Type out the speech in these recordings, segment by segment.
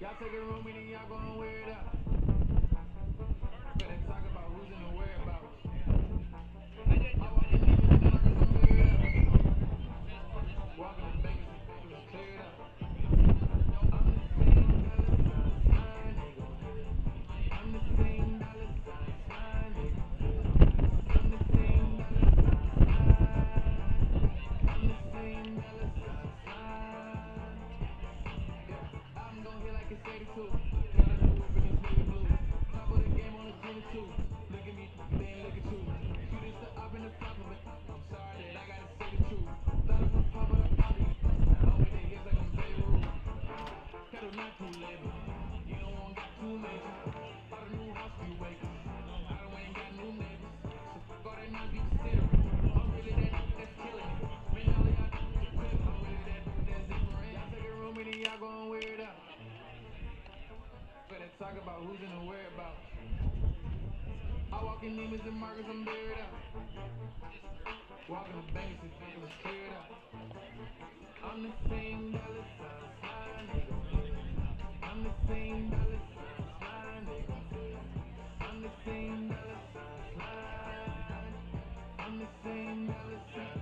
Y'all take a room and y'all gonna wear it out. Better talk about who's in the whereabouts. Walking the bank is cleared up. I'm the same dollar sign. I'm the same dollar sign. I'm the same dollar sign. I'm gon' hit like it's 82. Got a new whip in this nigga blue. Top of the game on the 22. Look at me, they ain't look at you. Shoot this up in the flop of it. I'm sorry that I gotta say the truth. Thought it was pop, but I'm out here. I'm with the hits like I'm Beirut. Cattle not too labor. You don't want got too major. Bought a new house for you wakers. I don't ain't got new neighbors. So fuck all that not be considerate. I'm really that's killing it. Man, all of y'all quit. I'm really that's different. Y'all take a room and y'all gon' wear it out. Better talk about who's in the whereabouts. I walk in Neiman's and Marcus, I'm buried out. Walking the banks, it was cleared out. I'm the same dollar sign, nigga. I'm the same dollar sign, nigga. I'm the same dollar sign. I'm the same dollar sign.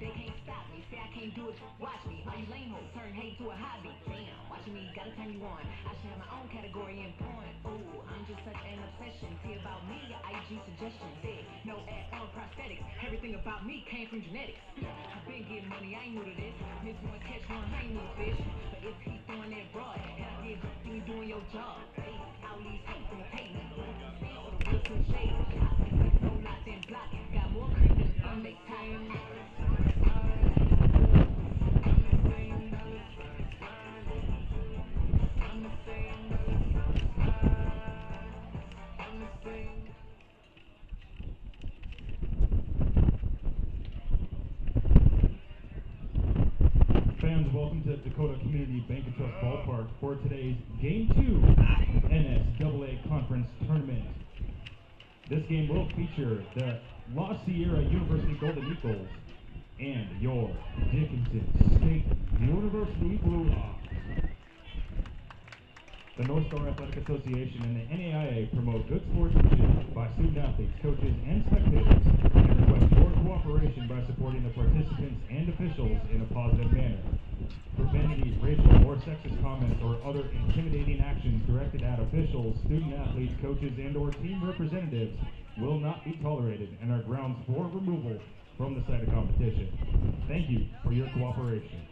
They can't stop me, say I can't do it, watch me. All you lame hoes turn hate to a hobby. Damn, watching me gotta turn you on. I should have my own category in porn. Ooh, I'm just such an obsession. See about me, your IG suggestions. Said no add-on prosthetics. Everything about me came from genetics. I've been getting money, I ain't new to this. Miss one catch one, I ain't new to fish. But if he throwing that broad, and I get hooked, then you doing your job. Hey, all these hoes gon' pay me. For the Wilson shade. No lot than blocking. Got more cream than Sunday time. Fans, welcome to Dakota Community Bank and Trust Ballpark for today's Game 2 NSAA Conference Tournament. This game will feature the La Sierra University Golden Eagles and your Dickinson State University Blue Hawks. The North Star Athletic Association and the NAIA promote good sportsmanship by student athletes, coaches, and spectators, and request your cooperation by supporting the participants and officials in a positive manner. Profanity, racial, or sexist comments or other intimidating actions directed at officials, student athletes, coaches, and or team representatives will not be tolerated and are grounds for removal from the site of competition. Thank you for your cooperation.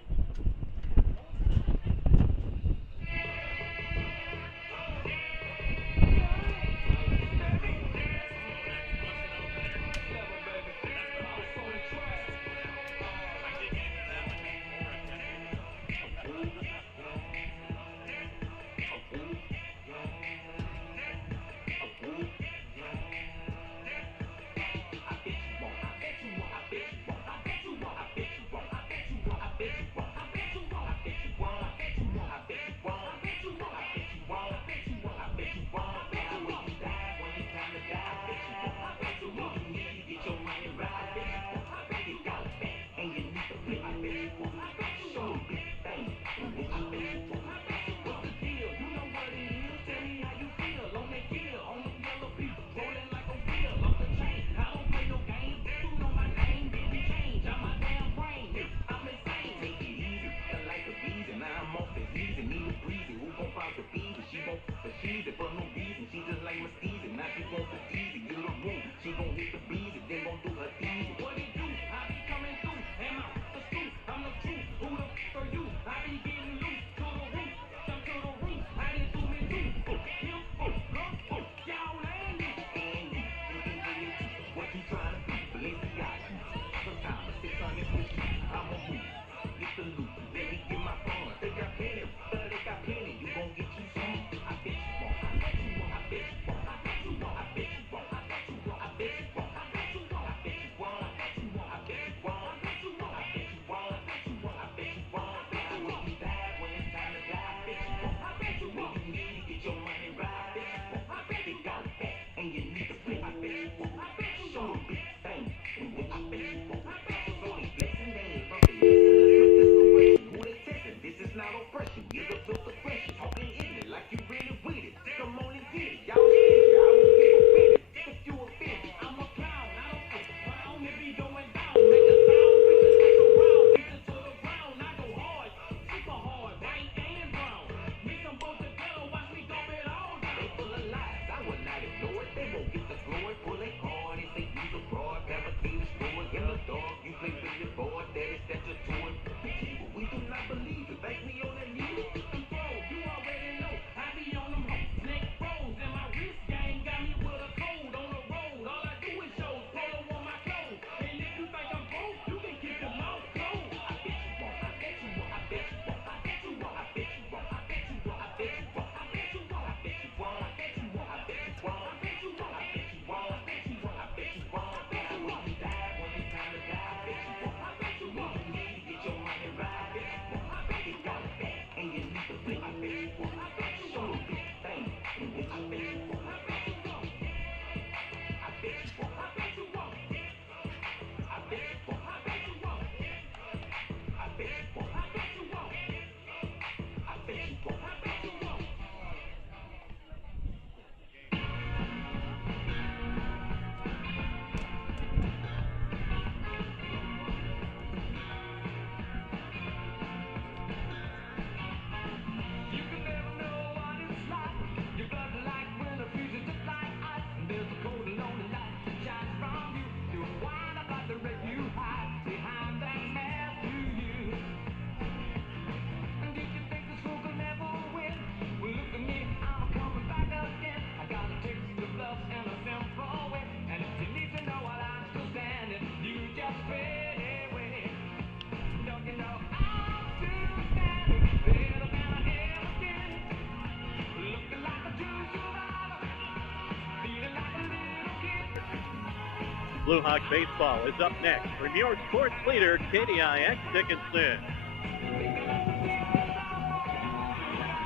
Blue Hawk Baseball is up next from your sports leader, KDIX Dickinson.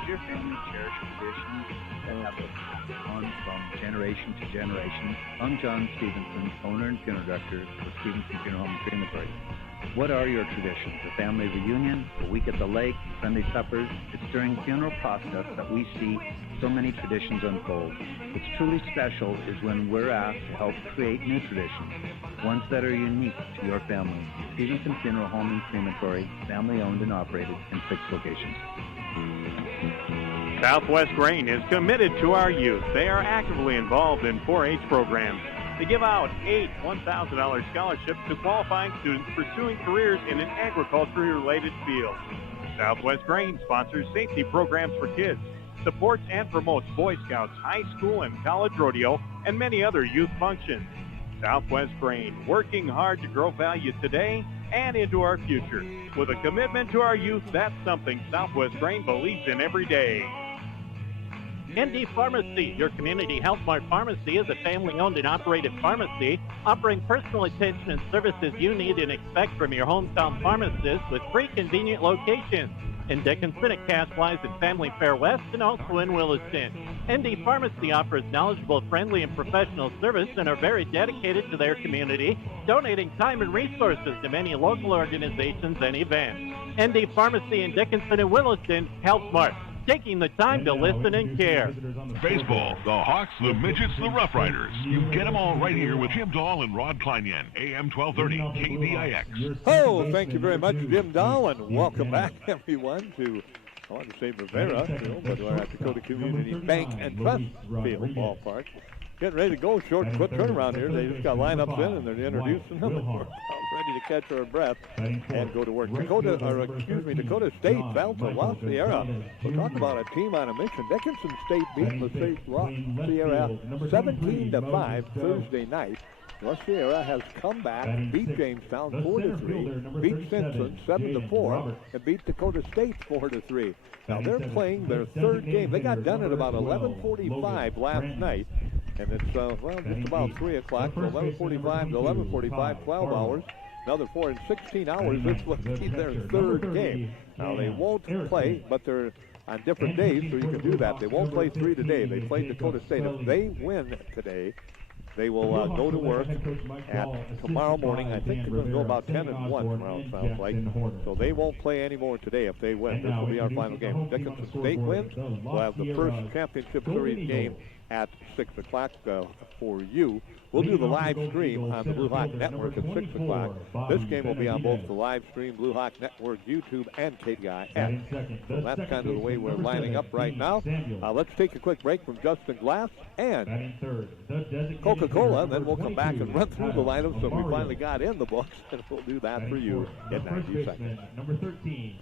Your family cherish traditions that have on from generation to generation. I'm John Stevenson, owner and funeral director for Stevenson Funeral Home and Crematory. What are your traditions? A family reunion, a week at the lake, Sunday suppers? It's during the funeral process that we see so many traditions unfold. What's truly special is when we're asked to help create new traditions, ones that are unique to your family. Stevenson Funeral Home and Crematory, family owned and operated in 6 locations. Southwest Grain is committed to our youth. They are actively involved in 4-H programs. They give out 8 $1,000 scholarships to qualifying students pursuing careers in an agriculture-related field. Southwest Grain sponsors safety programs for kids, supports and promotes Boy Scouts, high school and college rodeo, and many other youth functions. Southwest Grain, working hard to grow value today and into our future. With a commitment to our youth, that's something Southwest Grain believes in every day. ND Pharmacy, your community health mart pharmacy, is a family-owned and operated pharmacy offering personal attention and services you need and expect from your hometown pharmacist with 3 convenient locations. in Dickinson at Cash Flies and Family Fair West, and also in Williston. ND Pharmacy offers knowledgeable, friendly, and professional service and are very dedicated to their community, donating time and resources to many local organizations and events. ND Pharmacy in Dickinson and Williston, Health Mart, taking the time to listen and care. Baseball, the Hawks, the Midgets, the Rough Riders. You get them all right here with Jim Dahl and Rod Kleinyan, AM 1230, KDIX. Oh, thank you very much, Jim Dahl, and welcome back, everyone, to, I want to say Rivera Field, but we're at Dakota Community Bank and Trust Field ballpark. Getting ready to go. Short, quick turnaround here. They just got lineups in, and they're introducing them. We're ready to catch our breath and go to work. Dakota State fell to La Sierra. We'll talk about a team on a mission. Dickinson State beat La Sierra 17-5 Thursday night. La Sierra has come back, beat Jamestown 4-3, beat Simpson 7-4, and beat Dakota State 4-3. Now they're playing their third game. They got done at about 11:45 last night. And it's, just about 3 o'clock, from 11:45 to 11:45, 12 hours. Another 4 and 16 hours. This will be their third game. Now, they won't play, but they're on different days, so you can do that. They won't play 3 today. They play Dakota State. If they win today, they will go to work at tomorrow morning. I think they're going to go about 10-1 tomorrow, it sounds like. So they won't play anymore today if they win. This will be our final game. If Dickinson State wins, we'll have the first championship series game at 6 o'clock for you. We'll do the live stream on the Blue Hawk Network at 6 o'clock. This game will be on both the live stream, Blue Hawk Network, YouTube, and KDIX. So that's kind of the way we're lining up right now. Let's take a quick break from Justin Glass and Coca-Cola, and then we'll come back and run through the lineups that we finally got in the books, and we'll do that for you in 90 seconds. Number 13.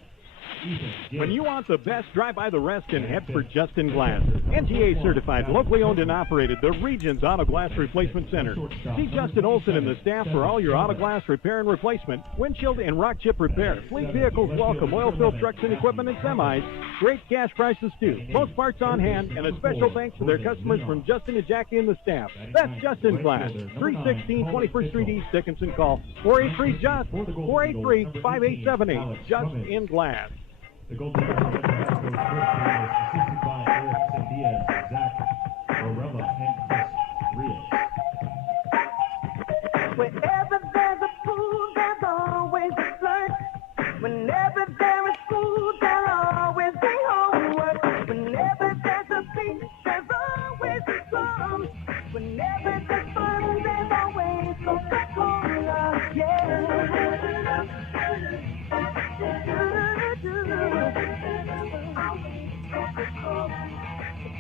When you want the best, drive by the rest and head for Justin Glass. NTA certified, locally owned and operated, the region's auto glass replacement center. See Justin Olson and the staff for all your auto glass repair and replacement, windshield and rock chip repair. Fleet vehicles welcome, oil-filled trucks and equipment and semis. Great cash prices too. Most parts on hand, and a special thanks to their customers from Justin and Jackie and the staff. That's Justin Glass, 316 21st Street East, Dickinson. Call 483-JUST, 483-5878. Justin Glass. The Golden Bears goes first, assisted by Erickson Diaz, Zach Orella, and Chris Rios. Wherever there's a pool, there's always a flirt. Whenever there is food, there'll always be homework. Whenever there's a beach, there's always a plum. Whenever there's fun, there's always Coca-Cola. Yeah.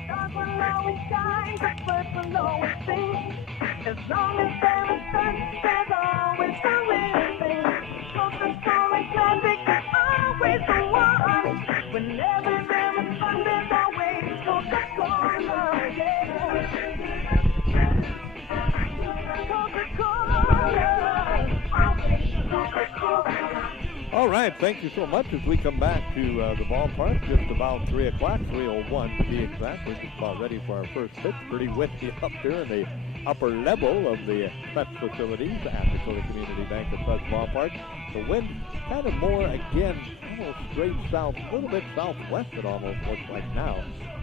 Stars will always shine, the birds will always sing. As long as there is sun, there's always something. Coca-Cola Classic is always the one. Whenever there is fun, there's always Coca-Cola. Yeah. Coca-Cola. All right, thank you so much as we come back to the ballpark, just about 3 o'clock, 3:01 to be exact. We're just about ready for our first pitch. Pretty windy up there in the upper level of the press facilities at Dakota Community Bank and Trust Ballpark. The wind kind of more, again, almost straight south, a little bit southwest it almost looks like now.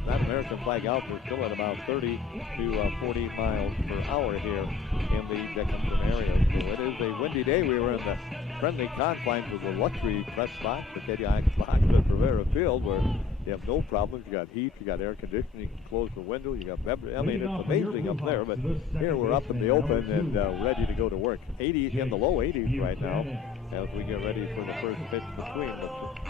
That American flag out, we're still at about 30 to 40 miles per hour here in the Dickinson area. So it is a windy day. We were in the friendly confines of the luxury press box, the KDIX box at Rivera Field, where you have no problems. You got heat, you got air conditioning, you can close the window, you got beverage. I mean, it's amazing up there, but here we're up in the open and ready to go to work. 80 in the low 80s right now as we get ready for the first pitch between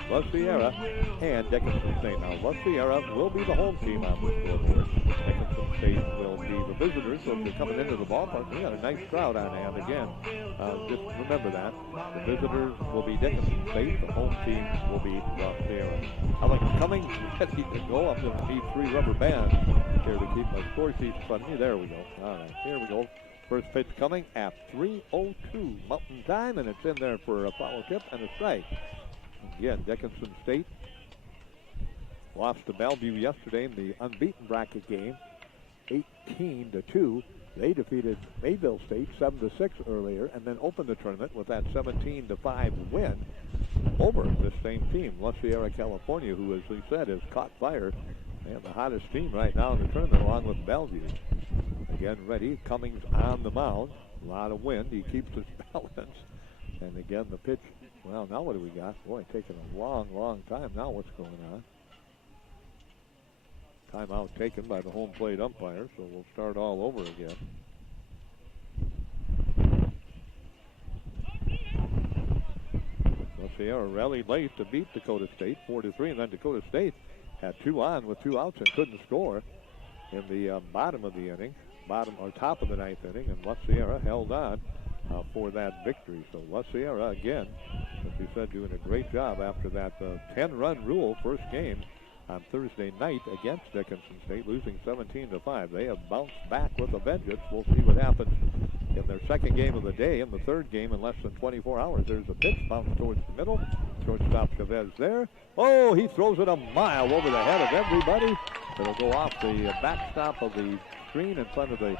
La Sierra and Dickinson State. Now, La Sierra will be the home team on this scoreboard. Dickinson State will be the visitors, so if you're coming into the ballpark, we got a nice crowd on hand again. Just remember that. The visitors will be Dickinson State. The home team will be La Sierra. How about coming ready to go? I'm going to need 3 rubber bands here to keep my score sheets in front of me. There we go. All right, here we go. First pitch coming at 3:02 Mountain Time, and it's in there for a foul tip and a strike. Again, Dickinson State lost to Bellevue yesterday in the unbeaten bracket game, 18-2. They defeated Mayville State 7-6 earlier, and then opened the tournament with that 17-5 win. over this same team, La Sierra, California, who, as we said, has caught fire. They have the hottest team right now in the tournament, along with Bellevue. Again, ready. Cummings on the mound. A lot of wind. He keeps his balance. And again, the pitch. Well, now what do we got? Boy, taking a long, long time. Now what's going on? Timeout taken by the home plate umpire, so we'll start all over again. La Sierra rallied late to beat Dakota State 4-3, and then Dakota State had 2 on with 2 outs and couldn't score in the bottom of the inning, top of the 9th inning, and La Sierra held on for that victory. So La Sierra, again, as we said, doing a great job after that 10-run rule first game on Thursday night against Dickinson State, losing 17-5. They have bounced back with a vengeance. We'll see what happens in their second game of the day. In the third game in less than 24 hours, there's a pitch bounced towards the middle. Shortstop Chavez there. Oh, he throws it a mile over the head of everybody. It'll go off the backstop of the screen in front of the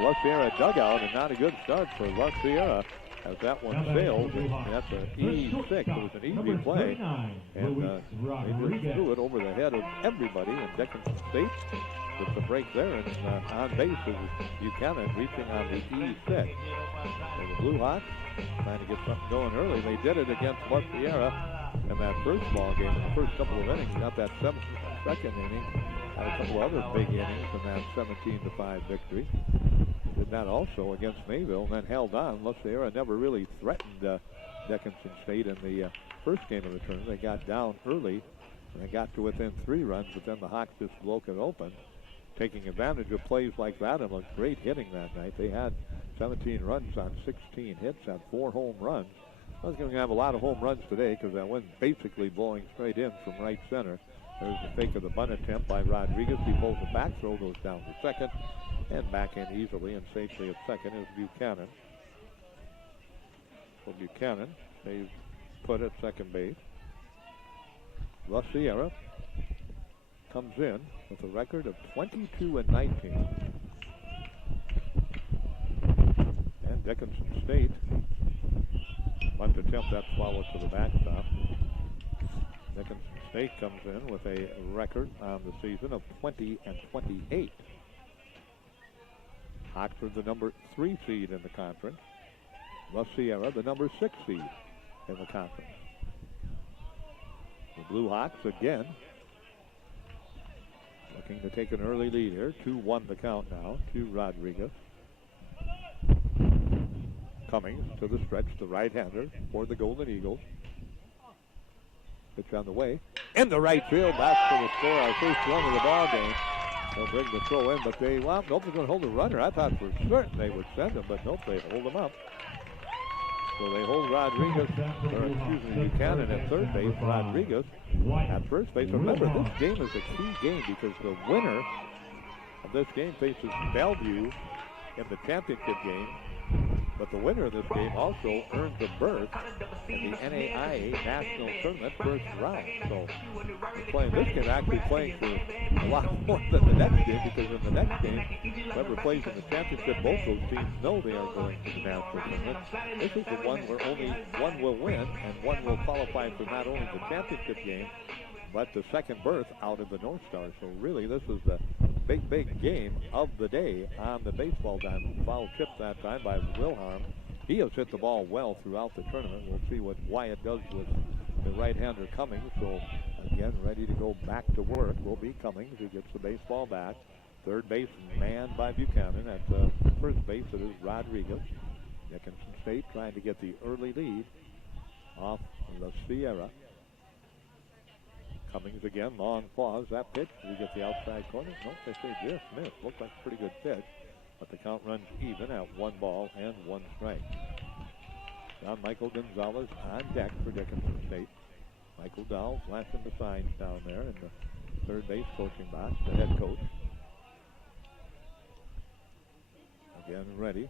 La Sierra dugout, and not a good start for La Sierra as that one sailed. That's an E6. It was an easy play, and they just threw it over the head of everybody in Dickinson State. With the break there, and on base is Buchanan reaching on the E6. So the Blue Hawks trying to get something going early. They did it against La Sierra in that first ball game. In the first couple of innings, got that second inning. Had a couple of other big innings in that 17-5 victory. Did that also against Mayville, and then held on. La Sierra never really threatened Dickinson State in the first game of the tournament. They got down early, and they got to within 3 runs, but then the Hawks just broke it open. Taking advantage of plays like that and looked great hitting that night. They had 17 runs on 16 hits, had 4 home runs. I was going to have a lot of home runs today because that wind basically blowing straight in from right center. There's the fake of the bunt attempt by Rodriguez. He pulls it back, throw goes down to second, and back in easily and safely at second is Buchanan. So Buchanan, they put at second base. La Sierra comes in with a record of 22-19. And Dickinson State, bunt attempt that swallowed to the backstop. Dickinson State comes in with a record on the season of 20-28. Hawks are the number 3 seed in the conference. La Sierra, the number 6 seed in the conference. The Blue Hawks again looking to take an early lead here. 2-1 the count now to Rodriguez. Cummings to the stretch, the right-hander for the Golden Eagles. Pitch on the way. In the right field, back for the score, our first run of the ball game. They'll bring the throw in, but they, well, nobody's going to hold the runner. I thought for certain they would send him, but nope, they hold him up. So they hold Rodriguez, or excuse me, Buchanan at third base, Rodriguez at first base. Remember, this game is a key game because the winner of this game faces Bellevue in the championship game. But the winner of this game also earns a berth in the NAIA National Tournament first round. So playing this game, actually playing for a lot more than the next game, because in the next game, whoever plays in the championship, both those teams know they are going to the National Tournament. This is the one where only one will win, and one will qualify for not only the championship game, but the second berth out of the North Star. So really, this is the big game of the day on the baseball diamond. Foul tip that time by Wilhelm. He has hit the ball well throughout the tournament. We'll see what Wyatt does with the right-hander Cummings. So again, ready to go back to work will be Cummings, who gets the baseball back. Third base manned by Buchanan. At first base it is Rodriguez. Dickinson State trying to get the early lead off La Sierra. Cummings again, long pause. That pitch, we get the outside corner. Nope, they say just missed. Looks like a pretty good pitch, but the count runs even at 1 ball and 1 strike. Now Michael Gonzalez on deck for Dickinson State. Michael Dahl flashing the signs down there in the third base coaching box, the head coach. Again ready.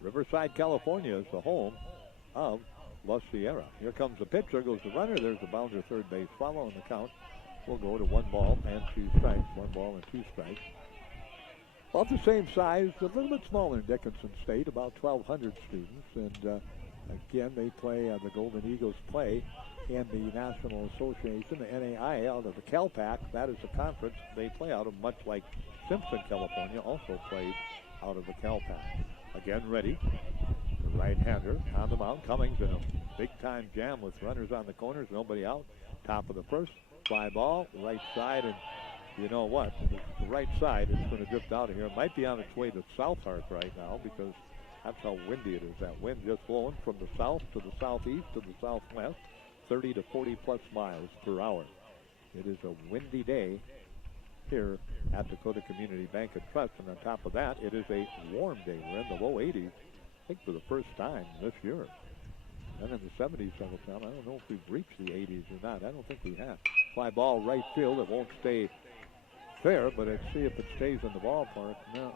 Riverside, California is the home of La Sierra. Here comes the pitch. There goes the runner. There's the bounder third base follow, and the count will go to 1 ball and 2 strikes. 1 ball and 2 strikes. About the same size, a little bit smaller in Dickinson State, about 1,200 students. And again, they play, the Golden Eagles play in the National Association, the NAIA, out of the CalPAC. That is the conference they play out of, much like Simpson, California, also played out of the CalPAC. Again, ready. The right-hander on the mound. Cummings in a big-time jam with runners on the corners, nobody out. Top of the first. Fly ball, right side, and you know what? The right side is going to drift out of here. It might be on its way to South Hart right now because that's how windy it is. That wind just blowing from the south to the southeast to the southwest, 30 to 40 plus miles per hour. It is a windy day here at Dakota Community Bank and Trust, and on top of that, it is a warm day. We're in the low 80s, I think, for the first time this year. And in the 70s several times. I don't know if we've reached the 80s or not. I don't think we have. Fly ball right field. It won't stay fair, but let's see if it stays in the ballpark. No,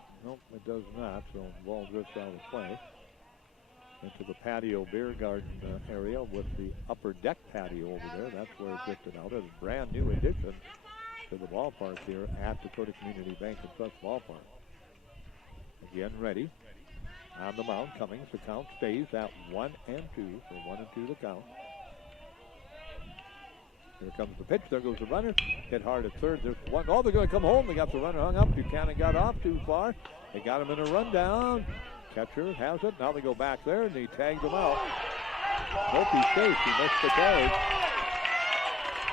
it does not. So the ball drifts out of play into the patio beer garden area with the upper deck patio over there. That's where it drifted out. It's a brand new addition to the ballpark here at Dakota Community Bank and Trust Ballpark. Again, ready. On the mound, Cummings. The count stays at 1-2. So 1-2 the count. Here comes the pitch. There goes the runner. Hit hard at third. There's one. Oh, they're going to come home. They got the runner hung up. Buchanan got off too far. They got him in a rundown. Catcher has it. Now they go back there, and he tags him out. Hope he's safe. He missed the tag.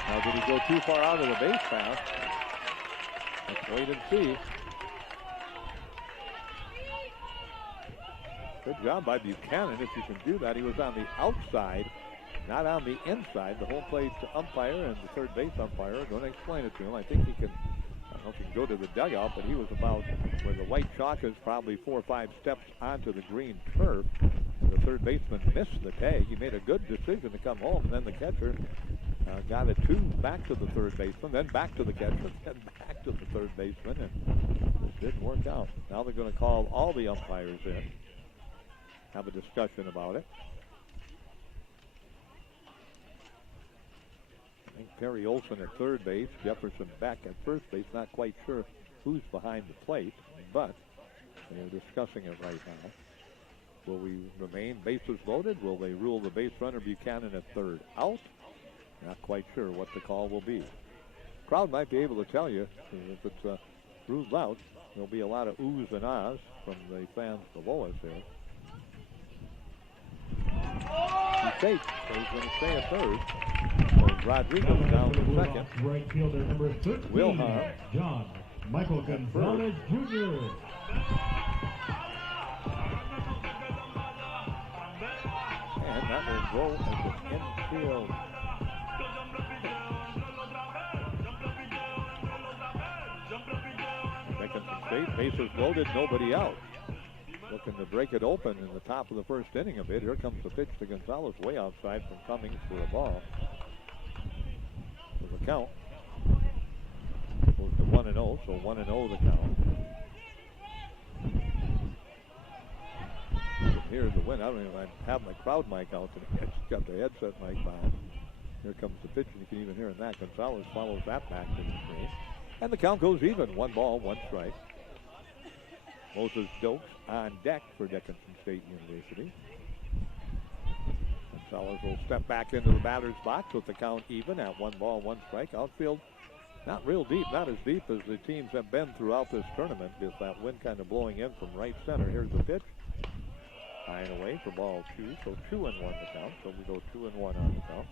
Now, did he go too far out of the base path? Let's wait and see. Good job by Buchanan if you can do that. He was on the outside, not on the inside. The home plate umpire and the third base umpire are going to explain it to him. I think he can, I don't know if he can go to the dugout, but he was about where the white chalk is, probably 4 or 5 steps onto the green turf. The third baseman missed the tag. He made a good decision to come home, and then the catcher got it back to the third baseman, then back to the catcher, then back to the third baseman, and it didn't work out. Now they're going to call all the umpires in, have a discussion about it. I think Perry Olson at third base, Jefferson back at first base. Not quite sure who's behind the plate, but they're discussing it right now. Will we remain bases loaded? Will they rule the base runner Buchanan at third out? Not quite sure what the call will be. Crowd might be able to tell you if it's ruled out. There'll be a lot of oohs and ahs from the fans below us there. He's safe, so he's going to stay at third. So Rodriguez down to second. Right fielder number 13, Wilhelm. John Michael Gonzalez Jr. And that will go as an infield. Dickinson State, bases loaded, nobody out. Looking to break it open in the top of the first inning a bit. Here comes the pitch to Gonzalez, way outside from Cummings for a ball. So the count goes to 1-0, so 1-0 the count. You can hear the wind. I don't even have my crowd mic out today. I just got the headset mic on. Here comes the pitch, and you can even hear that. Gonzalez follows that back to the screen. And the count goes even. 1 ball, 1 strike. Moses Dokes on deck for Dickinson State University. Gonzalez will step back into the batter's box with the count even at 1 ball, 1 strike. Outfield not real deep, not as deep as the teams have been throughout this tournament. With that wind kind of blowing in from right center. Here's the pitch. High and away for ball 2. So 2-1 the count. So we go 2-1 on the count.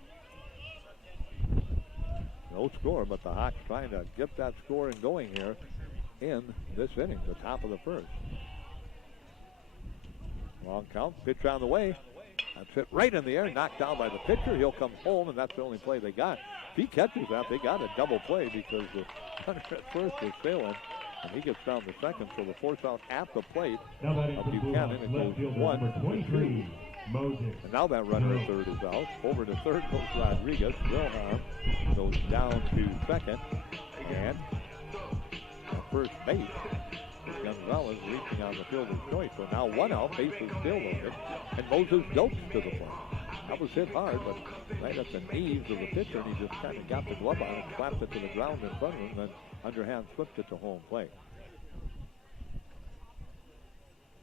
No score, but the Hawks trying to get that scoring going here in this inning, the top of the first. Long count, pitch on the way. That's hit right in the air, knocked down by the pitcher. He'll come home, and that's the only play they got. If he catches that, they got a double play because the runner at first was sailing, and he gets down to second. So the force out at the plate of Buchanan, it goes 1-2. Moses. And now that runner at third is out. Over to third goes Rodriguez. Wilhelm goes down to second. And at first base, Gonzalez reaching on the fielder's choice. So now 1 out, bases still loaded. And Moses Dokes to the plate. That was hit hard, but right at the knees of the pitcher, and he just kind of got the glove on it, slapped it to the ground in front of him, then underhand flipped it to home plate.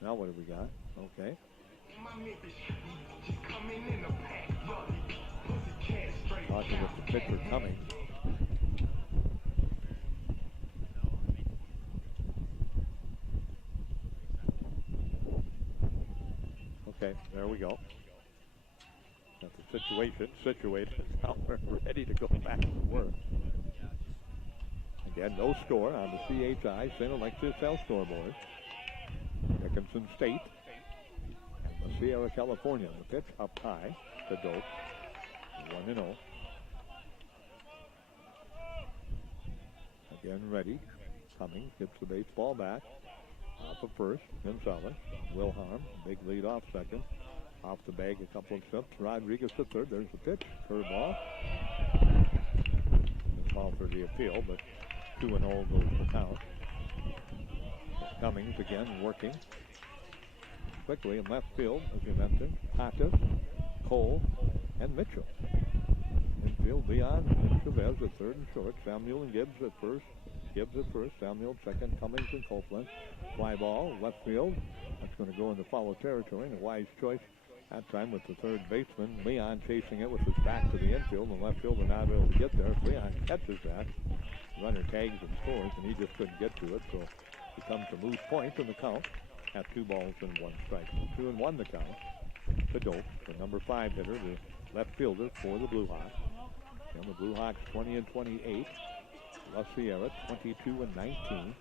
Now what have we got? Okay. Talking with the pitcher Cummings. Okay, there we go. Got the situation. Now we're ready to go back to work. Again, no score on the CHI St. Alexius South scoreboard. Dickinson State and the Sierra, California. The pitch up high to Dope. 1-0. Again, ready. Cummings gets the baseball back. Off of first. Gonzalez. Wilhelm. Big lead off second. Off the bag a couple of steps. Rodriguez to third. There's the pitch. Curveball. Call for the appeal, but 2-0 goes the count. Cummings again working quickly in left field, as you mentioned. Tatis, Cole, and Mitchell. Infield beyond Chavez at third and short. Samuel and Gibbs at first. Samuel second. Cummings and Copeland. Fly ball, left field. That's going to go into foul territory, and a wise choice that time with the third baseman. Leon chasing it with his back to the infield, and the left fielder not able to get there. If Leon catches that, runner tags and scores, and he just couldn't get to it, so it becomes a moot point in the count at 2 balls and 1 strike. 2-1 the count. To Dope, the number 5 hitter, the left fielder for the Blue Hawks. And the Blue Hawks 20-28. La Sierra 22-19.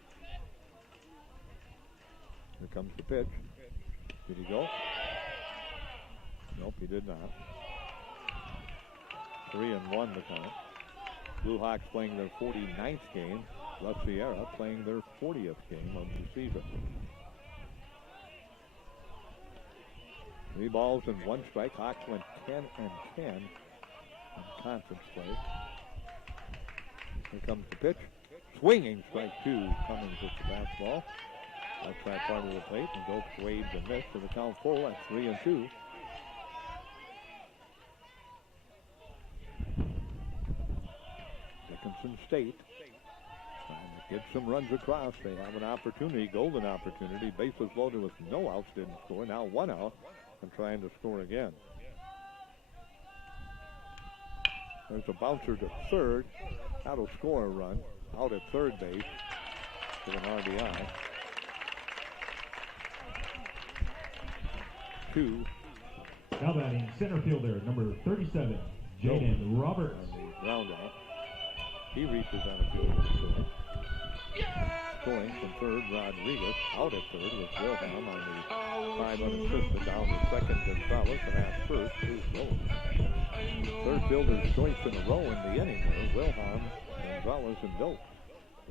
Here comes the pitch. Did he go? Nope, he did not. 3-1 the count. Blue Hawks playing their 49th game. La Sierra playing their 40th game of the season. 3 balls and 1 strike. Hawks went 10-10 in conference play. Here comes the pitch. Swinging strike 2. Cummings with the fastball. Outside part of the plate, and Dope waves and missed, so the count full at 3-2. Dickinson State trying to get some runs across. They have an opportunity, golden opportunity. Bases loaded with no outs, didn't score. Now 1 out and trying to score again. There's a bouncer to third. That'll score a run. Out at third base with an RBI. 2. Now batting center fielder number 37, Jaden Roberts. Round out. He reaches on a field. Scoring from third, Rodriguez. Out at third with Wilhelm on the 5 unassisted. Down to second, Gonzalez, and at first, 2 slow. Third fielder's choice in a row in the inning there. Wilhelm, Gonzalez, and Dope.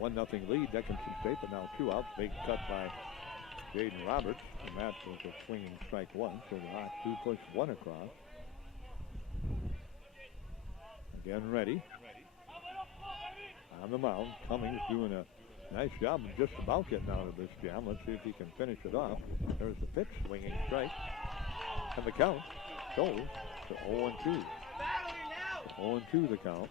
1-0 lead, Dickinson State, but now 2 outs. Big cut by Jaden Roberts, and that was a swinging strike 1, so the Hawks do push 1 across. Again ready. On the mound, Cummings doing a nice job of just about getting out of this jam. Let's see if he can finish it off. There's the pitch, swinging strike. And the count goes to 0-2. 0-2 the count.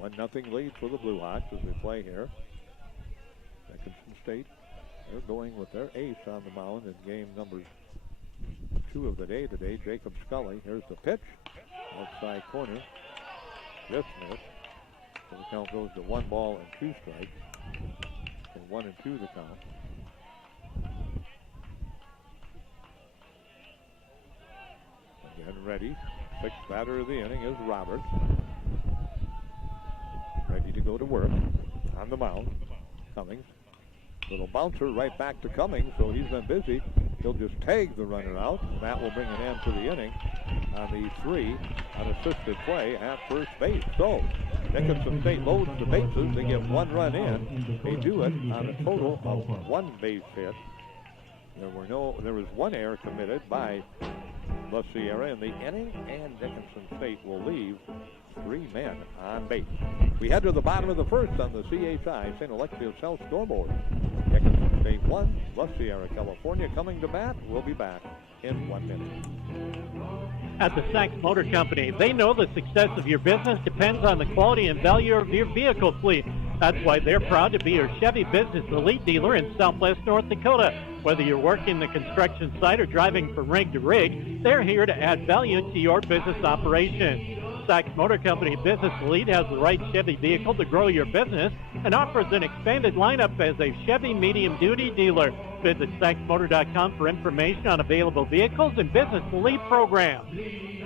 1-0 lead for the Blue Hawks as they play here. Dickinson State, they're going with their ace on the mound in game number 2 of the day today, Jacob Scully. Here's the pitch. Outside corner. Just missed. So the count goes to 1 ball and 2 strikes. So 1-2 the count. Again ready. 6th batter of the inning is Roberts. Ready to go to work. On the mound. Cummings. Little bouncer right back to Cummings, so he's been busy. He'll just tag the runner out, and that will bring an end to the inning on the 3 unassisted play at first base. So Dickinson State loads the bases. They get 1 run in. They do it on a total of 1 base hit. There was 1 error committed by La Sierra in the inning, and Dickinson State will leave 3 men on base. We head to the bottom of the first on the CHI St. Alexius South scoreboard. Dickinson State 1, La Sierra, California coming to bat. We'll be back in 1 minute. At the Sachs Motor Company, they know the success of your business depends on the quality and value of your vehicle fleet. That's why they're proud to be your Chevy Business Elite dealer in Southwest North Dakota. Whether you're working the construction site or driving from rig to rig, they're here to add value to your business operation. Sykes Motor Company Business Elite has the right Chevy vehicle to grow your business and offers an expanded lineup as a Chevy medium-duty dealer. Visit SykesMotor.com for information on available vehicles and Business Elite programs.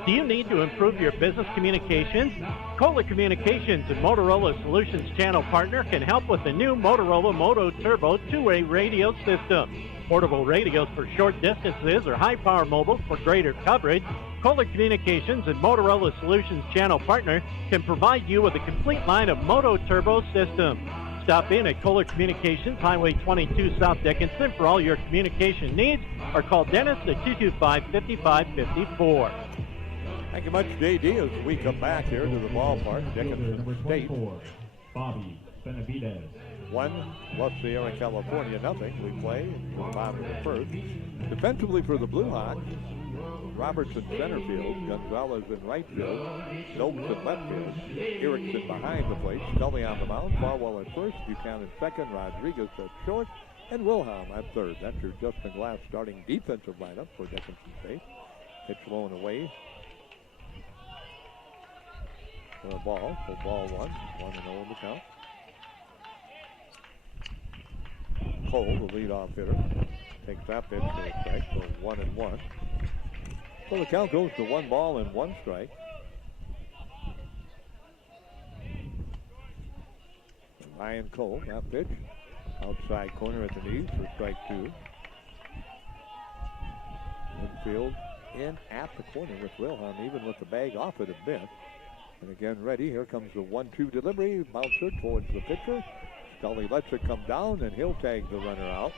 Do you need to improve your business communications? Kohler Communications and Motorola Solutions channel partner can help with the new Motorola Moto Turbo two-way radio system. Portable radios for short distances or high-power mobile for greater coverage. Kohler Communications and Motorola Solutions channel partner can provide you with a complete line of Moto Turbo systems. Stop in at Kohler Communications, Highway 22 South Dickinson for all your communication needs, or call Dennis at 225-5554. Thank you much, J.D. As we come back here to the ballpark, Dickinson State. Bobby Benavidez. 1, Los Sierra, California, nothing. We play in the bottom of the first. Defensively for the Blue Hawks, Robertson center field, Gonzalez in right field, Noakes in left field, Erickson behind the plate, Scully on the mound, Farwell at first, Buchanan second, Rodriguez at short, and Wilhelm at third. That's your Justin Glass starting defensive lineup for Dickinson State. Pitch low and away. For a ball, so ball 1-0 in the count. Cole, the leadoff hitter, takes that pitch for a strike, so 1-1. So the count goes to 1 ball and 1 strike. Ryan Cole, that pitch, outside corner at the knees for strike 2. Infield in at the corner with Wilhelm, even with the bag off it a bit. And again, ready. Here comes the 1-2 delivery. Bouncer towards the pitcher. Scully lets it come down, and he'll tag the runner out.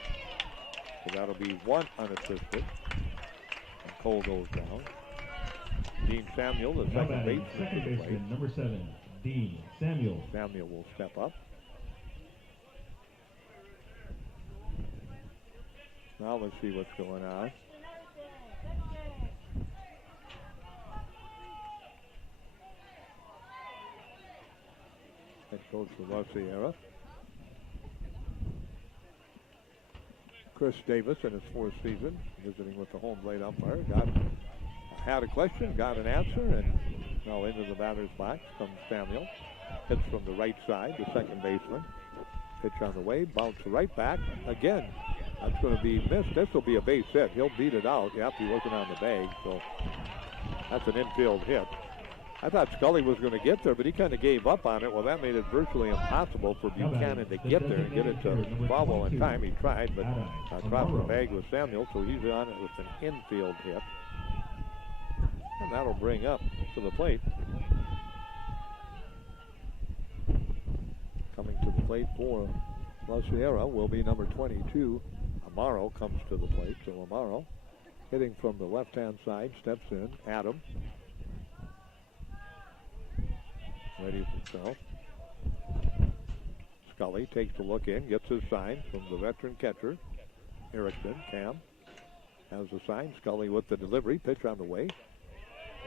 So that'll be 1 unassisted. And Cole goes down. Dean Samuel, the second baseman, number 7, Dean Samuel. Samuel will step up. Now let's see what's going on. Head coach for La Sierra. Chris Davis in his 4th season, visiting with the home plate umpire. Had a question, got an answer, and now into the batter's box comes Samuel. Hits from the right side, the second baseman. Pitch on the way, bounce right back. Again, that's going to be missed. This will be a base hit. He'll beat it out. Yep, he wasn't on the bag, so that's an infield hit. I thought Scully was going to get there, but he kind of gave up on it. Well, that made it virtually impossible for Buchanan to get there and get it to Farwell in time. He tried, but dropped the bag with Samuel, so he's on it with an infield hit. And that'll bring up to the plate. Coming to the plate for La Sierra will be number 22. Amaro comes to the plate, so Amaro hitting from the left-hand side, steps in. Adam. Ready for himself. Scully takes a look in, gets his sign from the veteran catcher. Erickson, Cam, has the sign. Scully with the delivery, pitch on the way.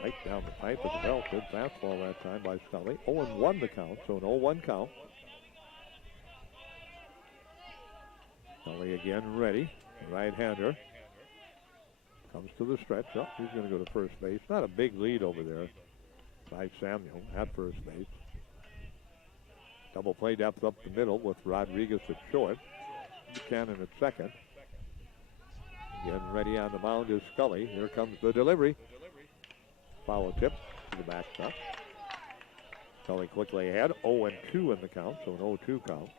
Right down the pipe of the belt. Good fastball that time by Scully. 0-1 the count, so an 0-1 count. Scully again ready. Right-hander. Comes to the stretch. Oh, he's going to go to first base. Not a big lead over there by Samuel at first base. Double play depth up the middle with Rodriguez at short. Buchanan at second. Again ready on the mound is Scully. Here comes the delivery. Foul tip to the backstop. Scully quickly ahead. 0-2 in the count, so an 0-2 count.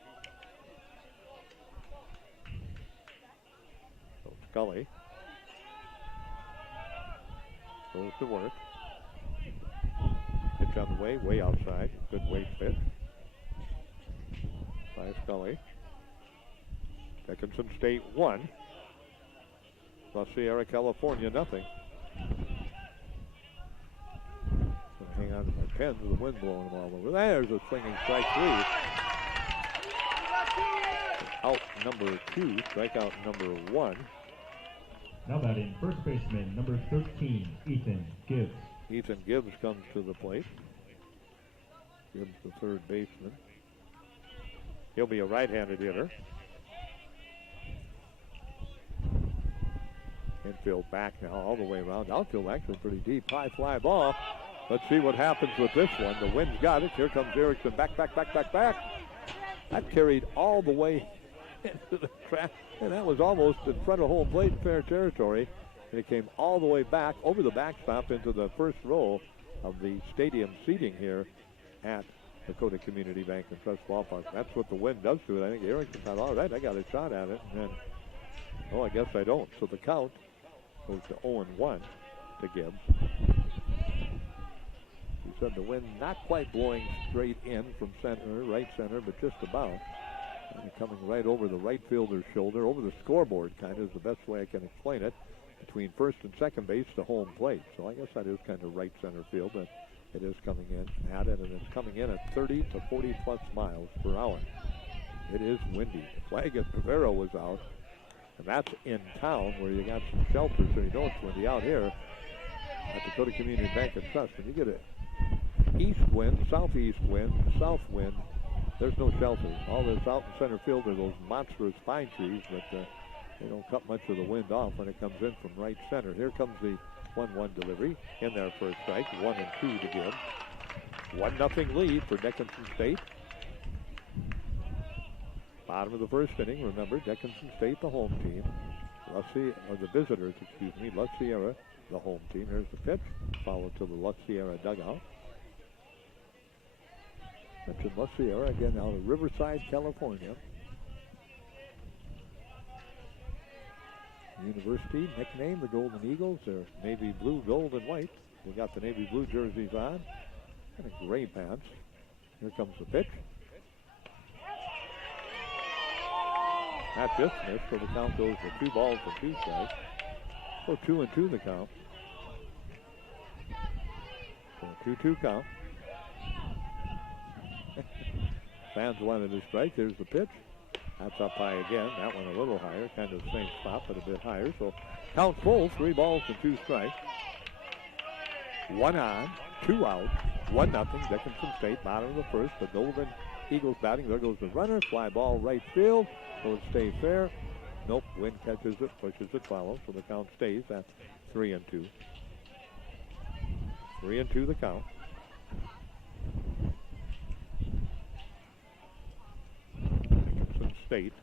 So Scully goes to work. Pitch on the way outside. Good weight pitch by Scully. Dickinson State 1. La Sierra, California, nothing. Hang on to my pens with the wind blowing them all over. There's a swinging strike 3. Out number 2, strikeout number 1. Now batting first baseman number 13, Ethan Gibbs. Ethan Gibbs comes to the plate. Gibbs, the third baseman. He'll be a right-handed hitter. Infield back now all the way around. Outfield actually pretty deep. High fly ball. Let's see what happens with this one. The wind's got it. Here comes Erickson. Back. That carried all the way into the track, and that was almost in front of home plate in fair territory. And it came all the way back over the backstop into the first row of the stadium seating here at Dakota Community Bank and Trust Ballpark. That's what the wind does to it. I think Erickson thought, all right, I got a shot at it. And then, I guess I don't. So the count goes to 0-1 to Gibbs. He said the wind not quite blowing straight in from center, right center, but just about. And coming right over the right fielder's shoulder, over the scoreboard kind of is the best way I can explain it, between first and second base to home plate. So I guess that is kind of right center field, but it is coming in at it, and it's coming in at 30 to 40 plus miles per hour. It is windy. The flag at Rivera was out, and that's in town where you got some shelter, so you know it's windy. Out here at Dakota Community Bank and Trust, when you get a east wind, southeast wind, south wind, there's no shelter. All that's out in center field are those monstrous pine trees, but they don't cut much of the wind off when it comes in from right center. Here comes the 1-1 delivery in there for a strike. 1-2 to give. 1-0 lead for Dickinson State. Bottom of the first inning. Remember, Dickinson State, the home team. The visitors, La Sierra, the home team. Here's the pitch. Followed to the La Sierra dugout. That's in La Sierra, again, out of Riverside, California. University nickname the Golden Eagles. They're navy blue, gold, and white. They got the navy blue jerseys on and a gray pants. Here comes the pitch. That's dismissed, so the count goes to 2 balls and 2 strikes. So 2-2 the count. So 2-2 count. Fans wanted a strike. There's the pitch. That's up high again. That one a little higher. Kind of the same spot, but a bit higher. So count full. 3 balls and 2 strikes. 1 on, 2 out. 1-0. Dickinson State, bottom of the first. The Golden Eagles batting. There goes the runner. Fly ball right field. Will it stay fair? Nope. Wind catches it, pushes it, follows. So the count stays at 3-2. 3-2 the count. State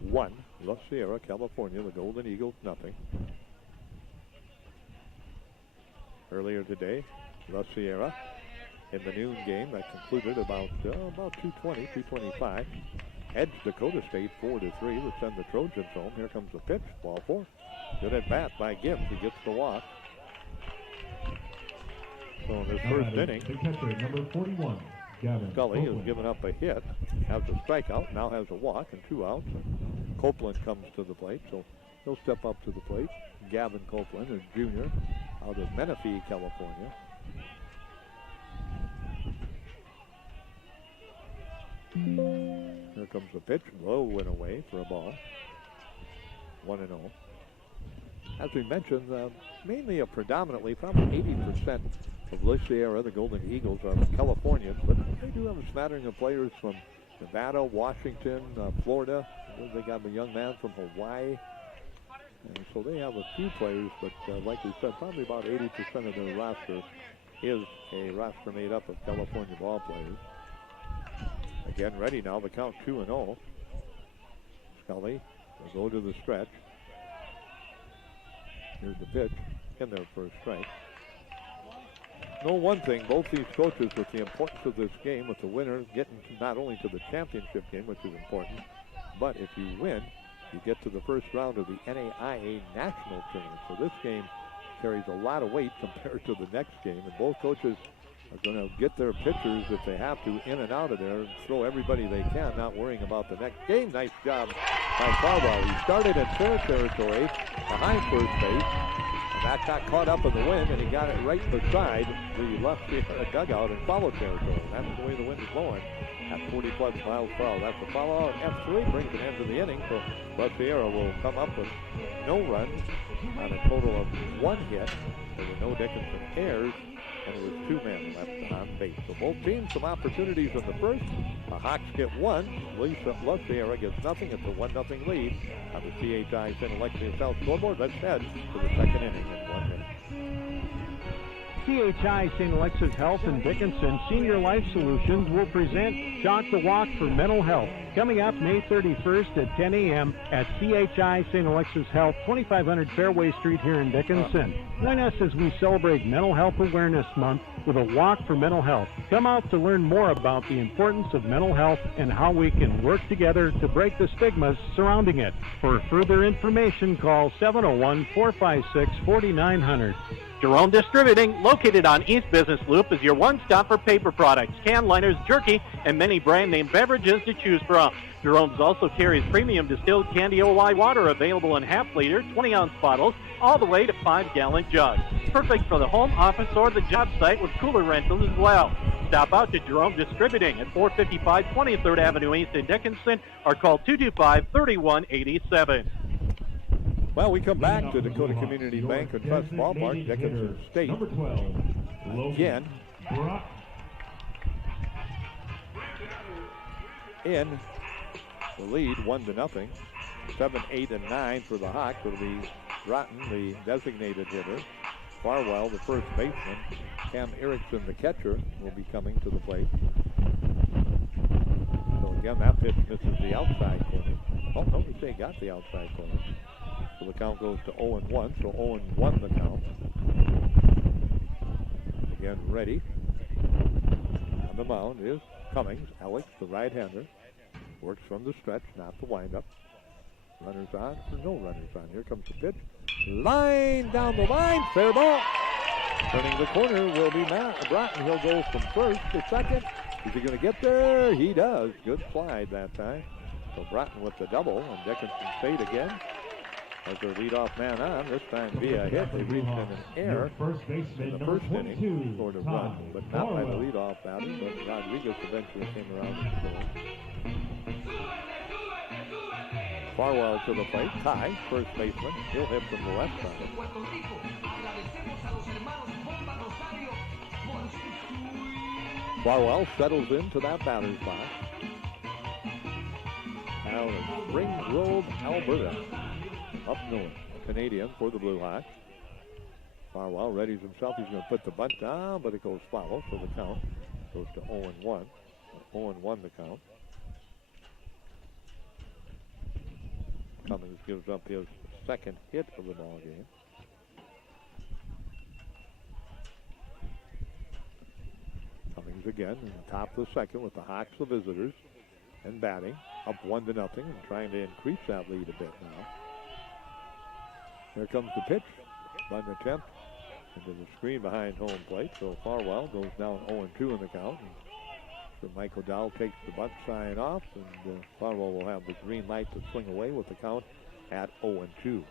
1, La Sierra, California, the Golden Eagles, nothing. Earlier today, La Sierra in the noon game that concluded about 2:20, 2:25, edged Dakota State 4-3, would send the Trojans home. Here comes the pitch, ball 4. Good at bat by Gibbs. He gets the walk. So in his first inning, the catcher, number 41. Scully has given up a hit, has a strikeout, now has a walk and 2 outs. And Copeland comes to the plate, so he'll step up to the plate. Gavin Copeland, a junior out of Menifee, California. Here comes the pitch, low and away for a ball. 1-0. As we mentioned, mainly a predominantly, probably 80% of La Sierra, the Golden Eagles, are Californians, but they do have a smattering of players from Nevada, Washington, Florida. They got a young man from Hawaii. And so they have a few players, but like we said, probably about 80% of their roster is a roster made up of California ball players. Again, ready now, the count 2-0. Scully will go to the stretch. Here's the pitch in there for a strike. Know one thing, both these coaches, with the importance of this game, with the winner getting not only to the championship game, which is important, but if you win, you get to the first round of the NAIA National Tournament. So this game carries a lot of weight compared to the next game, and both coaches are going to get their pitchers, if they have to, in and out of there and throw everybody they can, not worrying about the next game. Nice job by Farwell. He started in fair territory behind first base. That got caught up in the wind, and he got it right beside the left dugout in foul territory. That's the way the wind is blowing at 40-plus miles per hour. That's a foul out. F3 brings it into the inning, so La Sierra will come up with no runs on a total of 1 hit. There were no Dickinson errors, and it was 2 men left on base. So both teams some opportunities in the first. The Hawks get 1. La Sierra gets nothing. It's a 1-0 lead on the CHI St. Alexia South scoreboard. Let's head to the second inning in 1 minute. CHI St. Alexis Health and Dickinson Senior Life Solutions will present Shock the Walk for Mental Health, coming up May 31st at 10 a.m. at CHI St. Alexis Health, 2500 Fairway Street here in Dickinson. Join us as we celebrate Mental Health Awareness Month with a walk for mental health. Come out to learn more about the importance of mental health and how we can work together to break the stigmas surrounding it. For further information, call 701-456-4900. Jerome Distributing, located on East Business Loop, is your one-stop for paper products, can liners, jerky, and many brand-name beverages to choose from. Jerome's also carries premium distilled candy OY water available in half-liter, 20-ounce bottles, all the way to 5-gallon jugs. Perfect for the home, office, or the job site with cooler rentals as well. Stop out to Jerome Distributing at 455 23rd Avenue East in Dickinson or call 225-3187. Well, we come back to Dakota Community Bank and Trust Ballpark, Dickinson State. Number 12, Again, Brock. in the lead, 1-0. 7, 8, and 9 for the Hawks. It'll be Broughton, the designated hitter. Farwell, the first baseman. Cam Erickson, the catcher, will be coming to the plate. So again, that pitch misses the outside corner. Oh, no, they got the outside corner. So the count goes to 0-1, so 0-1 the count. Again, ready. On the mound is Cummings, Alex, the right-hander. Works from the stretch, not the windup. Runners on, no runners on. Here comes the pitch. Line down the line, fair ball. Turning the corner will be Matt Broughton. He'll go from first to second. Is he going to get there? He does. Good slide that time. So Broughton with the double, and Dickinson State again as their leadoff man on, this time via hit. They reached in an error in the first inning, scored a run, but not by the leadoff batter, but Rodriguez eventually came around and scored. Farwell to the plate, Ty, first baseman. He'll hit from the left side. Farwell settles into that batter's box. Now in Spring Grove, Alberta. Up north, Canadian for the Blue Hawks. Farwell readies himself. He's going to put the bunt down, but it goes foul, so the count goes to 0-1. 0-1 the count. Cummings gives up his second hit of the ball game. Cummings again in the top of the second with the Hawks, the visitors, and batting up 1-0 and trying to increase that lead a bit now. Here comes the pitch. Bunt attempt into the screen behind home plate. So Farwell goes down 0-2 in the count. So Michael Dowell takes the bunt sign off, and Farwell will have the green light to swing away with the count at 0-2.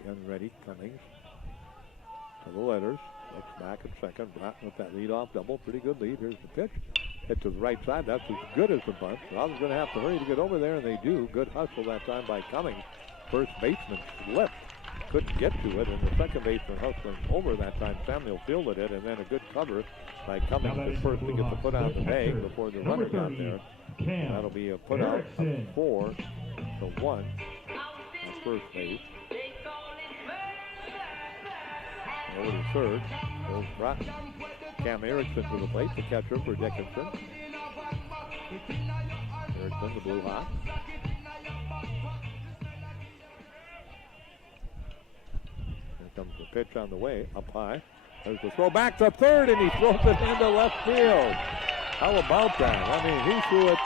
Again ready, Cummings to the letters. Looks back at second. Broughton with that leadoff double. Pretty good lead. Here's the pitch. Hit to the right side. That's as good as the bunt. Robin's going to have to hurry to get over there, and they do. Good hustle that time by Cummings. First baseman slipped. Couldn't get to it, and the second baseman hustling over that time. Samuel fielded it, and then a good cover by Cummings at first to get the put out the bag before the runner got there. That'll be a put out of 4-1 at first base. Over to third. Goes Broughton. Cam Erickson to the plate, the catcher for Dickinson. Erickson, the Blue Hawk. Here comes the pitch on the way, up high. There's the throw back to third, and he throws it into left field. How about that? I mean, he threw it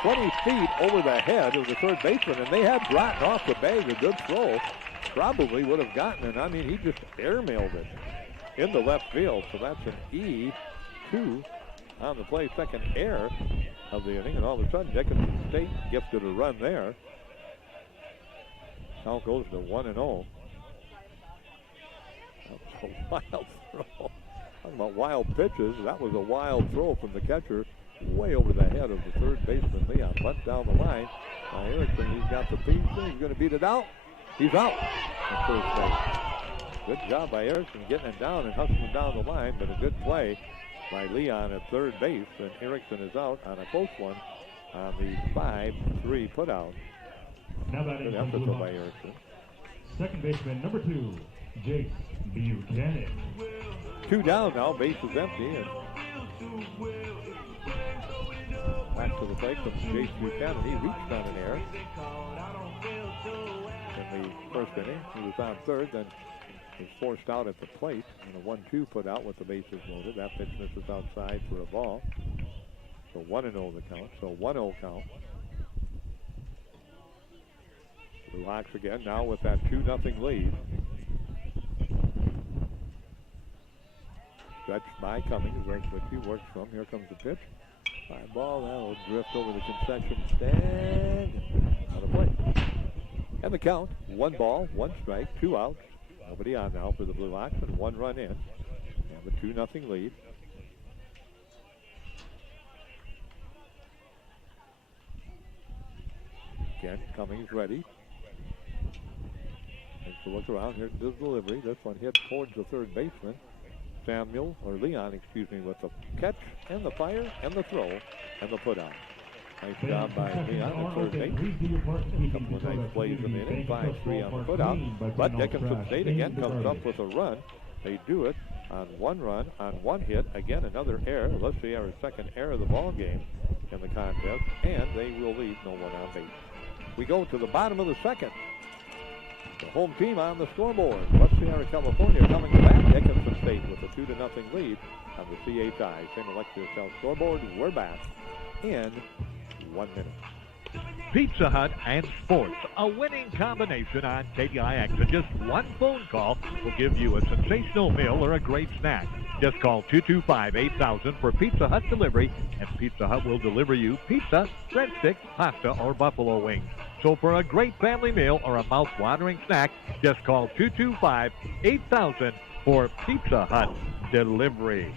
20 feet over the head of the third baseman, and they had Broughton off the bag. A good throw. Probably would have gotten it. I mean, he just airmailed it into left field. So that's an E2 on the play. Second error of the inning. And all of a sudden, Dickinson State gifted a run there. Count goes to 1-0. That was a wild throw. Talking about wild pitches. That was a wild throw from the catcher way over the head of the third baseman, Leon. Bunt down the line. Now Erickson, he's got the piece. He's going to beat it out. He's out at first base. Good job by Erickson getting it down and hustling down the line, but a good play by Leon at third base. And Erickson is out on a close one on the 5-3 putout. Now Good effort by Erickson. second baseman, number 2, Jace Buchanan. 2 down now, base is empty, and back to the plate comes Jace Buchanan. He reached on an error in the first inning. He was on third, then was forced out at the plate, and a 1-2 put out with the bases loaded. That pitch misses outside for a ball. So 1-0 the count. So 1-0 count. Blue Hawks again now with that 2-0 lead. Stretched by Cummings, right which he works from. Here comes the pitch. Fly ball, that'll drift over the concession stand. On the plate. And the count, 1 ball, 1 strike, 2 outs. Nobody on now for the Blue Hawks, and 1 run in. They have a 2-0 lead. Again, Cummings ready. Takes a look around. Here's the delivery. This one hit towards the third baseman. Leon, with the catch and the fire and the throw and the put out. Nice job by Leon at third base. A couple of nice plays in the inning. 5-3 on the put out. But Dickinson State again comes up with a run. They do it on 1 run, on 1 hit. Again, another error. Let's see our second error of the ball game in the contest. And they will leave no one on base. We go to the bottom of the second. The home team on the scoreboard. West Sierra, California coming back. Dickinson State with a 2-0 lead on the CHI. St. Alexius South scoreboard. We're back in 1 minute. Pizza Hut and sports, a winning combination on KDIX. And just 1 phone call will give you a sensational meal or a great snack. Just call 225-8000 for Pizza Hut delivery, and Pizza Hut will deliver you pizza, breadsticks, pasta, or buffalo wings. So for a great family meal or a mouth-watering snack, just call 225-8000 for Pizza Hut delivery.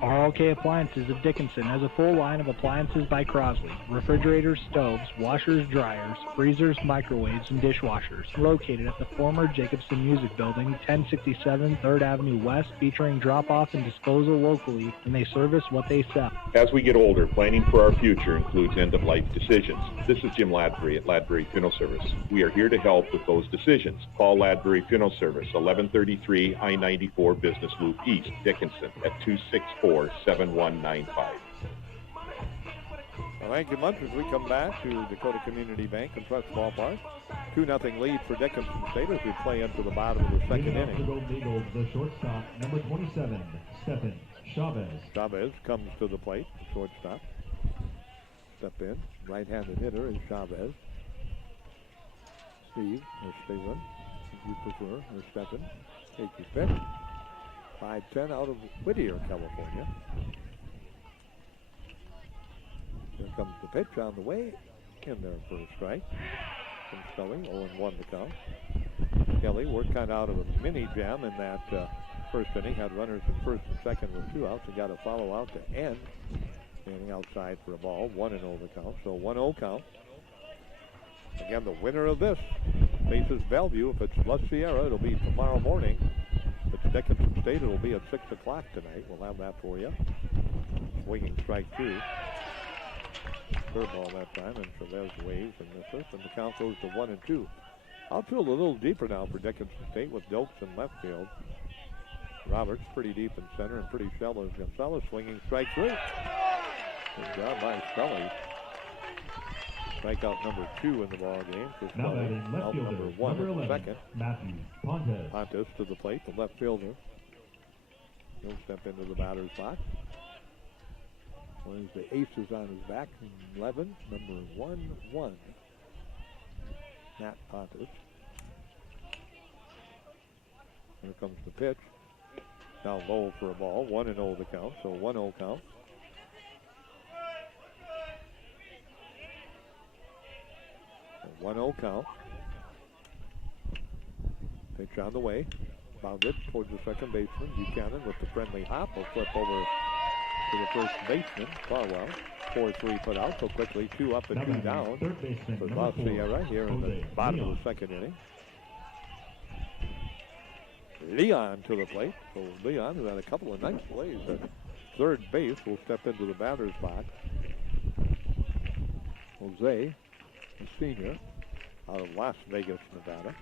RLK Appliances of Dickinson has a full line of appliances by Crosley. Refrigerators, stoves, washers, dryers, freezers, microwaves, and dishwashers. Located at the former Jacobson Music Building, 1067 3rd Avenue West, featuring drop-off and disposal locally, and they service what they sell. As we get older, planning for our future includes end-of-life decisions. This is Jim Ladbury at Ladbury Funeral Service. We are here to help with those decisions. Call Ladbury Funeral Service, 1133 I-94 Business Loop East, Dickinson, at 264-7195. Well, thank you much as we come back to Dakota Community Bank and Trust Ballpark. 2-0 lead for Dickinson State as we play into the bottom of the second inning. The Golden Eagles, the shortstop, number 27, Stephen Chavez. Chavez comes to the plate, shortstop. Step in, right-handed hitter is Chavez. Steve, or Steven, if you prefer, or Stephen, takes his pitch. 5-10 out of Whittier, California. Here comes the pitch on the way. In there for a strike. From Scully, 0-1 the count. Kelly worked kind of out of a mini jam in that first inning. Had runners in first and second with 2 outs and got a follow out to end. Standing outside for a ball. 1-0 the count. So 1-0 count. Again, the winner of this faces Bellevue. If it's La Sierra, it'll be tomorrow morning. If it's Dickinson State, it'll be at 6 o'clock tonight. We'll have that for you. Swinging strike 2. Curveball that time, and Chavez waves and misses, and the count goes to 1-2. Outfield a little deeper now for Dickinson State with Dilks in left field. Roberts pretty deep in center and pretty shallow as Gonzalez. Swinging strike 3. Good job by Scully. Strikeout number 2 in the ball game for Scully. Out number 1 in the second. Matthew Pontes. Pontes to the plate, the left fielder. He'll step into the batter's box. One of the aces on his back, 11, number 1-1. Matt Pontes. Here comes the pitch. Now low for a ball. 1-0 the count, so 1-0 count. A 1-0 count. Pitch on the way. Bounded towards the second baseman. Buchanan with the friendly hop will flip over to the first baseman, Farwell. 4-3 put out so quickly. 2 up and 2 down for La Sierra here in the bottom of the second inning. Leon to the plate. So Leon, who had a couple of nice plays at third base, will step into the batter's box. Jose, a senior, out of Las Vegas, Nevada.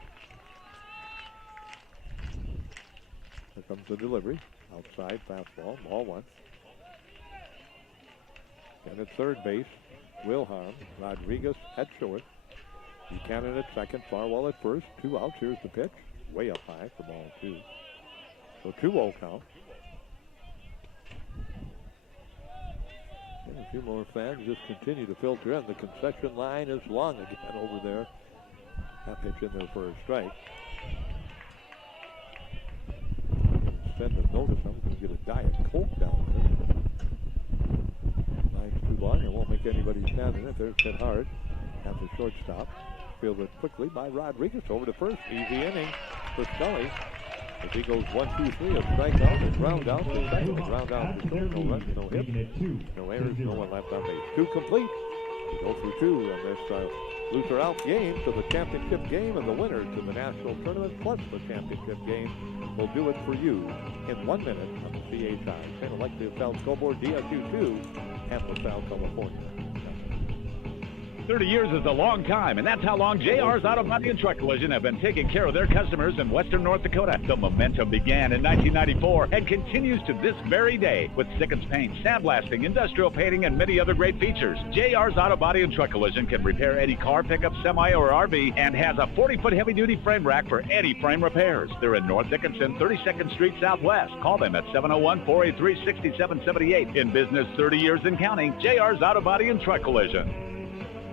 comes the delivery. Outside fastball, ball one. And at third base, Wilhelm. Rodriguez at short. Buchanan at second, Farwell at first. 2 outs. Here's the pitch. Way up high for ball 2. So 2-0 count. And a few more fans just continue to filter in. The concession line is long again over there. That pitch in there for a strike. Send a notice. I'm going to get a Diet Coke down there. Line's too long. It won't make anybody stand in it. There's hit hard at the shortstop. Fielded quickly by Rodriguez over to first. Easy inning for Scully. If he goes 1-2-3, a strikeout, a ground out to second, a ground out to short, no runs, no hits, no errors, no one left on base. 2 complete. We go through 2 on this Luther out game to the championship game, and the winner to the national tournament plus the championship game will do it for you in 1 minute on the CHI. St. Alexia South Scoreboard, DSU 2, and LaSalle, California. 30 years is a long time, and that's how long JR's Auto Body and Truck Collision have been taking care of their customers in western North Dakota. The momentum began in 1994 and continues to this very day with Sickens Paint, sandblasting, industrial painting, and many other great features. JR's Auto Body and Truck Collision can repair any car, pickup, semi, or RV and has a 40-foot heavy-duty frame rack for any frame repairs. They're in North Dickinson, 32nd Street Southwest. Call them at 701-483-6778. In business 30 years and counting, JR's Auto Body and Truck Collision.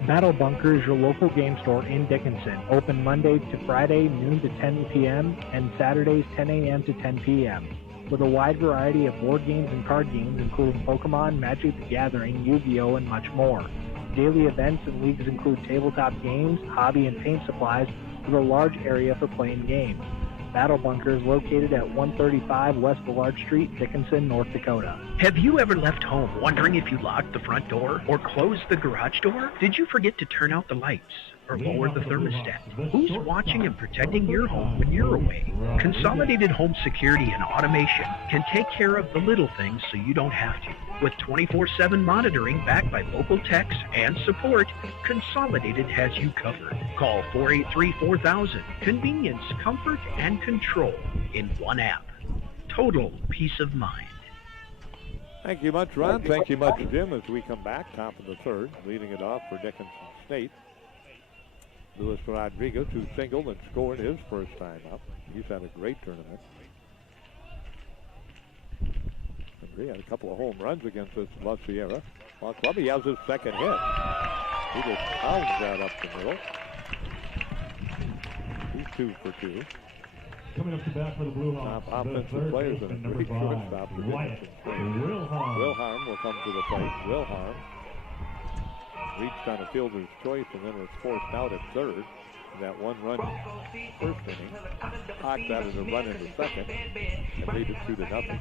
Battle Bunker is your local game store in Dickinson. Open Monday to Friday, noon to 10 p.m., and Saturdays, 10 a.m. to 10 p.m. With a wide variety of board games and card games, including Pokemon, Magic the Gathering, Yu-Gi-Oh!, and much more. Daily events and leagues include tabletop games, hobby and paint supplies, with a large area for playing games. Battle Bunker is located at 135 West Bullard Street, Dickinson, North Dakota. Have you ever left home wondering if you locked the front door or closed the garage door? Did you forget to turn out the lights or lower the thermostat? Who's watching and protecting your home when you're away? Consolidated Home Security and Automation can take care of the little things so you don't have to. With 24/7 monitoring backed by local techs and support, Consolidated has you covered. Call 483-4000. Convenience, comfort, and control in one app. Total peace of mind. Thank you much, Ron. Thank you much, Jim, as we come back. Top of the third, leading it off for Dickinson State. Luis Rodriguez, who singled and scored his first time up. He's had a great tournament. He had a couple of home runs against this La Sierra Ball Club. He has his second hit. He just pounds that up the middle. He's 2 for 2. Coming up to bat for the Blue Hawks, top offensive players and a great shortstop for Dickinson. Wilhelm will come to the plate. Wilhelm reached on a fielder's choice and then was forced out at third. That 1-run first inning. Hawks added a run in the second and made it 2-0.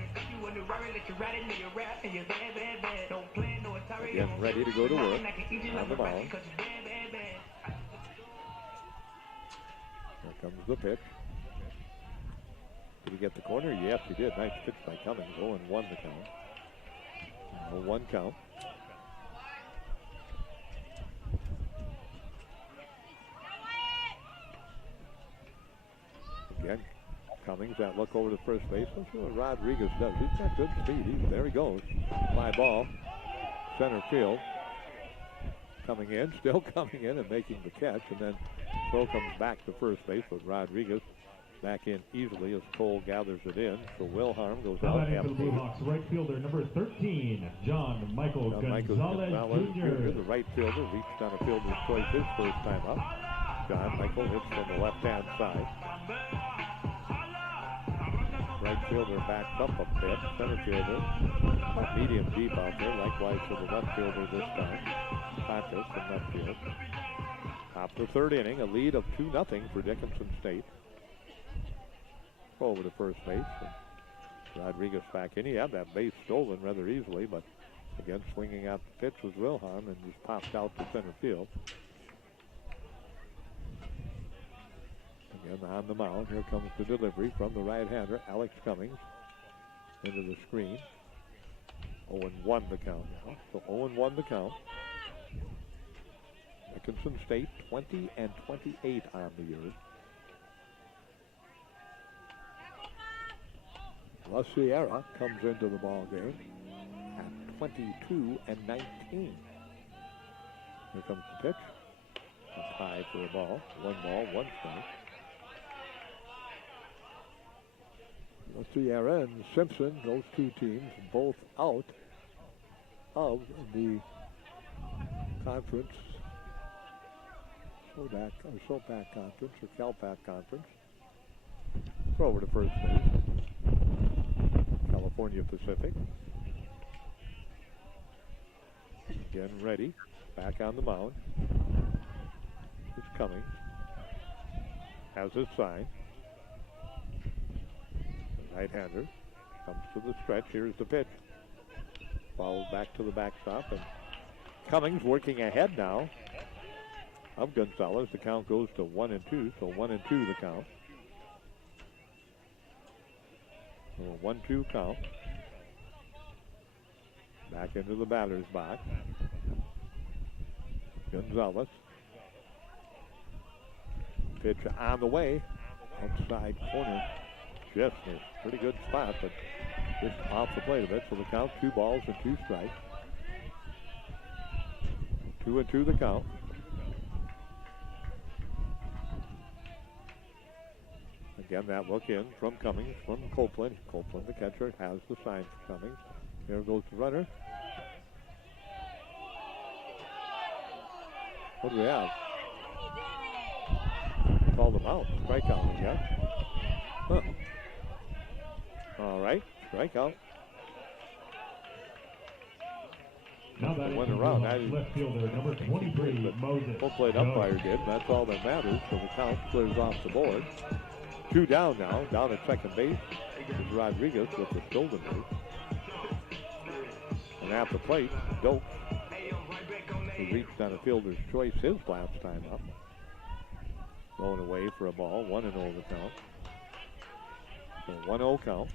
Again, ready to go to work on the mound. Here comes the pitch. Did he get the corner? Yes, he did. Nice pitch by Cummings. 0-1 the count. 0-1 count. Again, Cummings, that look over to first base. Let's see what Rodriguez does. He's got good speed. There he goes. Fly ball. Center field. Coming in, still coming in and making the catch. And then throw comes back to first base with Rodriguez back in easily as Cole gathers it in. So Wilhelm goes out. For the Blue Hawks, right fielder number 13, John Michael Gonzalez Jr. The right fielder reached on a fielder's choice his first time up. John Michael hits from the left-hand side. Right fielder backs up a bit. Center fielder, medium deep out there. Likewise for the left fielder this time. Pontus from left field. Top of the third inning, a lead of 2-0 for Dickinson State. Over to first base. Rodriguez back in. He had that base stolen rather easily, but again swinging out the pitch was Wilhelm and just popped out to center field. Again on the mound, here comes the delivery from the right-hander, Alex Cummings, into the screen. 0-1 the count now. So 0-1 the count. Dickinson State 20-28 on the year. La Sierra comes into the ball game at 22-19. Here comes the pitch. A tie for a ball. One ball, one strike. La Sierra and Simpson, those two teams, both out of the conference, SOPAC conference or CalPAC conference. Throw over to first base. California Pacific. Again ready. Back on the mound. It's coming. Has his sign. The right-hander comes to the stretch. Here's the pitch. Fouled back to the backstop. And Cummings working ahead now of Gonzalez. The count goes to 1-2. So 1-2 the count. So 1-2 count. Back into the batter's box. Gonzalez. Pitch on the way. Outside corner. Just a pretty good spot, but just off the plate a bit. So the count, 2 balls and 2 strikes. 2-2 the count. Again, that look in from Cummings, from Copeland. Copeland, the catcher, has the sign for Cummings. There goes the runner. What do we have? Called him out. Strikeout, I guess. Huh. All right, strikeout. Now that went around. That is left fielder number 23, Moses. Full plate umpire did. That's all that matters. So the count clears off the board. 2 down now. Down at second base is Rodriguez with the stolen base. And at the plate, Doak, who reached on a fielder's choice his last time up. Going away for a ball. 1-0 the count. So 1-0 count.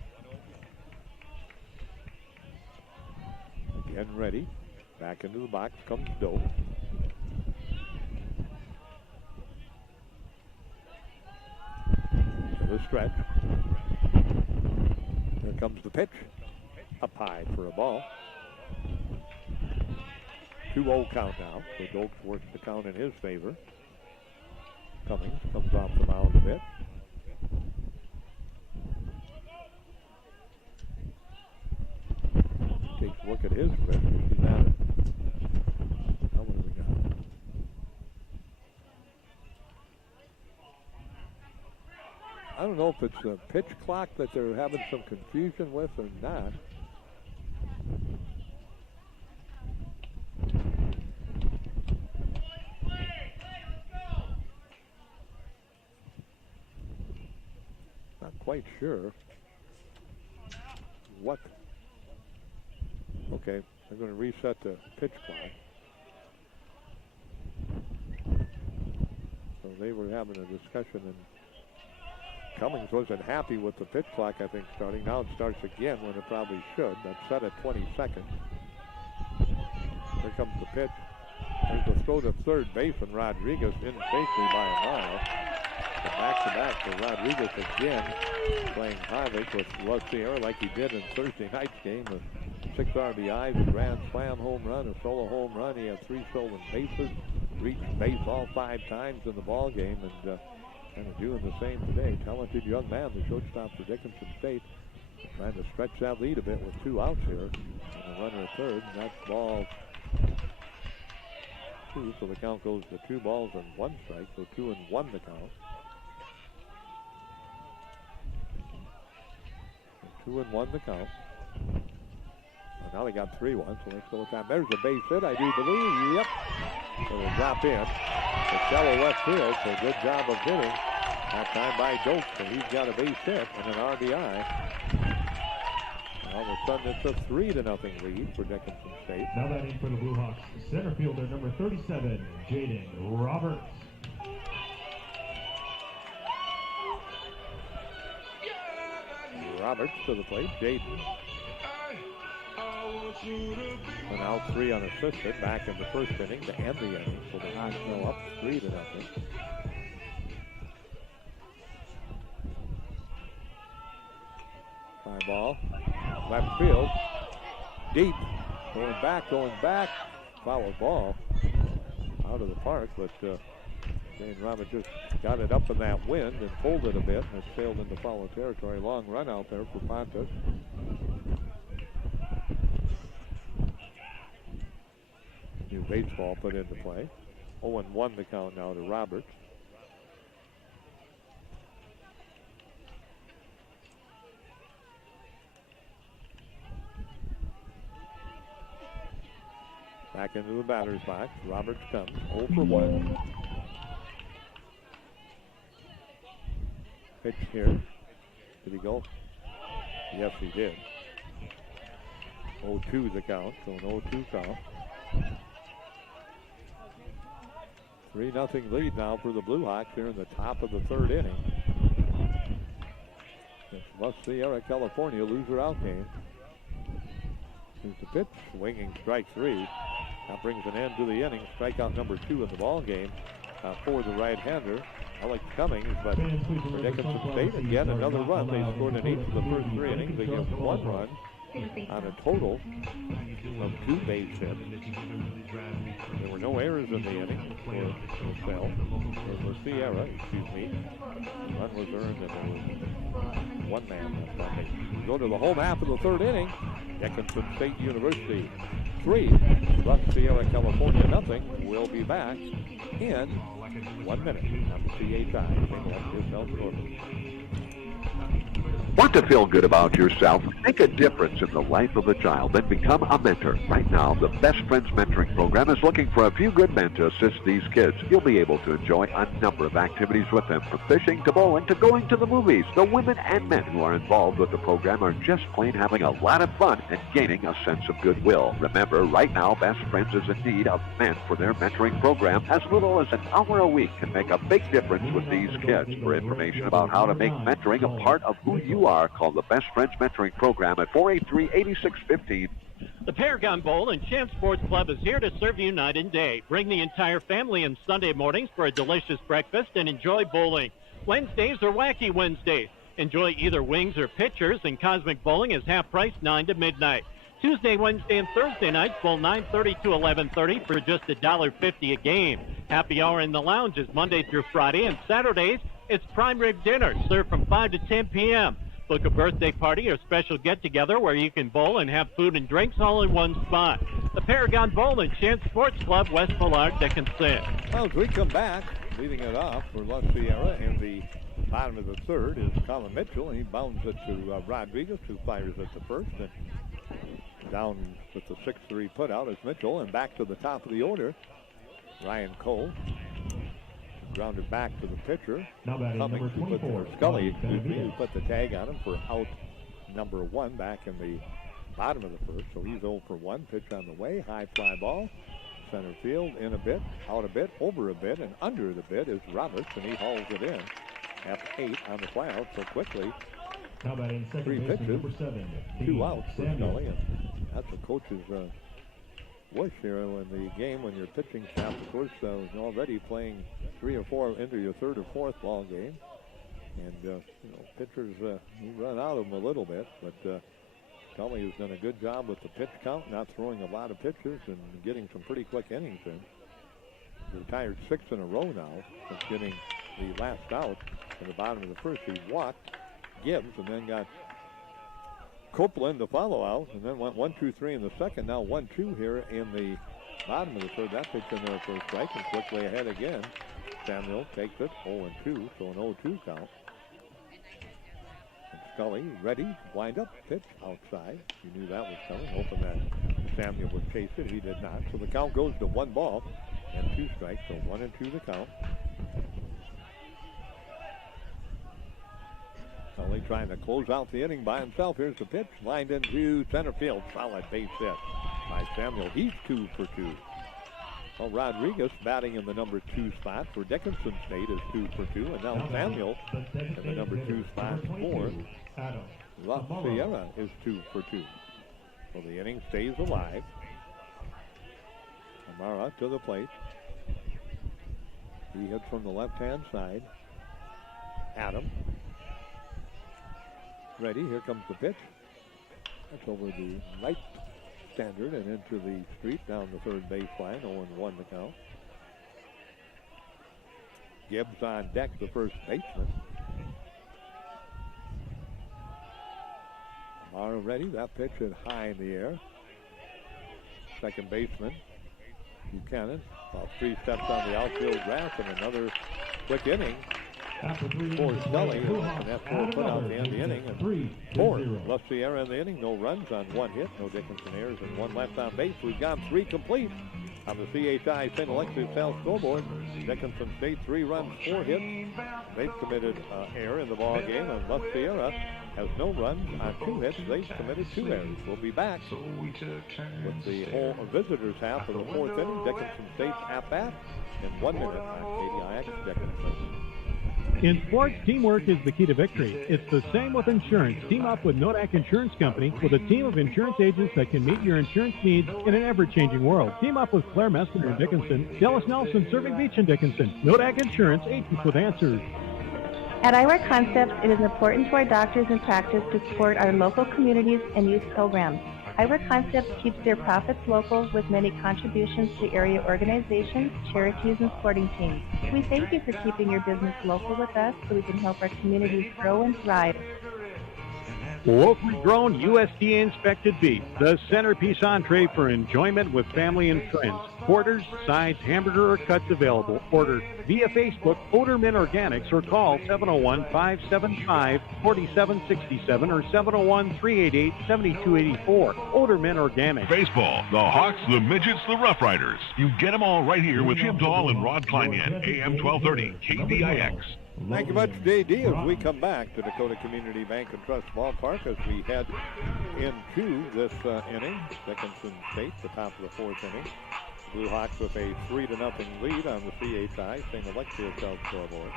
Again ready. Back into the box comes Doak. To the stretch. Here comes the pitch. Up high for a ball. 2-0 count now. So Doak works the count in his favor. Cummings comes off the mound a bit. Takes a look at his wrist. How what do we got? I don't know if it's a pitch clock that they're having some confusion with or not. Not quite sure what. Okay, they're going to reset the pitch clock. So they were having a discussion, and Cummings wasn't happy with the pitch clock, I think, starting. Now it starts again when it probably should. That's set at 20 seconds. Here comes the pitch. There's a throw to third base, and Rodriguez in safely by a mile. Back-to-back for Rodriguez again, playing havoc with La Sierra like he did in Thursday night's game. 6 RBIs, a grand slam home run, a solo home run. He had 3 stolen bases, reached base all 5 times in the ball game, and kind of doing the same today. Talented young man, the shortstop for Dickinson State, trying to stretch that lead a bit with 2 outs here, and a runner at third. And that's ball 2, so the count goes to 2 balls and 1 strike, so 2-1 the count. 2-1 the count. Well, now they got 3-1, so let's go with that. There's a base hit, I do believe. Yep. So it'll drop in. It's shallow left field, so good job of hitting. That time by Doak, so he's got a base hit and an RBI. All of a sudden, it's a 3-0 lead for Dickinson State. Now batting for the Blue Hawks, center fielder number 37, Jaden Roberts. Roberts to the plate. Jaden. So now 3 unassisted. Back in the first inning to end the inning. So the Hawks go up 3-0. Fly ball. Left field. Deep. Going back. Foul ball. Out of the park, but Jane Roberts just got it up in that wind and pulled it a bit, and it sailed into foul territory. Long run out there for Pontus. New baseball put into play. 0-1 the count now to Roberts. Back into the batter's box. Roberts comes 0 for 1. Pitch here. Did he go? Yes, he did. 0-2 the count, so an 0-2 count. 3-0 lead now for the Blue Hawks here in the top of the third inning. It's La Sierra, California, loser out game. Here's the pitch, swinging strike 3. That brings an end to the inning. Strikeout number 2 in the ball game for the right-hander, Alex Cummings. But for Dickinson State, again another run. They scored in each of the first 3 innings. They give 1 run on a total of 2 base hits. There were no errors in the inning for La Sierra. The run was earned and there was 1 man left on. We go to the home half of the third inning. Dickinson State University 3, La Sierra, California nothing. We'll be back in 1 minute on the CHI. Want to feel good about yourself? Make a difference in the life of a child, then become a mentor. Right now, the Best Friends Mentoring Program is looking for a few good men to assist these kids. You'll be able to enjoy a number of activities with them, from fishing to bowling to going to the movies. The women and men who are involved with the program are just plain having a lot of fun and gaining a sense of goodwill. Remember, right now, Best Friends is in need of men for their mentoring program. As little as an hour a week can make a big difference with these kids. For information about how to make mentoring a part of who you are, call the Best Friends Mentoring Program at 483-8615. The Paragon Bowl and Champ Sports Club is here to serve you night and day. Bring the entire family on Sunday mornings for a delicious breakfast and enjoy bowling. Wednesdays are Wacky Wednesdays. Enjoy either wings or pitchers, and Cosmic Bowling is half price 9 to midnight. Tuesday, Wednesday, and Thursday nights bowl 9:30 to 11:30 for just $1.50 a game. Happy hour in the lounge is Monday through Friday, and Saturdays it's prime rib dinner served from 5 to 10 p.m. Book a birthday party or special get-together where you can bowl and have food and drinks all in one spot. The Paragon Bowl and Chance Sports Club, West Millard, Dickinson. Well, as we come back, leading it off for La Sierra in the bottom of the third is Colin Mitchell, and he bounds it to Rodriguez, who fires at the first. And down with the 6-3 putout is Mitchell, and back to the top of the order, Ryan Cole. Grounded back to the pitcher. Cummings, Scully, who put the tag on him for out number 1 back in the bottom of the first. So he's 0 for 1. Pitch on the way. High fly ball. Center field, in a bit, out a bit, over a bit, and under the bit is Roberts, and he hauls it in. F8 on the fly out so quickly. 3 pitches, 2 outs for Scully, and that's the coach's wish here in the game when your pitching staff, of course, is already playing 3 or 4 into your 3rd or 4th ball game. And, pitchers, you run out of them a little bit, but Scully has done a good job with the pitch count, not throwing a lot of pitches and getting some pretty quick innings in. He's retired 6 in a row now since getting the last out in the bottom of the first. He walked Gibbs and then got Copeland to follow out, and then went 1-2-3 in the second. Now 1-2 here in the bottom of the third. That pitch in there for a strike, and quickly ahead again. Samuel takes it 0-2, so an 0-2 count. And Scully ready, wind up, pitch outside. You knew that was coming, hoping that Samuel would chase it. He did not. So the count goes to 1 ball and 2 strikes. So 1-2 the count. Scully trying to close out the inning by himself. Here's the pitch, lined into center field. Solid base hit by Samuel. He's 2 for 2. Well, Rodriguez batting in the number 2 spot for Dickinson State is 2 for 2. And now Samuel in the number 2 spot for La Sierra is 2 for 2. So the inning stays alive. Amara to the plate. He hits from the left-hand side. Adam ready. Here comes the pitch. That's over the right standard and into the street down the third baseline. 0-1 the count. Gibbs on deck, the first baseman. Mara ready. That pitch is high in the air. Second baseman, Buchanan. About 3 steps on the outfield grass and another quick inning for Scully. And that's 4 put out the end of the inning. And 4 left Sierra in the inning. No runs on 1 hit. No Dickinson errors and 1 left on base. We've got 3 complete on the CHI St. Alexius South scoreboard. Dickinson State 3 runs, 4 hits. They've committed error in the ball game, and Left Sierra has no runs on 2 hits. They've committed 2 errors. We'll be back with the whole visitors half of the 4th inning. Dickinson State's at bat in 1 minute on KDIX Dickinson. In sports, teamwork is the key to victory. It's the same with insurance. Team up with Nodak Insurance Company with a team of insurance agents that can meet your insurance needs in an ever-changing world. Team up with Claire Messenger in Dickinson, Dallas Nelson serving Beach in Dickinson. Nodak Insurance, agents with answers. At Ira Concepts, it is important to our doctors in practice to support our local communities and youth programs. Ira Concepts keeps their profits local with many contributions to area organizations, charities, and sporting teams. We thank you for keeping your business local with us so we can help our communities grow and thrive. Locally grown, USDA-inspected beef, the centerpiece entree for enjoyment with family and friends. Quarters, sides, hamburger, or cuts available. Order via Facebook, Oderman Organics, or call 701-575-4767 or 701-388-7284. Oderman Organics. Baseball, the Hawks, the Midgets, the Rough Riders. You get them all right here with Jim Dahl and Rod Kleinyan, AM 1230, KDIX. Thank you much, JD, as we come back to Dakota Community Bank and Trust Ballpark as we head into this inning. Dickinson State, the top of the 4th inning. Blue Hawks with a 3-0 lead on the CHI St. Alexius South scoreboard.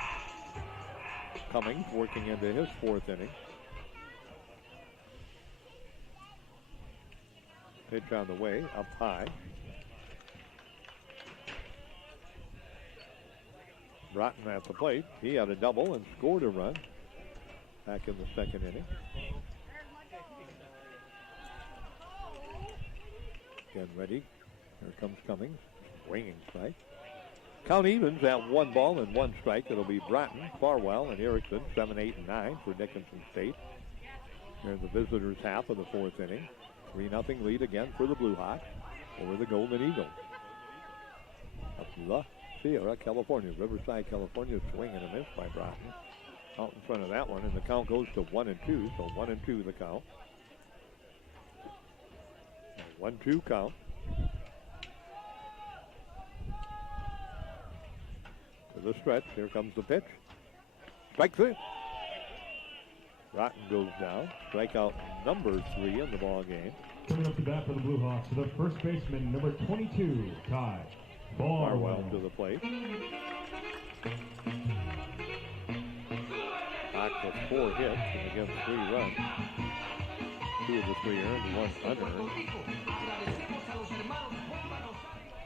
Cummings working into his 4th inning. Pitch on the way, up high. Broughton at the plate. He had a double and scored a run back in the 2nd inning. Again ready. Here comes Cummings. Swinging strike. Count evens at 1 ball and 1 strike. It'll be Broughton, Farwell, and Erickson, 7, 8, and 9 for Dickinson State. They're in the visitors' half of the 4th inning. 3-0 lead again for the Blue Hawks over the Golden Eagles. Up to the Sierra, California. Riverside, California, swing and a miss by Broughton. Out in front of that one, and the count goes to 1-2, so 1-2 the count. 1-2 count. To the stretch, here comes the pitch. Strike 3. Broughton goes down. Strikeout number 3 in the ball game. Coming up to bat for the Blue Hawks, the first baseman, number 22, Ty Farwell to the plate. Hawks with 4 hits and again 3 runs. 2 of the 3 earned, 1 unearned.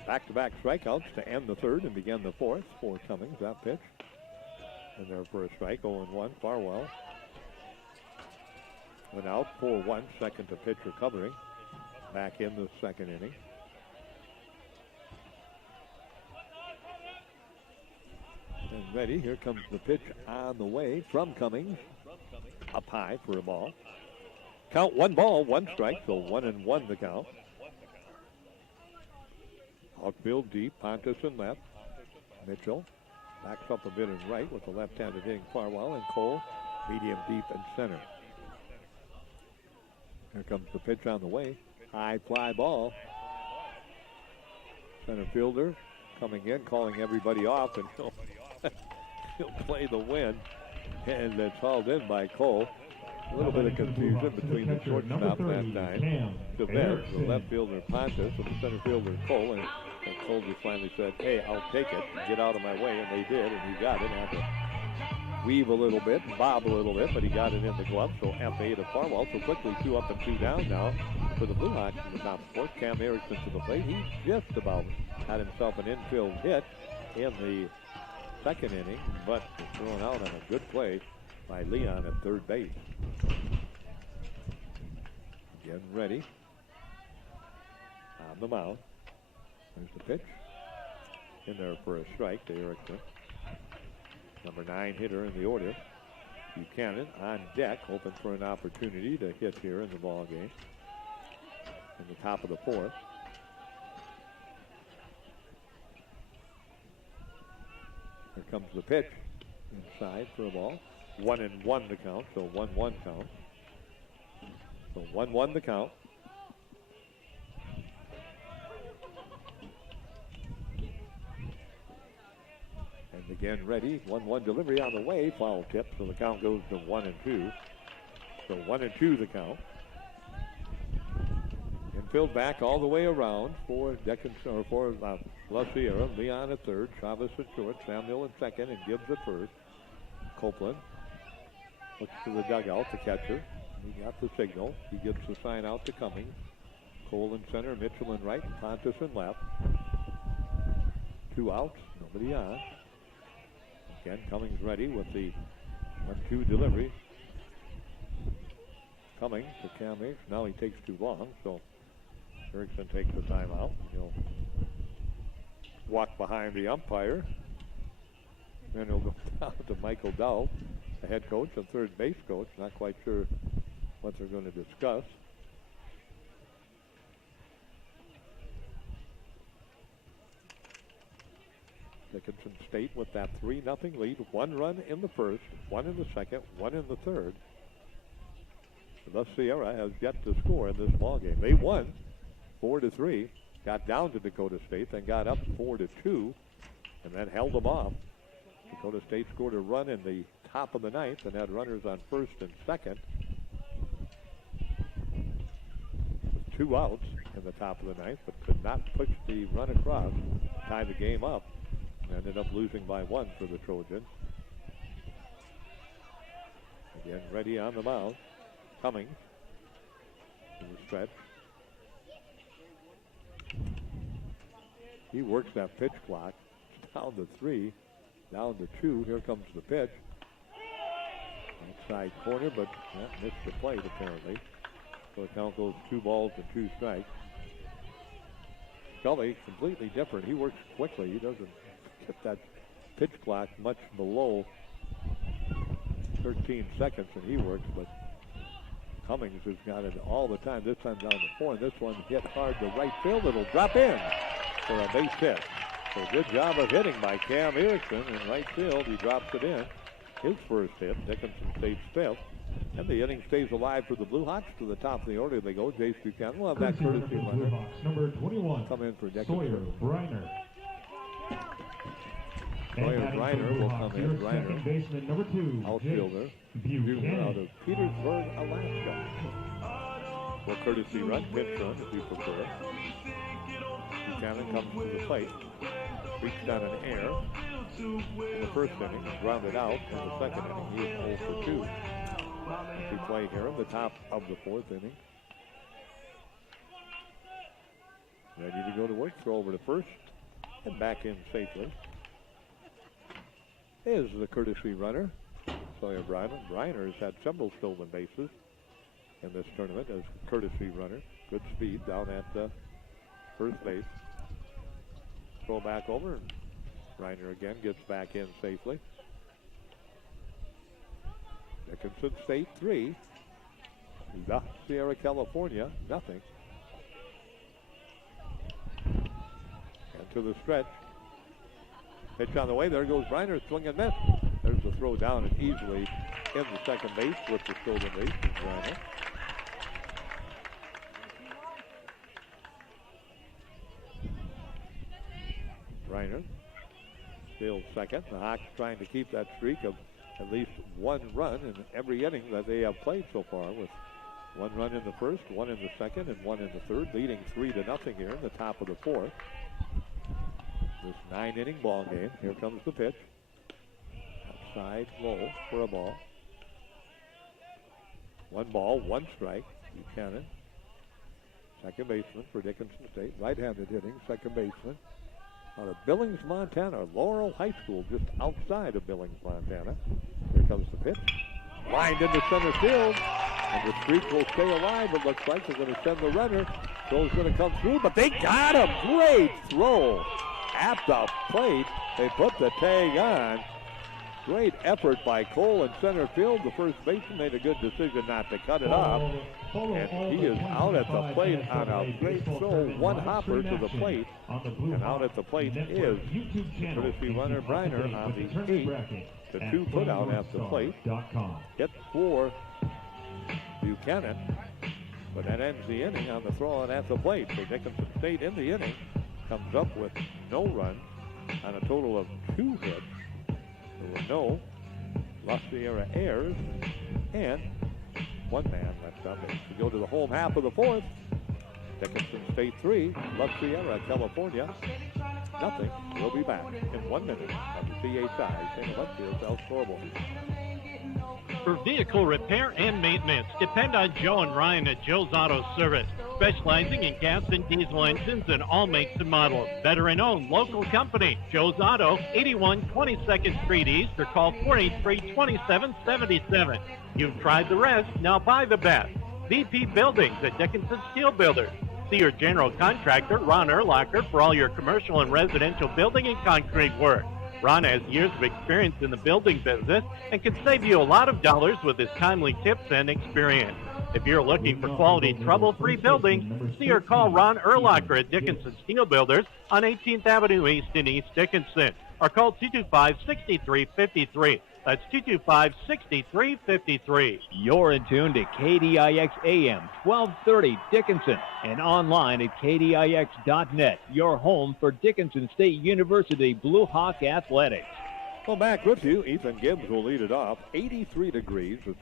Back-to-back strikeouts to end the 3rd and begin the 4th for Cummings. That pitch. And there for a strike, 0-1. Farwell went out, 4-1, second to pitch recovery. Back in the 2nd inning. And ready, here comes the pitch on the way from Cummings. Up high for a ball. Count 1 ball, 1 strike, so 1-1 the count. Outfield deep, Pontus in left. Mitchell backs up a bit in right with the left-handed hitting Farwell, and Cole medium deep and center. Here comes the pitch on the way. High fly ball. Center fielder coming in, calling everybody off, and he'll play the win. And it's hauled in by Cole. A little bit of confusion between the shortstop that time. The left fielder Pontus and the center fielder Cole. And Cole just finally said, hey, I'll take it. Get out of my way. And they did, and he got it. Had to weave a little bit, bob a little bit, but he got it in the glove. So FA to Farwell. So quickly 2 up and 2 down now for the Blue Hawks in the top 4. Cam Erickson to the plate. He just about had himself an infield hit in the 2nd inning, but thrown out on a good play by Leon at 3rd base. Again, ready. On the mound. There's the pitch. In there for a strike to Erickson. Number 9 hitter in the order. Buchanan on deck, hoping for an opportunity to hit here in the ball game. In the top of the 4th. Here comes the pitch. Inside for a ball. 1-1 the count, so 1-1 count. So 1-1 the count. And again ready. 1-1 delivery on the way. Foul tip, so the count goes to 1-2. So 1-2 the count. Infield back all the way around for Dickinson, or for La Sierra. Leon at third, Chavez at short, Samuel at second, and Gibbs at first. Copeland looks to the dugout, the catcher. He got the signal. He gives the sign out to Cummings. Cole in center, Mitchell in right, Pontus in left. 2 outs, nobody on. Again, Cummings ready with the 1-2 delivery. Cummings to Cam Hicks. Now he takes too long, so Erickson takes the timeout. He'll walk behind the umpire. Then he'll go down to Michael Dow, the head coach and third base coach. Not quite sure what they're going to discuss. Dickinson State with that 3-0 lead. 1 run in the first, 1 in the second, 1 in the third. Thus Sierra has yet to score in this ballgame. They won 4-3, got down to Dakota State, then got up 4-2, and then held them off. Dakota State scored a run in the top of the 9th and had runners on first and second. 2 outs in the top of the 9th, but could not push the run across, tie the game up, and ended up losing by 1 for the Trojans. Again, ready on the mound. Cummings in the stretch. He works that pitch clock. Down to 3, down to 2. Here comes the pitch. Outside corner, but missed the plate apparently. So the count goes 2 balls and 2 strikes. Scully, completely different. He works quickly. He doesn't get that pitch clock much below 13 seconds, and he works, but Cummings has got it all the time. This time down to 4, and this one hit hard to right field. It'll drop in for a base hit. So good job of hitting by Cam Erickson in right field. He drops it in. His first hit. Dickinson State's 5th. And the inning stays alive for the Blue Hawks. To the top of the order they go. Jace Buchanan will have that courtesy runner. Number 21. Come in for Dickinson. Sawyer Briner. Sawyer Briner will come in. Briner, second baseman number 2. outfielder. Buchanan. Out of Petersburg, Alaska. Well, courtesy run, pitch run if you prefer. Buchanan comes to the plate. Reached on an air in the first inning, grounded out in the second inning. He is 0 for 2. We play here in the top of the 4th inning. Ready to go to work, throw over to first, and back in safely. Is the courtesy runner, Sawyer Briner. Briner has had several stolen bases in this tournament as courtesy runner. Good speed down at first base. Throw back over, and Briner again gets back in safely. Dickinson State 3. La Sierra, California, nothing. And to the stretch. Pitch on the way. There goes Briner. Swing and miss. There's the throw down and easily in the second base with the stolen base. Briner. Briner still second. The Hawks trying to keep that streak of at least 1 run in every inning that they have played so far, with 1 run in the first, 1 in the second, and 1 in the third, leading 3-0 here in the top of the 4th. This 9-inning ball game. Here comes the pitch. Outside low for a ball. 1 ball, 1 strike. Buchanan, second baseman for Dickinson State. Right-handed hitting, second baseman. Out of Billings, Montana, Laurel High School, just outside of Billings, Montana. Here comes the pitch. Lined into center field. And the streak will stay alive, it looks like. They're going to send the runner. Throw's going to come through, but they got him. Great throw at the plate. They put the tag on. Great effort by Cole in center field. The first baseman made a good decision not to cut it off. And he is out at the plate on a great throw. One hopper to the plate. And out at the plate is courtesy runner Briner on the 8th. The 2 put out at the plate. Hit for Buchanan. But that ends the inning on the throw and at the plate. So Dickinson State in the inning comes up with no runs on a total of 2 hits. There were no La Sierra errors and 1 man left on base. We go to the home half of the 4th. Dickinson State 3, La Sierra, California, nothing. We'll be back in 1 minute on the CHI St. Alexia South Scoreboard. For vehicle repair and maintenance, depend on Joe and Ryan at Joe's Auto Service, specializing in gas and diesel engines and all makes and models. Veteran-owned local company, Joe's Auto, 81 22nd Street East, or call 483-2777. You've tried the rest, now buy the best. VP Buildings at Dickinson Steel Builders. See your general contractor, Ron Erlacher, for all your commercial and residential building and concrete work. Ron has years of experience in the building business and can save you a lot of dollars with his timely tips and experience. If you're looking for quality, trouble-free building, see or call Ron Erlacher at Dickinson Steel Builders on 18th Avenue East in East Dickinson, or call 225-6353. That's 225-6353. You're in tune to KDIX AM 1230 Dickinson and online at KDIX.net, your home for Dickinson State University Blue Hawk Athletics. Well, back with you, Ethan Gibbs will lead it off. 83 degrees, a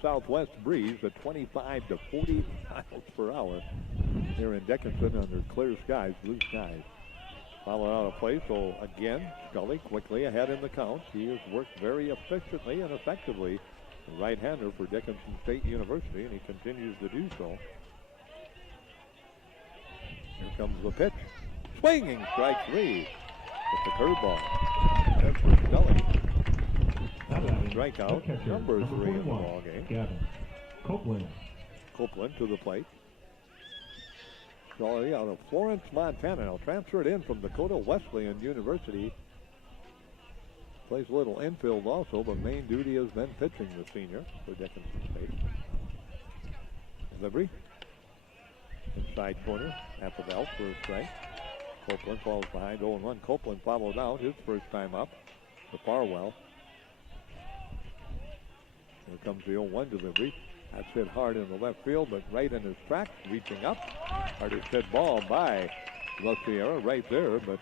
southwest breeze at 25 to 40 miles per hour here in Dickinson under clear skies, blue skies. Fouled out of play, so again, Scully quickly ahead in the count. He has worked very efficiently and effectively. The right-hander for Dickinson State University, and he continues to do so. Here comes the pitch. Swinging strike 3 with the curveball. That's for Scully. Strikeout number 3 in the ball game. Copeland to the plate. Scully out of Florence, Montana. Now transferred in from Dakota Wesleyan University. Plays a little infield also, but main duty has been pitching, the senior for Dickinson State. Delivery. Inside corner at the belt for a strike. Copeland falls behind 0-1. Copeland followed out his first time up to Farwell. Here comes the 0-1 delivery. That's hit hard in the left field, but right in his track, reaching up. Hardest hit ball by La Sierra right there, but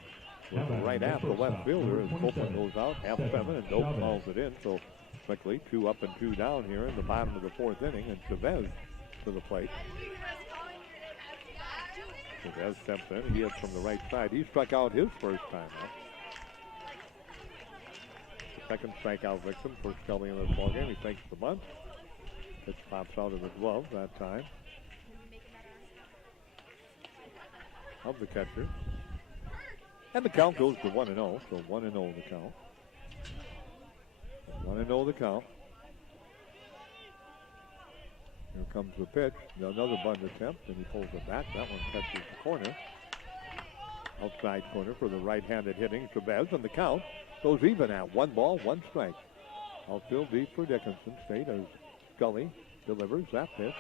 right after the left fielder as Copeland goes out, F7, and Doak calls it in. So quickly, 2 up and 2 down here in the bottom of the 4th inning, and Chavez to the plate. Chavez steps in. He hits from the right side. He struck out his first time up. The second strikeout victim for Scully in this ballgame. He takes the bunt. Pitch pops out of the glove that time. Of the catcher. And the count goes to 1-0. So 1-0 the count. 1-0 the count. Here comes the pitch. Another bunt attempt, and he pulls it back. That one catches the corner. Outside corner for the right-handed hitting Chavez, and the count goes even at 1 ball, 1 strike. Outfield deep for Dickinson State as Scully delivers that pitch.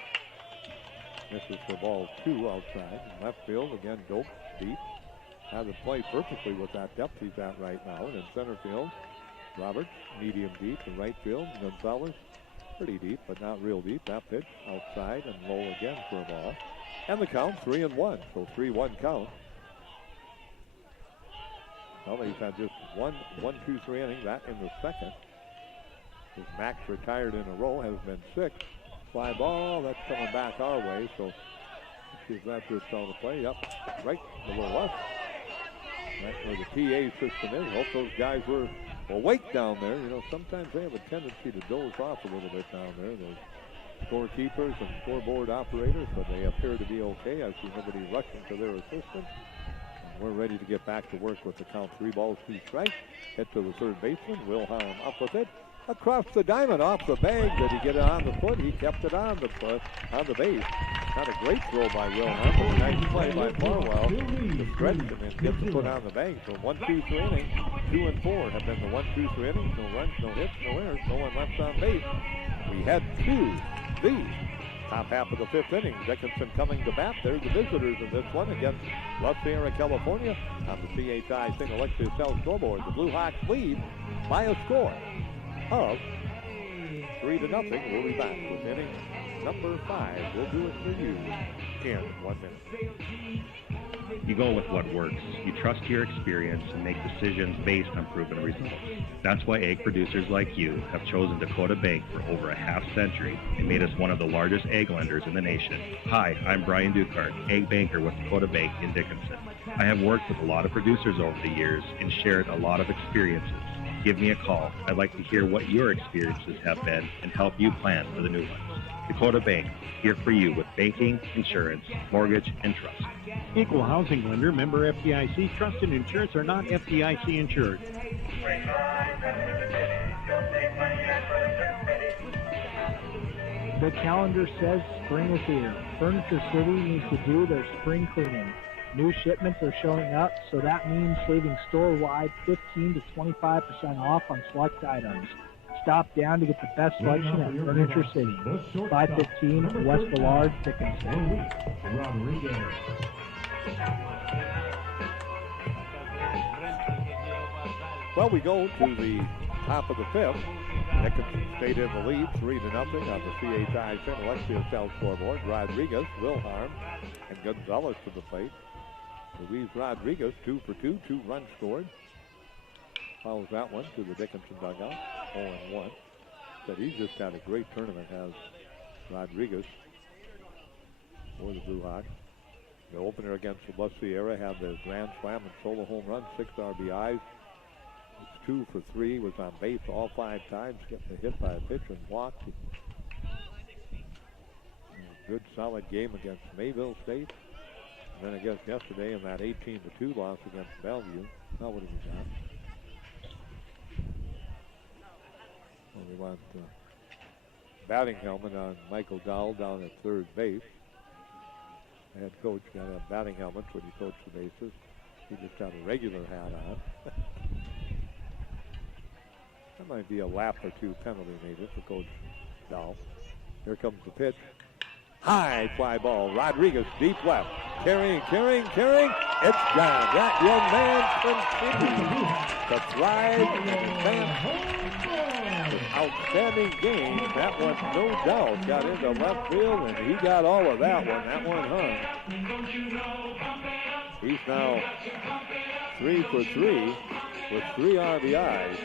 Misses for ball 2 outside. Left field, again, Doak deep. Hasn't played perfectly with that depth he's at right now. And in center field, Roberts, medium deep. In right field, Gonzalez, pretty deep, but not real deep. That pitch outside and low again for a ball. And the count, 3-1. So 3-1 count. Well, he's had just 1-2-3 inning, that in the second. His max retired in a row, has been 6. Fly ball, that's coming back our way, so let's see if that's what's on the play. Up, right, below us. That's where the PA system is. Hope those guys were awake down there. You know, sometimes they have a tendency to doze off a little bit down there. The scorekeepers and scoreboard operators, but they appear to be okay. I see nobody rushing to their assistance. We're ready to get back to work with the count. 3 balls, 2 strikes. Hit to the third baseman. Wilhelm up with it. across the diamond, off the bag. Did he get it on the foot? He kept it on the foot, on the base. Not a great throw by Wilhelm, but a nice play by Farwell to stretch him and get the foot on the bag. So 1, 2, 3 innings. 2 and 4 have been the 1, 2, 3 innings. No runs, no hits, no errors, no one left on base. We head to the top half of the 5th inning. Dickinson coming to bat. There's the visitors in this one against La Sierra, California on the CHI St. Alexius South scoreboard. The Blue Hawks lead by a score of 3-0. We'll be back with inning number 5. We'll do it for you in 1 minute. You go with what works. You trust your experience and make decisions based on proven results. That's why egg producers like you have chosen Dakota Bank for over a half-century and made us one of the largest egg lenders in the nation. Hi, I'm Brian Dukart, egg banker with Dakota Bank in Dickinson. I have worked with a lot of producers over the years and shared a lot of experiences. Give me a call. I'd like to hear what your experiences have been and help you plan for the new ones. Dakota Bank, here for you with banking, insurance, mortgage, and trust. Equal housing lender, member FDIC. Trust and insurance are not FDIC insured. The calendar says spring is here. Furniture City needs to do their spring cleaning. New shipments are showing up, so that means saving store-wide 15 to 25% off on select items. Stop down to get the best selection at Furniture City. 515 West Ballard, Dickinson. Well, we go to the top of the 5th. Dickinson stayed in the lead, 3-0 on the CHI St. Alexius South scoreboard. Rodriguez, Wilharm, and Gonzalez to the plate. Luis Rodriguez, 2 for 2, 2 runs scored. Fouls that one to the Dickinson dugout, 0-1. But he's just had a great tournament, has Rodriguez for the Blue Hawks. The opener against La Sierra had the grand slam and solo home run, 6 RBIs. It's 2 for 3, was on base all 5 times, getting hit by a pitch and walked. A good solid game against Mayville State. And then I guess yesterday in that 18-2 loss against Bellevue. Now what have we got? Well, we want batting helmet on Michael Dowell down at third base. The head coach got a batting helmet when he coached the bases. He just got a regular hat on. That might be a lap or 2 penalty maybe for Coach Dowell. Here comes the pitch. High fly ball. Rodriguez deep left. Carrying. It's gone. That young man continues to thrive and advance. With outstanding game. That one, no doubt, got into left field, and he got all of that one. That one hung. He's now 3 for 3 with 3 RBIs.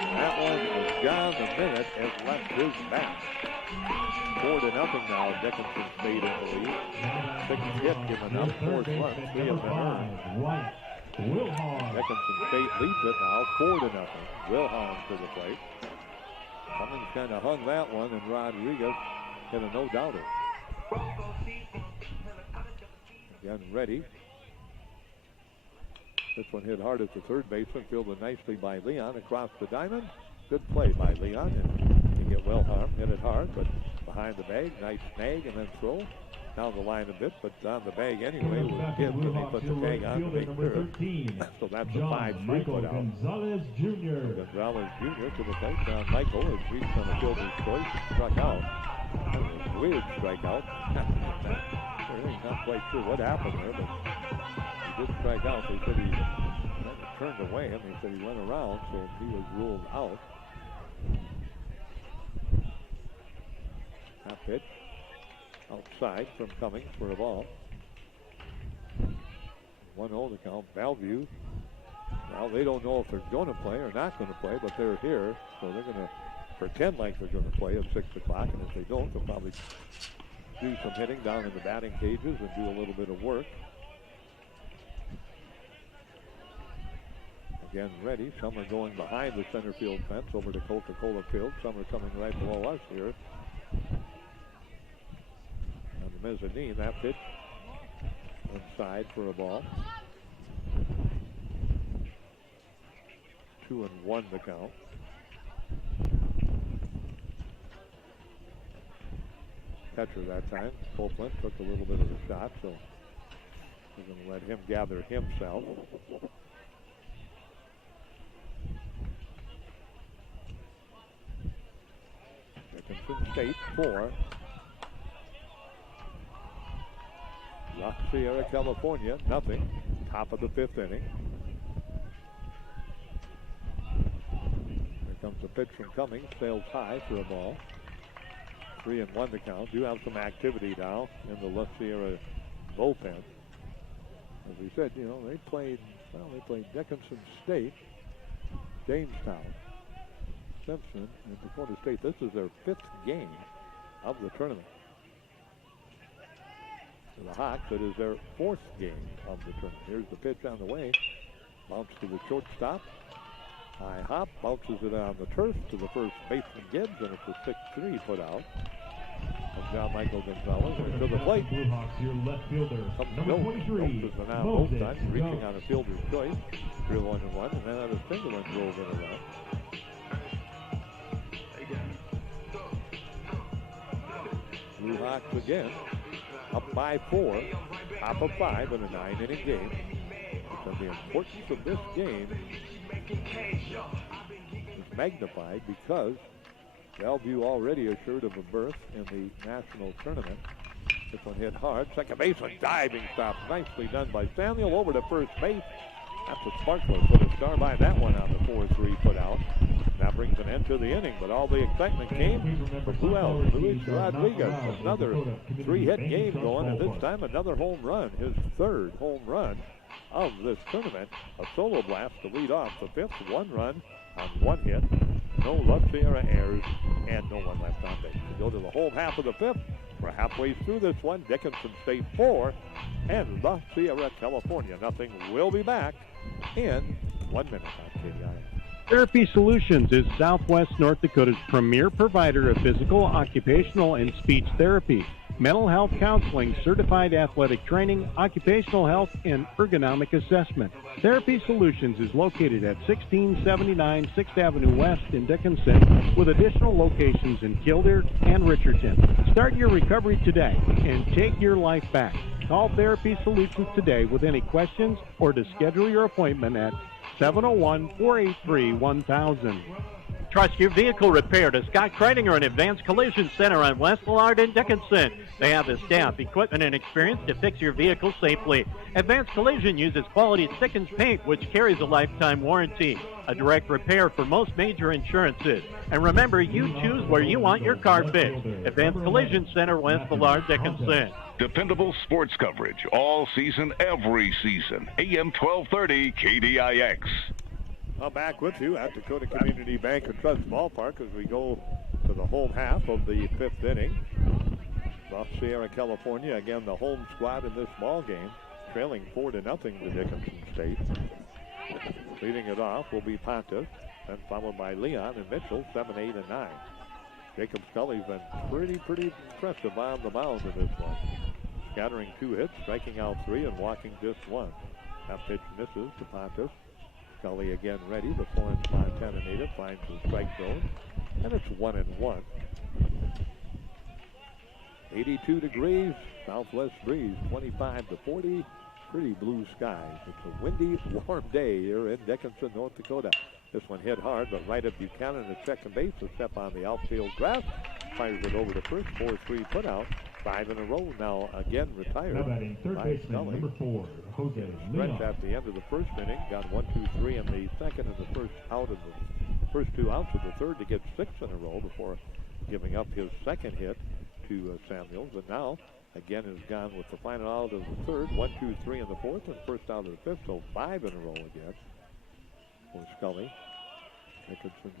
That one was gone the minute it left his bat. 4-0 now. Dickinson stayed in the lead. 6 hits given up, 4 slugs, 3 have been earned. Dickinson State leads it now, 4-0. Wilhelm to the plate. Cummings kind of hung that one, and Rodriguez hit a no-doubter. Again, ready. This one hit hard at the third baseman, fielded nicely by Leon across the diamond. Good play by Leon, and you get Wilhelm, hit it hard, but behind the bag, nice snag, and then throw down the line a bit, but on the bag anyway was hit when he put the tag on to make sure. So that's a 5-3 put out. Gonzalez Jr. Gonzalez Jr. to the plate. John Michael has reached on the fielder's choice and struck out. That was a weird strikeout. We're really not quite sure what happened there, but he did strike out. They said he turned away, and they said he went around, so he was ruled out. That pitch outside from Cummings for a ball. 1-0 to count. Bellevue, well, they don't know if they're going to play or not going to play, but they're here, so they're going to pretend like they're going to play at 6 o'clock, and if they don't, they'll probably do some hitting down in the batting cages and do a little bit of work. Again, ready. Some are going behind the center field fence over to Coca-Cola Field. Some are coming right below us here. On the mezzanine, that pitch inside for a ball. 2-1 the count. catcher that time. Copeland took a little bit of the shot, so we're going to let him gather himself. Dickinson State 4. La Sierra, California, nothing. Top of the 5th inning. Here comes the pitch from Cummings. Sails high for a ball. 3-1 the count. Do have some activity now in the La Sierra bullpen. As we said, you know, they played Dickinson State, Jamestown, Simpson, and Dakota State. This is their 5th game of the tournament. For the Hawks, it is their 4th game of the tournament. Here's the pitch on the way. Bounce to the shortstop. High hop, bounces it on the turf to the first baseman Gibbs, and it's a 6-3 put out. From John Michael Gonzalez to the plate. Blue Hawks, your left fielder, number 23, Is the now both times, reaching on a fielder's choice. 3-1-1, and then on a single and drove it around. Blue Hawks again, up by 4, top of 5 in a 9-inning game. And the importance of this game is magnified because Bellevue already assured of a berth in the national tournament. This one hit hard. Second baseman diving stop. Nicely done by Samuel over to first base. That's a sparkler. Put a star by that one on the 4-3 put out. That brings an end to the inning, but all the excitement came from who else? Luis Rodriguez. Another 3-hit game going, and this time another home run. His 3rd home run of this tournament. A solo blast to lead off the 5th. 1 run on 1 hit. No La Sierra errors and no one left on base. We go to the home half of the 5th. We're halfway through this one. Dickinson State 4 and La Sierra, California nothing. We'll be back in 1 minute on KDI. Therapy Solutions is Southwest North Dakota's premier provider of physical, occupational, and speech therapy, mental health counseling, certified athletic training, occupational health, and ergonomic assessment. Therapy Solutions is located at 1679 6th Avenue West in Dickinson, with additional locations in Kildare and Richardson. Start your recovery today and take your life back. Call Therapy Solutions today with any questions or to schedule your appointment at 701-483-1000. Trust your vehicle repair to Scott Kreidinger and Advanced Collision Center on West Lillard in Dickinson. They have the staff, equipment, and experience to fix your vehicle safely. Advanced Collision uses quality Stickens paint, which carries a lifetime warranty. A direct repair for most major insurances. And remember, you choose where you want your car fixed. Advanced Collision Center, West Lillard, Dickinson. Dependable sports coverage all season, every season. AM 1230 KDIX. I'm back with you at Dakota Community Bank and Trust Ballpark as we go to the home half of the 5th inning. La Sierra, California, again the home squad in this ball game, trailing 4-0 to Dickinson State. Leading it off will be Pontus, then followed by Leon and Mitchell, 7, 8, and 9. Jacob Scully's been pretty impressive on the mound in this one. Scattering 2 hits, striking out 3, and walking just 1. That pitch misses to Pontus. Scully again ready. The Florence, Montana native finds the strike zone, and it's 1-1. 82 degrees, southwest breeze, 25 to 40. Pretty blue skies. It's a windy, warm day here in Dickinson, North Dakota. This one hit hard, but right at Buchanan at second base. A step on the outfield grass. Fires it over to first. 4-3 put out. 5 in a row now, again retired. Now batting third baseman, number 4, Jose Leon. Stretch at the end of the first inning. Got 1, 2, 3 in the second and the first out of the first 2 outs of the third to get 6 in a row before giving up his second hit to Samuels. And now, again, is gone with the final out of the third. 1, 2, 3 in the fourth and first out of the fifth. So 5 in a row again for Scully. Dickinson,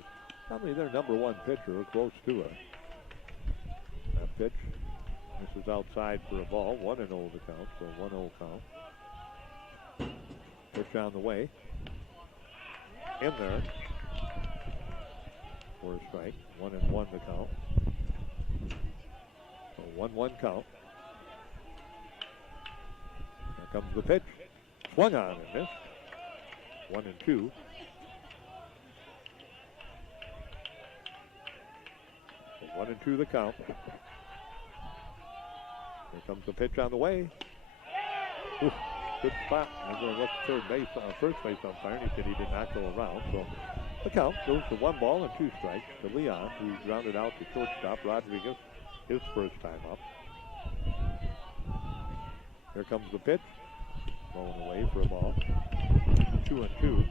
probably their number 1 pitcher, or close to it. That pitch. This is outside for a ball. 1-0 the count, so 1-0 count. Pitch on the way. In there. For a strike. 1-1 the count. So 1-1 count. Here comes the pitch. Swung on and missed. 1-2. So 1-2 the count. Comes the pitch on the way. Ooh, good spot. I'm going to let the first base umpire, and he said he did not go around. So the count goes to 1 ball and 2 strikes to Leon, who grounded out to shortstop Rodriguez, his first time up. Here comes the pitch. Rolling away for a ball. 2-2.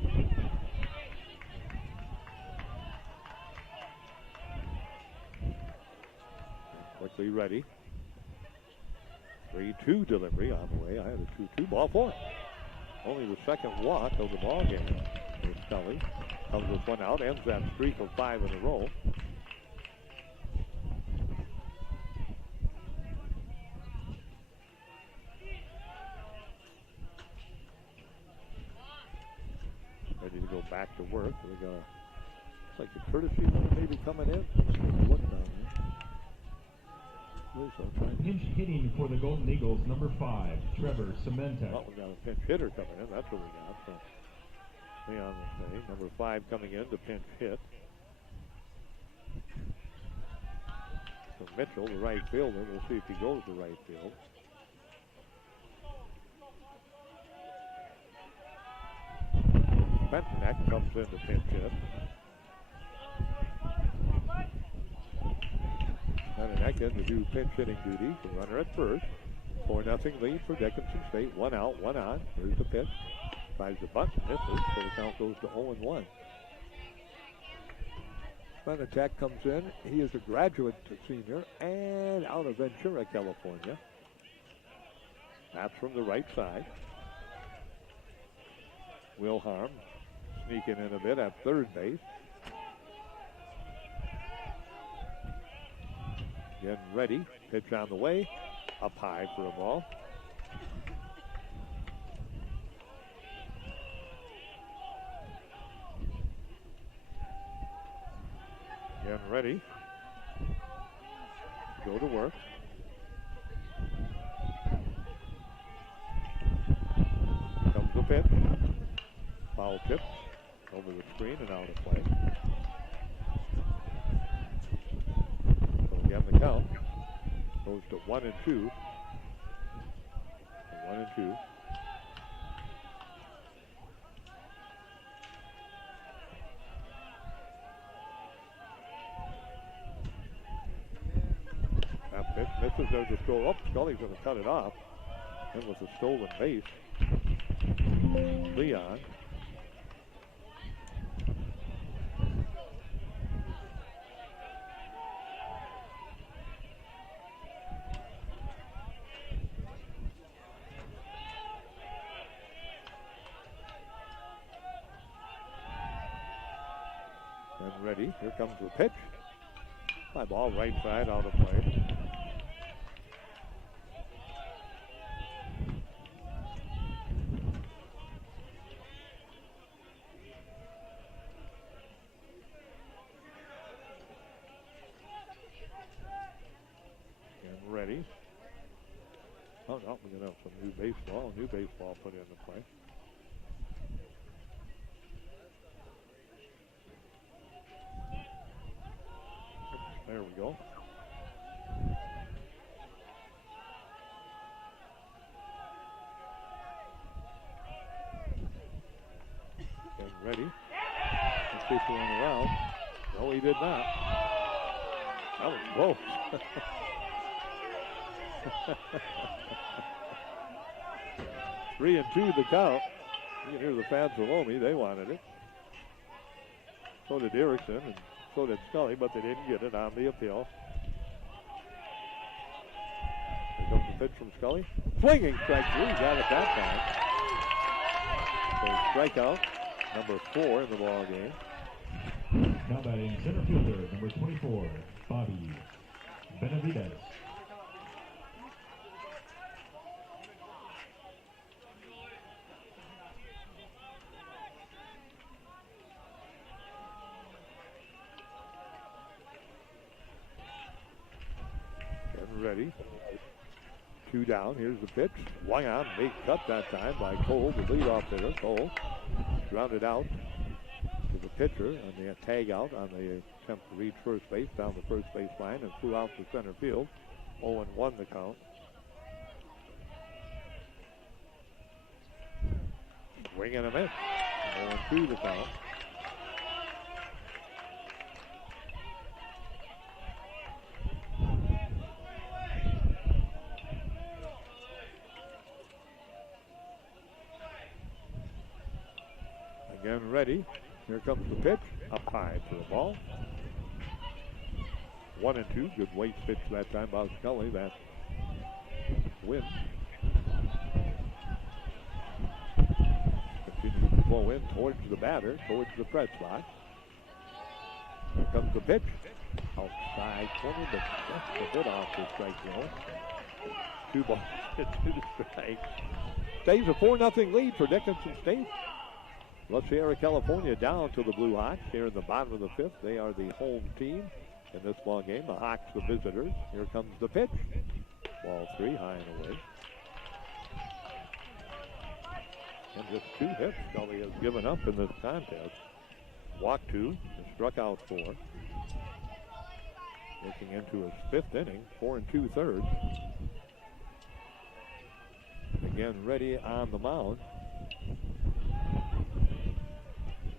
Quickly ready. 3-2 delivery on the way. I had a 2-2 ball 4. Only the second walk of the ball game for Scully. Comes with 1 out. Ends that streak of 5 in a row. Ready to go back to work. We got looks like a courtesy runner maybe coming in. Look down there. Pinch hitting for the Golden Eagles, number 5, Trevor Cementek. Oh, we got a pinch hitter coming in. That's what we got. So Leon will say. Number 5 coming in to pinch hit. So Mitchell, the right fielder. We'll see if he goes to right field. Bentonek comes in to pinch hit. Bentonek in to do pinch hitting duty. The runner at first. 4-0 lead for Dickinson State. 1 out, 1 on. Here's the pitch. Tries the bunt, misses, so the count goes to 0-1. Bentonek comes in. He is a graduate senior and out of Ventura, California. That's from the right side. Wilhelm sneaking in a bit at third base. Getting ready. Pitch on the way. Up high for a ball. Getting ready. Go to work. Comes the pitch. Foul tip over the screen and out of play. So again, the count goes to 1-2. 1-2. That pitch misses. There's a throw up. Scully's going to cut it off. And with a stolen base, Leon. And ready. Here comes the pitch. Fly ball right side out of play. And ready. Oh no, we're going to have some new baseball. New baseball put into play. There we go. And ready. Let's see if he went around. No, he did not. That was close. Three and 2 the count. You can hear the fans below me. They wanted it. So did Erickson, and so did Scully, but they didn't get it on the appeal. Here comes the pitch from Scully. Swinging strike 3. Got it that time. So strikeout number 4 in the ball game. Now batting center fielder, number 24, Bobby Benavides. Ready. 2 down. Here's the pitch. Swung on. Big cut that time by Cole, the leadoff hitter. Cole grounded out to the pitcher on the tag out on the attempt to reach first base down the first base line and flew out to center field. 0-1 the count. Swing and a miss. 0-2 the count. Again ready. Here comes the pitch. Up high for the ball. 1-2. Good waist pitch that time by Scully. That win. Continues to flow in towards the batter, towards the press box. Here comes the pitch. Outside corner, but just a bit off the strike zone. 2 balls, 2 strikes. Stays a 4-0 lead for Dickinson State. La Sierra, California down to the Blue Hawks here in the bottom of the 5th. They are the home team in this ball game. The Hawks, the visitors. Here comes the pitch. Ball 3, high and away. And just 2 hits Scully has given up in this contest. Walked 2, and struck out 4. Looking into his 5th inning, 4 2/3. Again, ready on the mound.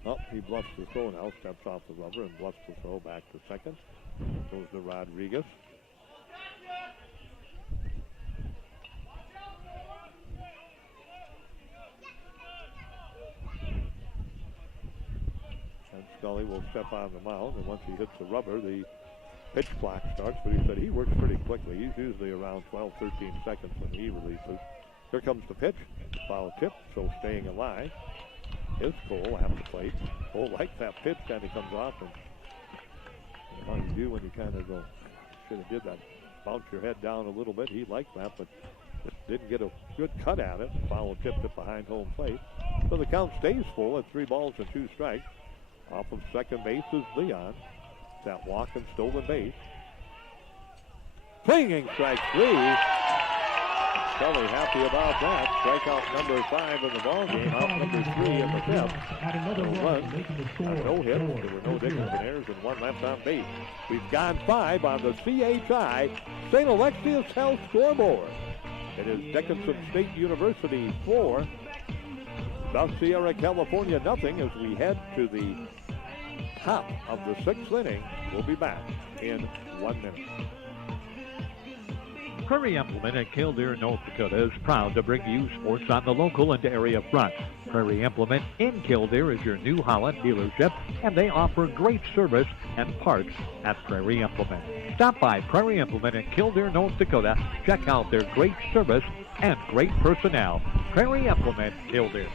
Oh, he bluffs the throw now, steps off the rubber and bluffs the throw back to second. Goes to Rodriguez. And Scully will step on the mound, and once he hits the rubber, the pitch clock starts, but he said he works pretty quickly. He's usually around 12, 13 seconds when he releases. Here comes the pitch. Foul tip, so staying alive is Cole at the plate. Cole likes that pitch, kind of comes off, and how you do when you kind of go, should have did that, bounce your head down a little bit. He liked that, but just didn't get a good cut at it. Foul tipped it behind home plate. So the count stays full at 3 balls and 2 strikes. Off of second base is Leon. That walk and stolen base. Swinging strike 3. Scully happy about that. Strikeout number 5 in the ball game. Out number 3 in the 5th. No runs, no hits. There were no Dickinson errors and 1 left on base. We've gone 5 on the CHI St. Alexius Health scoreboard. It is Dickinson State University 4, South Sierra, California nothing as we head to the top of the 6th inning. We'll be back in 1 minute. Prairie Implement in Killdeer, North Dakota is proud to bring you sports on the local and area front. Prairie Implement in Killdeer is your New Holland dealership, and they offer great service and parts at Prairie Implement. Stop by Prairie Implement in Killdeer, North Dakota. Check out their great service and great personnel. Prairie Implement, Killdeer.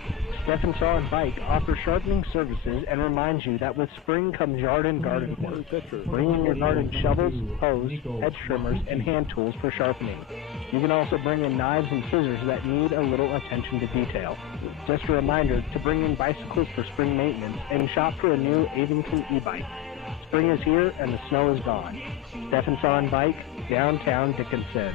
Stephen Saw and Bike offer sharpening services and reminds you that with spring comes yard and garden work. Bring in your garden shovels, hoes, hedge trimmers, and hand tools for sharpening. You can also bring in knives and scissors that need a little attention to detail. Just a reminder to bring in bicycles for spring maintenance and shop for a new Avington e-bike. Spring is here and the snow is gone. Stephen Saw and Bike, downtown Dickinson.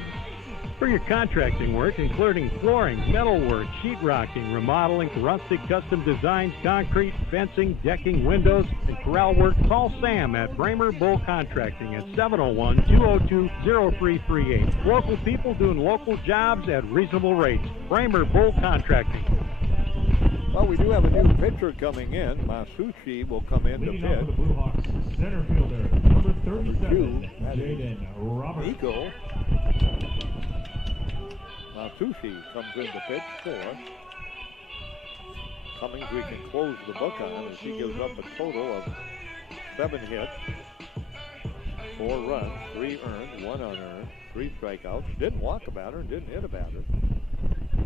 For your contracting work, including flooring, metalwork, sheetrocking, remodeling, rustic custom designs, concrete, fencing, decking, windows, and corral work, call Sam at Bramer Bull Contracting at 701-202-0338. Local people doing local jobs at reasonable rates. Bramer Bull Contracting. Well, we do have a new pitcher coming in. Masucci will come in to pitch. The Blue Hawks center fielder, number 37, Jaden Roberts. Nico. Masucci comes in to pitch for Cummings. We can close the book on as he gives up a total of 7 hits, 4 runs, 3 earned, 1 unearned, 3 strikeouts. Didn't walk a batter and didn't hit a batter.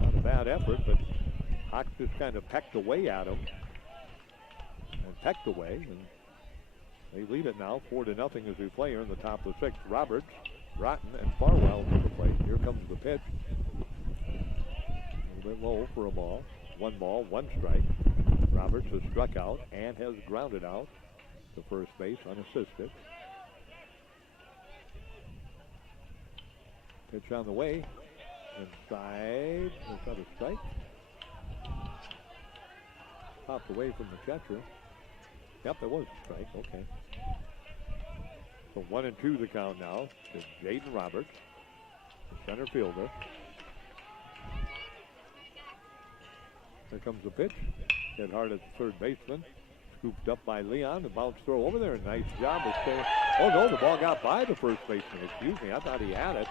Not a bad effort, but Hawks just kind of pecked away at him and pecked away, and they lead it now 4-0 as we play here in the top of the 6th. Roberts, Broughton, and Farwell to the plate. Here comes the pitch. A little bit low for a ball. 1 ball, 1 strike. Roberts has struck out and has grounded out to first base unassisted. Pitch on the way. Inside. Is that a strike? Popped away from the catcher. Yep, it was a strike. Okay. So 1-2 the count now to Jaden Roberts, the center fielder. Here comes the pitch. Hit hard at the third baseman. Scooped up by Leon. The bounce throw over there. Nice job of staying. Oh, no, the ball got by the first baseman. Excuse me. I thought he had it.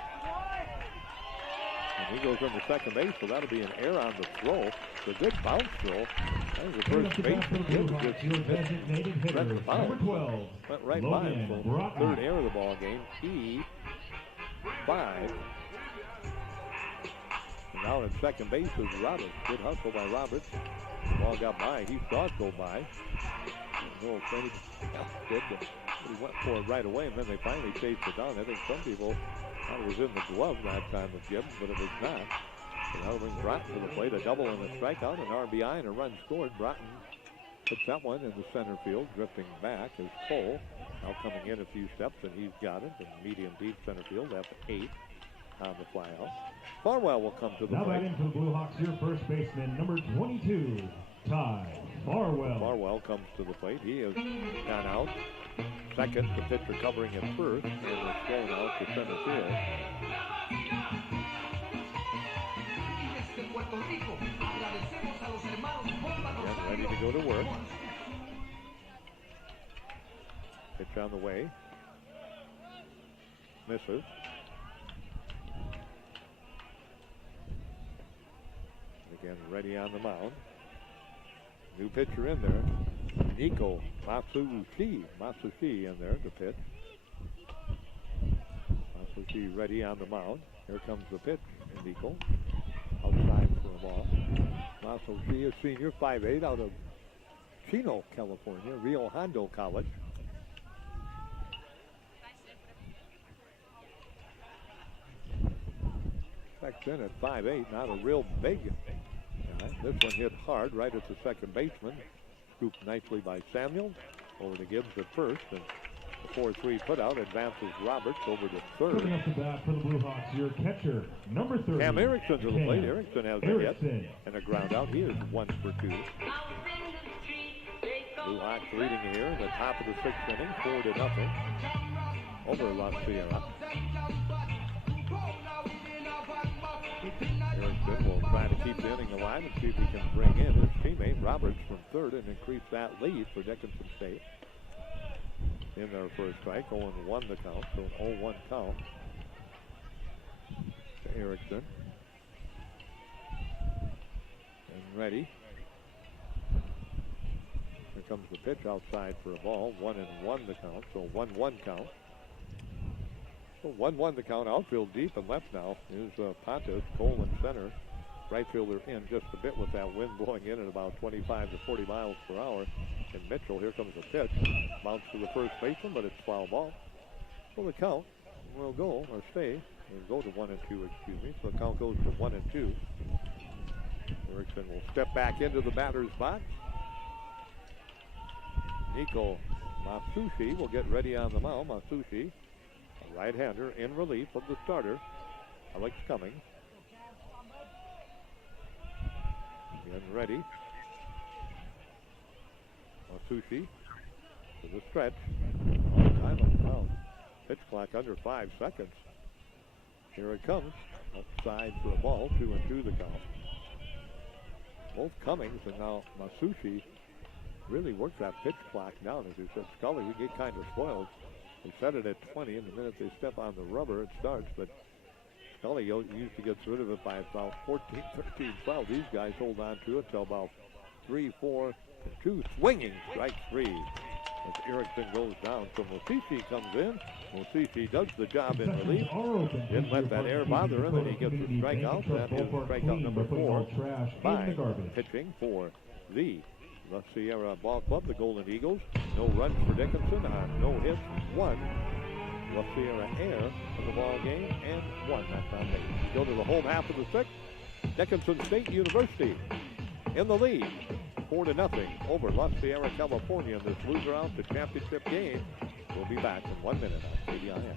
And he goes on the second base, so that'll be an error on the throw. It's a good bounce throw. That was the first baseman. Number 12. Went right by him. So third error of the ball game. E5. And now at second base is Roberts. Good hustle by Roberts. The ball got by. He saw it go by. No, afraid did, but he went for it right away, and then they finally chased it down. I think some people thought it was in the glove that time with Gibbs, but it was not. So that'll bring Broughton to the plate. A double and a strikeout, an RBI, and a run scored. Broughton puts that one in the center field. Drifting back is Cole. Now coming in a few steps, and he's got it. In medium deep center field. That's 8 on the flyout. Farwell will come to the now plate. Now batting for the Blue Hawks, your first baseman, number 22, Ty Farwell. Farwell comes to the plate. He has gone out. Second, the pitcher covering at first, and is thrown out to center field. And ready to go to work. Pitch on the way. Misses. Again, ready on the mound. New pitcher in there. Nico Matsushi in there to pitch. Matsushi ready on the mound. Here comes the pitch. Nico outside for a ball. Matsushi, a senior, 5'8", out of Chino, California, Rio Hondo College. Checks in at 5'8", not a real big guy. This one hit hard right at the second baseman. Scooped nicely by Samuel. Over to Gibbs at first. And the 4-3 putout advances Roberts over to third. Coming up to bat for the Blue Hawks, your catcher, number 30. Cam Erickson to the plate. Erickson has a hit and a ground out. He is 1 for 2. Blue Hawks leading here in the top of the 6th inning, 4-0 over La Sierra. Erickson will try to keep the inning alive and see if he can bring in his teammate Roberts from third and increase that lead for Dickinson State. In there for a strike, 0-1 the count, so an 0-1 count to Erickson. And ready. Here comes the pitch outside for a ball, 1-1 the count, so 1-1 count. So 1-1 the count, outfield deep and left now is Pontus, Cole in center. Right fielder in just a bit with that wind blowing in at about 25 to 40 miles per hour. And Mitchell, here comes the pitch. Bounce to the first baseman, but it's foul ball. So the count will go, or stay, and go to 1-2, excuse me. So the count goes to 1-2. Erickson will step back into the batter's box. Nico Matsushi will get ready on the mound. Matsushi, a right-hander in relief of the starter, Alex Cummings. Getting ready. Matsushi to the stretch. Time on the mound. Pitch clock under 5 seconds. Here it comes. Outside for a ball. 2-2 the count. Both Cummings and now Matsushi really works that pitch clock down. As you said, Scully, we get kind of spoiled. They set it at 20, and the minute they step on the rubber, it starts. But Scully usually gets rid of it by about 14, 13 fouls. These guys hold on to it till about 3, 4, 2. Swinging, strike 3. As Erickson goes down. So Mosici comes in. Mosici does the job in relief. Didn't let that air bother him, and he gets a strikeout. That is strikeout number 4 by pitching for the La Sierra Ball Club, the Golden Eagles. No runs for Dickinson, no hits, 1. La Sierra Air in the ball game, and 1 knocked on base. Go to the home half of the 6th. Dickinson State University in the lead, 4-0 over La Sierra, California in this loser out to championship game. We'll be back in 1 minute on KDIX.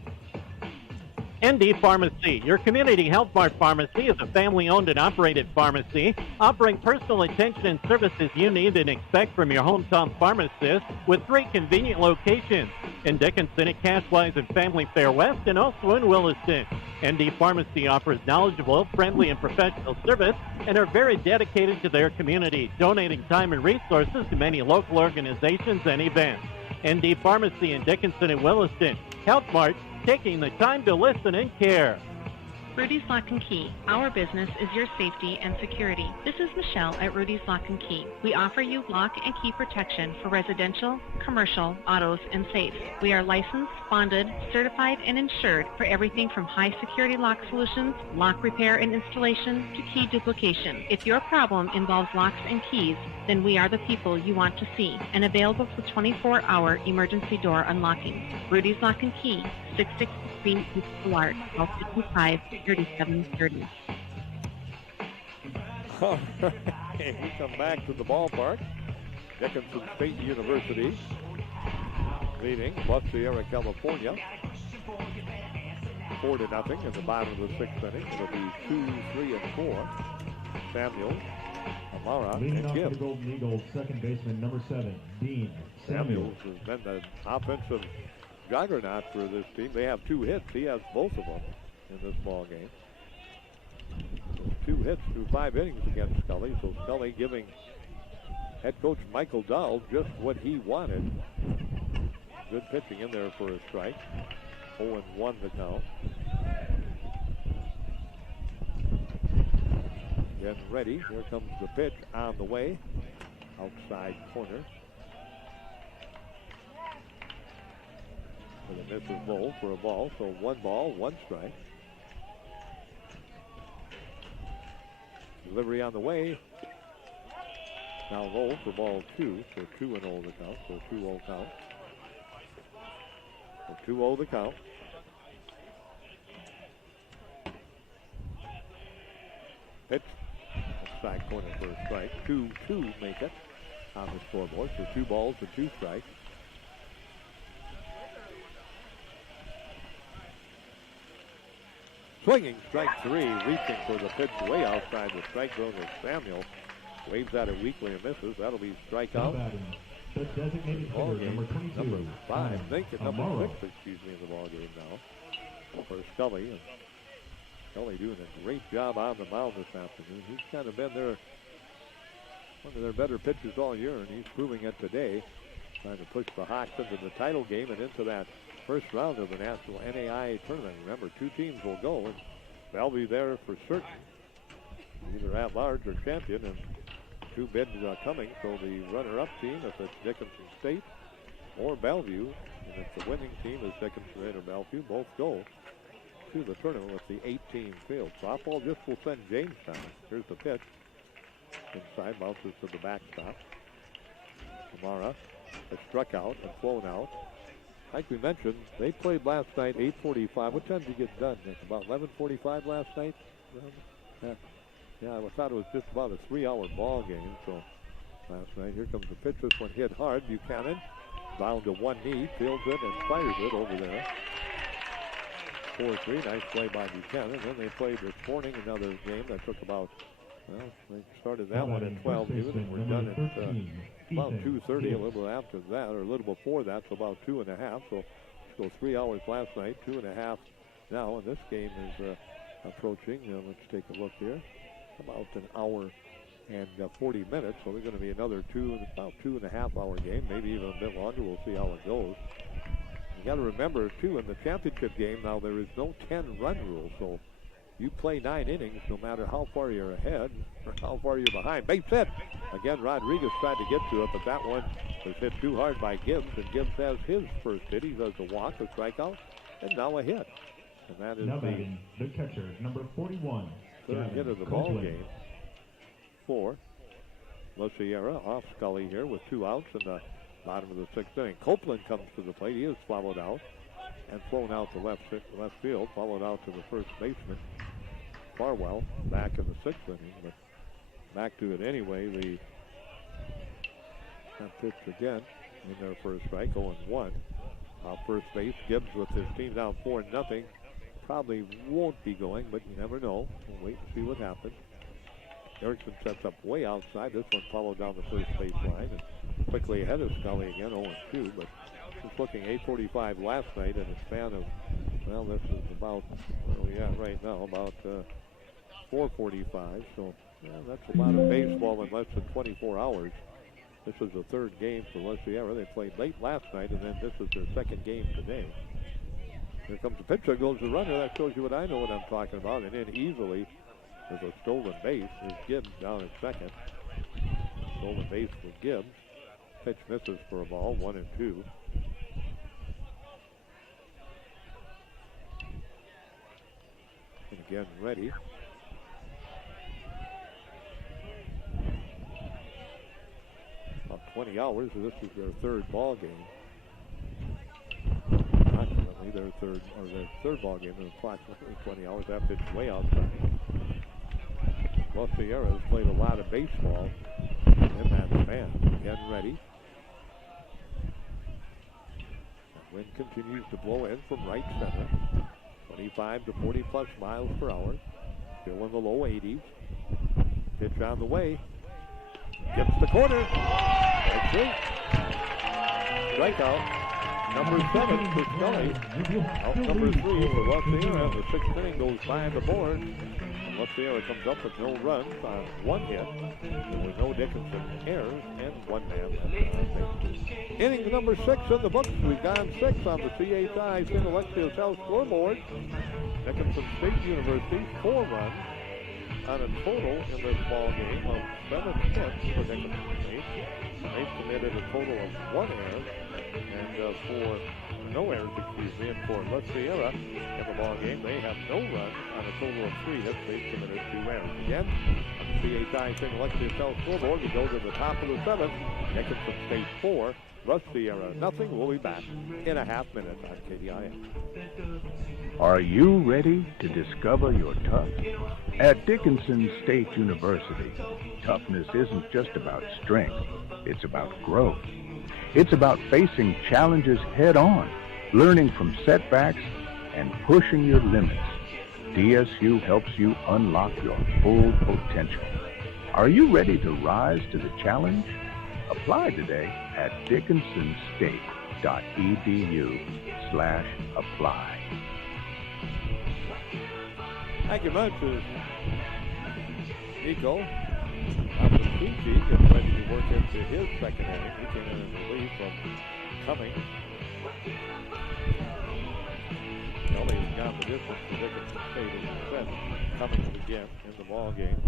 ND Pharmacy. Your Community Health Mart Pharmacy is a family-owned and operated pharmacy offering personal attention and services you need and expect from your hometown pharmacist with 3 convenient locations in Dickinson at Cashwise and Family Fair West and also in Williston. ND Pharmacy offers knowledgeable, friendly, and professional service and are very dedicated to their community, donating time and resources to many local organizations and events. ND Pharmacy in Dickinson and Williston. Health Mart, taking the time to listen and care. Rudy's Lock and Key. Our business is your safety and security. This is Michelle at Rudy's Lock and Key. We offer you lock and key protection for residential, commercial, autos, and safes. We are licensed, bonded, certified, and insured for everything from high security lock solutions, lock repair and installation, to key duplication. If your problem involves locks and keys, then we are the people you want to see, and available for 24-hour emergency door unlocking. Rudy's Lock and Key, 663 East Boulevard, 1255-3730. All right, we come back to the ballpark. Dickinson State University leading La Sierra, California, 4-0 in the bottom of the 6th inning. It'll be 2, 3, and 4. Samuels, Amara, Leading and off for Gibbs. the Golden Eagles, second baseman, number 7, Dean Samuels. Samuels has been the offensive juggernaut for this team. They have 2 hits. He has both of them in this ball game. 2 hits through 5 innings against Scully. So Scully giving head coach Michael Dahl just what he wanted. Good pitching in there for a strike. 0-1 to count. Getting ready. Here comes the pitch on the way. Outside corner. For the misses low for a ball. So 1 ball, 1 strike. Delivery on the way. Now low for ball 2. So 2-0 the count. So 2-0 count. So 2-0 the count. Pitch. Outside corner for a strike. 2-2 make it on the scoreboard. So 2 balls and 2 strikes. Swinging strike 3, reaching for the pitch way outside the strike zone is Samuel. Waves at it weakly and misses. That'll be strikeout. The designated Ball hitter, game. number 22, Number 5, number Amaro. 6, excuse me, in the ball game now. For Scully. And Scully doing a great job on the mound this afternoon. He's kind of been one of their better pitchers all year, and he's proving it today. Trying to push the Hawks into the title game and into that first round of the National NAIA tournament. Remember, 2 teams will go, and they'll be there for certain. Either at large or champion, and 2 bids coming. So the runner-up team, if it's Dickinson State or Bellevue, and if the winning team is Dickinson State or Bellevue, both go to the tournament with the 8-team field. Softball just will send Jamestown. Here's the pitch. Inside, bounces to the backstop. Amara has struck out and flown out. Like we mentioned, they played last night, 8:45. What time did you get done, Nick? About 11:45 last night? Yeah, I thought it was just about a 3-hour ball game. So last night, here comes the pitch. This one hit hard. Buchanan down to one knee, fields it and fires it over there. 4-3, nice play by Buchanan. Then they played this morning another game that took about, well, they started that one at 12 noon and we're done at about 2:30, a little after that, or a little before that, so about 2.5. So 3 hours last night, 2.5 now, and this game is approaching. Let's take a look here. About an hour and 40 minutes, so there's going to be another about 2.5-hour game, maybe even a bit longer. We'll see how it goes. You got to remember, too, in the championship game now, there is no 10-run rule, so you play 9 innings no matter how far you're ahead or how far you're behind. Base hit. Again, Rodriguez tried to get to it, but that one was hit too hard by Gibbs, and Gibbs has his first hit. He does a walk, a strikeout, and now a hit. And that is the catcher, number 41. Third hit of the ball game for La Sierra. Off Scully here with 2 outs in the bottom of the 6th inning. Copeland comes to the plate. He is followed out and flown out to left field, followed out to the first baseman. Farwell back in the 6th inning, but back to it anyway. That pitch again in their first strike, 0-1. Off first base, Gibbs with his team down 4-0. probably won't be going, but you never know. We'll wait and see what happens. Erickson sets up way outside. This one followed down the first base line and quickly ahead of Scully again, 0-2. But just looking, 8:45 last night in a span of, well, this is about, where are we at right now? About 4:45. So that's a lot of baseball in less than 24 hours. This is the third game for La Sierra. They played late last night, and then this is their second game today. Here comes the pitcher, goes the runner. That shows you what I know what I'm talking about. And then easily, there's a stolen base. There's Gibbs down at second. Stolen base for Gibbs. Pitch misses for a ball, 1-2. And again, ready. About 20 hours, so this is their third ball game. Approximately their third ball game in approximately 20 hours. That pitch way outside. La Sierra has played a lot of baseball in that span. Again, ready. That wind continues to blow in from right center. 25 to 40 plus miles per hour. Still in the low 80s. Pitch on the way. Gets the corner. That's it. Strikeout. Number 7 for Scully. Out number 3 for La Sierra. The 6th inning goes by the board. La Sierra comes up with no runs on 1 hit. There were no Dickinson errors and 1 man. Inning number 6 in the books. We've gone 6 on the CHI St. Alexius Health scoreboard. Dickinson State University 4 runs on a total in this ball game of 7 hits for Dickinson State. They've committed a total of 1 error and for no errors, and for La Sierra in the ball game, they have no runs on a total of 3 hits. They've committed 2 errors. Again, on the CHI St. Alexius Health scoreboard, we go to the top of the 7th. Dickinson State 4, La Sierra nothing. We'll be back in a half minute on KDIX. Are you ready to discover your tough? At Dickinson State University, toughness isn't just about strength, it's about growth. It's about facing challenges head-on, learning from setbacks, and pushing your limits. DSU helps you unlock your full potential. Are you ready to rise to the challenge? Apply today at dickinsonstate.edu/apply. Thank you much. Nico Apasucci gets ready to work into his second inning. He came in relief from Cummings. Kelly's got the distance for Dickinson State in the 7th. Cummings again in the ball game.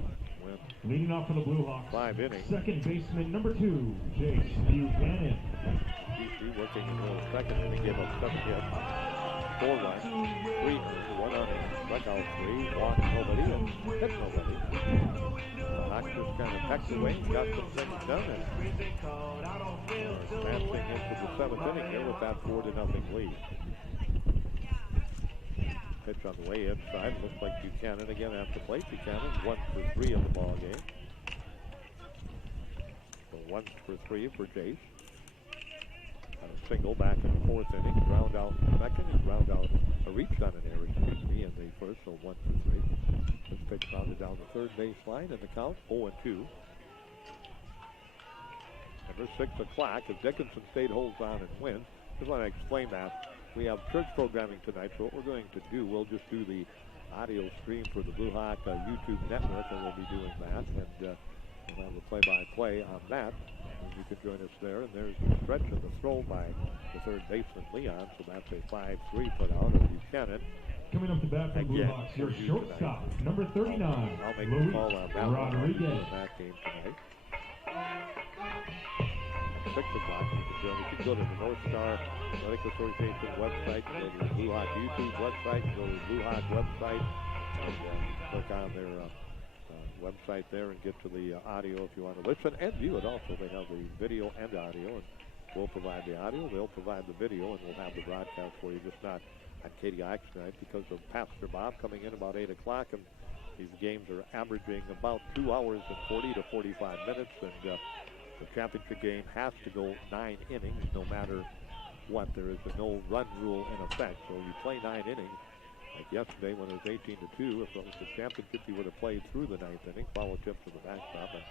Leading off for the Blue Hawks, 5 innings. second baseman number 2, Jace Buchanan. DC working in the second inning, gave up 7 hits, 4 runs, 3 earned, 1 unearned, struck out 3, walked nobody, and hit nobody. The Hawks just kind of pecked away and got some things done, and advancing into the 7th inning here with that 4-0 lead. Pitch on the way inside. Looks like Buchanan again at the plate. Buchanan 1 for 3 in the ball game. So 1 for 3 for Jace. A single back in the 4th inning. Ground out in the 2nd and ground out. Reached on an error, in the 1st. So 1 for 3. This pitch grounded down the 3rd baseline, and the count 0-2. Number 6 o'clock as Dickinson State holds on and wins. Just want to explain that. We have church programming tonight, so what we're going to do, we'll just do the audio stream for the Blue Hawk YouTube network, and we'll be doing that, and we'll have the play-by-play on that, and you can join us there. And there's the stretch of the throw by the 3rd baseman, Leon, so that's a 5-3 put out of Buchanan. Coming up to bat for the Blue Hawks, your shortstop, number 39, I'll make the call on that Rodriguez. in that game tonight. 6 o'clock, you can join us. You can go to the North Star Athletic Association website, go to the Blue Hawk YouTube website, go to the Blue Hawk website, and click on their website there and get to the audio if you want to listen and view it also. They have the video and audio, and we'll provide the audio, they'll provide the video, and we'll have the broadcast for you, just not on KDIX tonight because of Pastor Bob coming in about 8 o'clock, and these games are averaging about 2 hours and 40 to 45 minutes, and the championship game has to go 9 innings no matter what. There is a no run rule in effect, so you play 9 innings, Like yesterday when it was 18-2, if it was the championship, he would have played through the ninth inning, follow tip to the backstop. And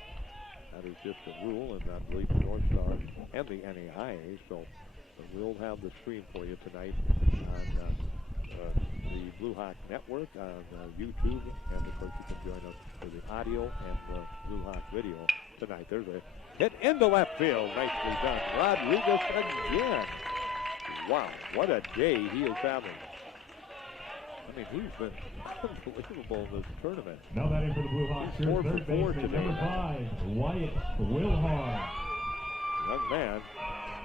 that is just a rule, and I believe the North Star and the NAIA. So we'll have the stream for you tonight on the Blue Hawk Network on YouTube, and of course you can join us for the audio and the Blue Hawk video tonight. There's a hit into left field, nicely done. Rodriguez again. Wow, what a day he is having. I mean, he's been unbelievable in this tournament. Now batting for the Blue Hawks, He's 4 for third 4 baseman, today. number 5, Wyatt Wilhar. Young man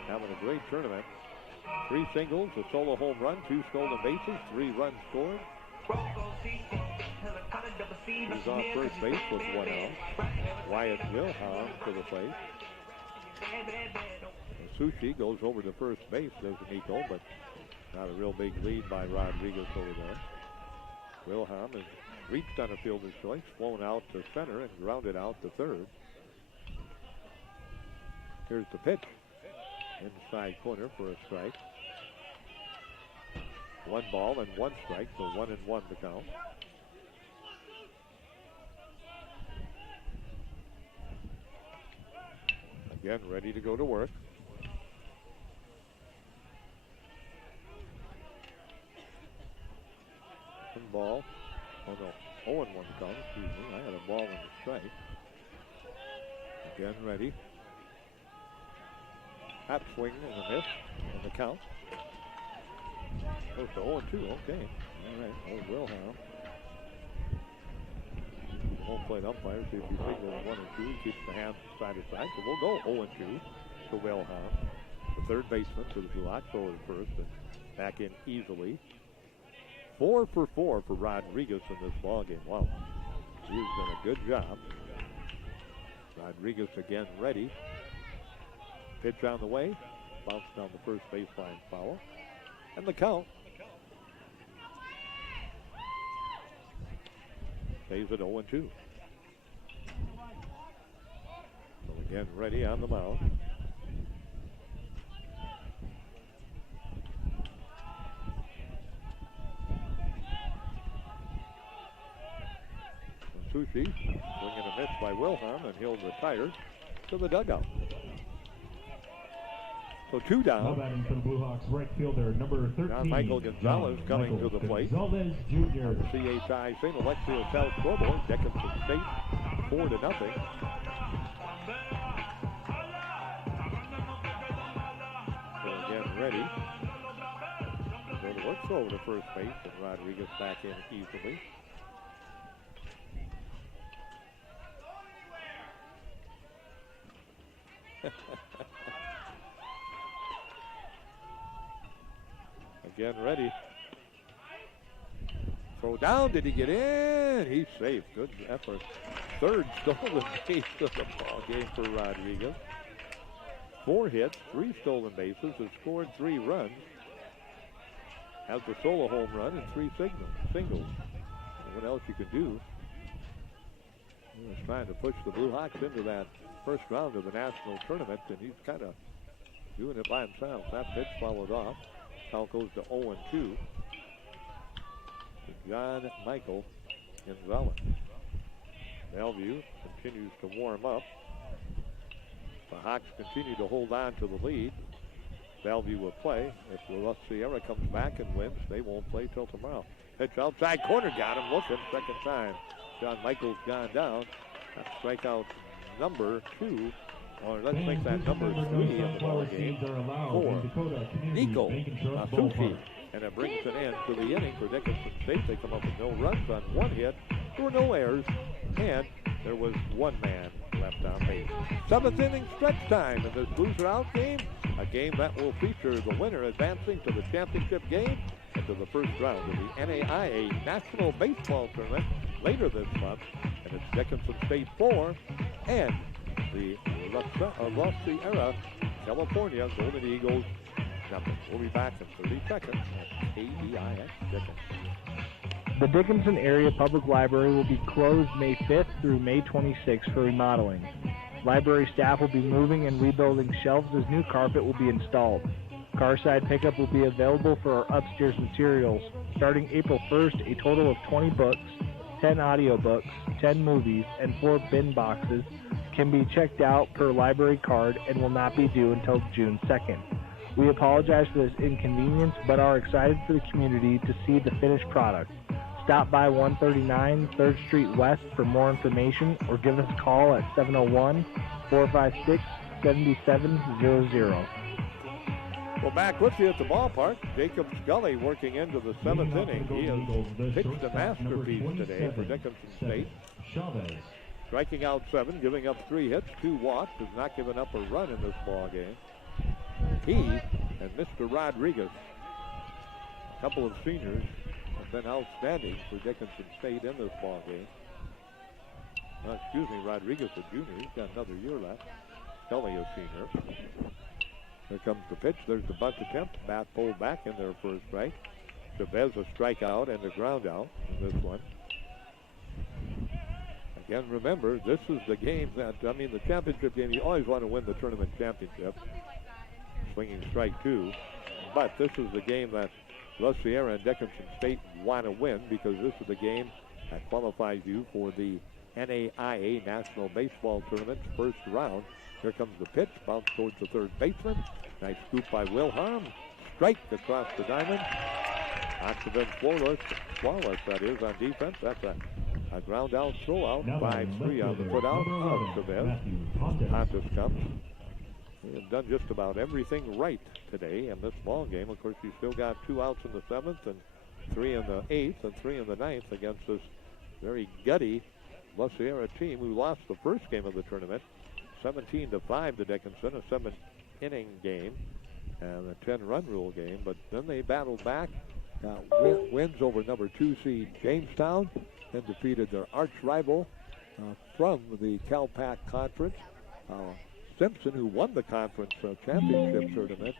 having a great tournament. 3 singles, a solo home run, 2 stolen bases, 3 runs scored. He's on first base with 1 out. Wyatt Wilhar to the plate. Sushi goes over to first base, does Nico, but not a real big lead by Rodriguez over there. Wilhelm has reached on a fielder's choice, flown out to center and grounded out to third. Here's the pitch. Inside corner for a strike. 1 ball and 1 strike, so 1-1 to count. Again, ready to go to work. Ball. Oh no, 0-1 count, excuse me. I had a ball and a strike. Again ready. Hot swing and a miss in the count. Goes to 0-2, okay. All right, old Wilhelm. Home plate umpire, see if he signals 1 and 2, keeps the hands side to side. So we'll go 0-2 to Wilhelm. The third baseman to the Blue Hawks over to first and back in easily. 4 for 4 for Rodriguez in this ballgame. Wow. He's done a good job. Rodriguez again ready. Pitch on the way. Bounce down the first baseline foul. And the count. Stays at 0-2. So again ready on the mound. Sushi, swing and a miss by Wilhelm, and he'll retire to the dugout. So 2 down. Now batting for the Blue Hawks, right fielder, number 13. John Michael Gonzalez coming to the plate. Gonzalez Jr. CHI St. Alexia South scoreboard. Dickinson State 4-0. So again ready. So the works over to first base, and Rodriguez back in easily. Again ready. Throw down. Did he get in? He's safe. Good effort. Third stolen base of the ball game for Rodriguez. 4 hits, 3 stolen bases, has scored 3 runs. Has a solo home run and 3 singles. What else you can do? He was trying to push the Blue Hawks into that first round of the national tournament, and he's kind of doing it by himself. That pitch followed off. Count goes to 0-2. John Michael Gonzalez. Bellevue continues to warm up. The Hawks continue to hold on to the lead. Bellevue will play. If La Sierra comes back and wins, they won't play till tomorrow. Pitch outside corner, got him looking, second time. John Michael's gone down. That's strikeout number 2. Or let's make that number 3 in the ball game for Nico Sushi. And it brings an end to the inning for Dickinson State. They come up with no runs on 1 hit. There were no errors. And there was 1 man left on base. 7th inning stretch time in this loser out game. A game that will feature the winner advancing to the championship game and to the first round of the NAIA National Baseball Tournament later this month. And it's Dickinson State 4 and the La Sierra, California Golden Eagles nothing. We'll be back in 30 seconds at KDIX Dickinson. The Dickinson Area Public Library will be closed May 5th through May 26th for remodeling. Library staff will be moving and rebuilding shelves as new carpet will be installed. Carside pickup will be available for our upstairs materials. Starting April 1st, a total of 20 books, 10 audiobooks, 10 movies, and 4 bin boxes can be checked out per library card and will not be due until June 2nd. We apologize for this inconvenience, but are excited for the community to see the finished product. Stop by 139 3rd Street West for more information or give us a call at 701-456-7700. Well, back with you at the ballpark, Jacob Scully working into the 7th inning. He has pitched a masterpiece today for Dickinson State. Striking out 7, giving up 3 hits, 2 walks, has not given up a run in this ball game. He and Mr. Rodriguez, a couple of seniors, have been outstanding for Dickinson State in this ball game. Rodriguez a junior. He's got another year left. Scully a senior. Here comes the pitch. There's the bunt attempt. Bat pulled back in there for a strike. Chavez a strikeout and a ground out in this one. Again, remember, this is the game that, the championship game, you always want to win the tournament championship. Swinging strike 2. But this is the game that La Sierra and Dickinson State want to win because this is the game that qualifies you for the NAIA National Baseball Tournament's first round. Here comes the pitch, bounce towards the third baseman. Nice scoop by Wilhelm. Strike across the diamond. Oxenden flawless, that is, on defense. That's a ground out, throw out. 5-3 on the put out of Chavez. Pontus comes. He has done just about everything right today in this ball game. Of course, he's still got 2 outs in the 7th and 3 in the 8th and 3 in the 9th against this very gutty La Sierra team who lost the first game of the tournament, 17-5 to Dickinson, a 7-inning game and a 10-run rule game. But then they battled back, wins over number 2 seed Jamestown, and defeated their arch rival from the CalPAC Conference, Simpson, who won the conference championship tournament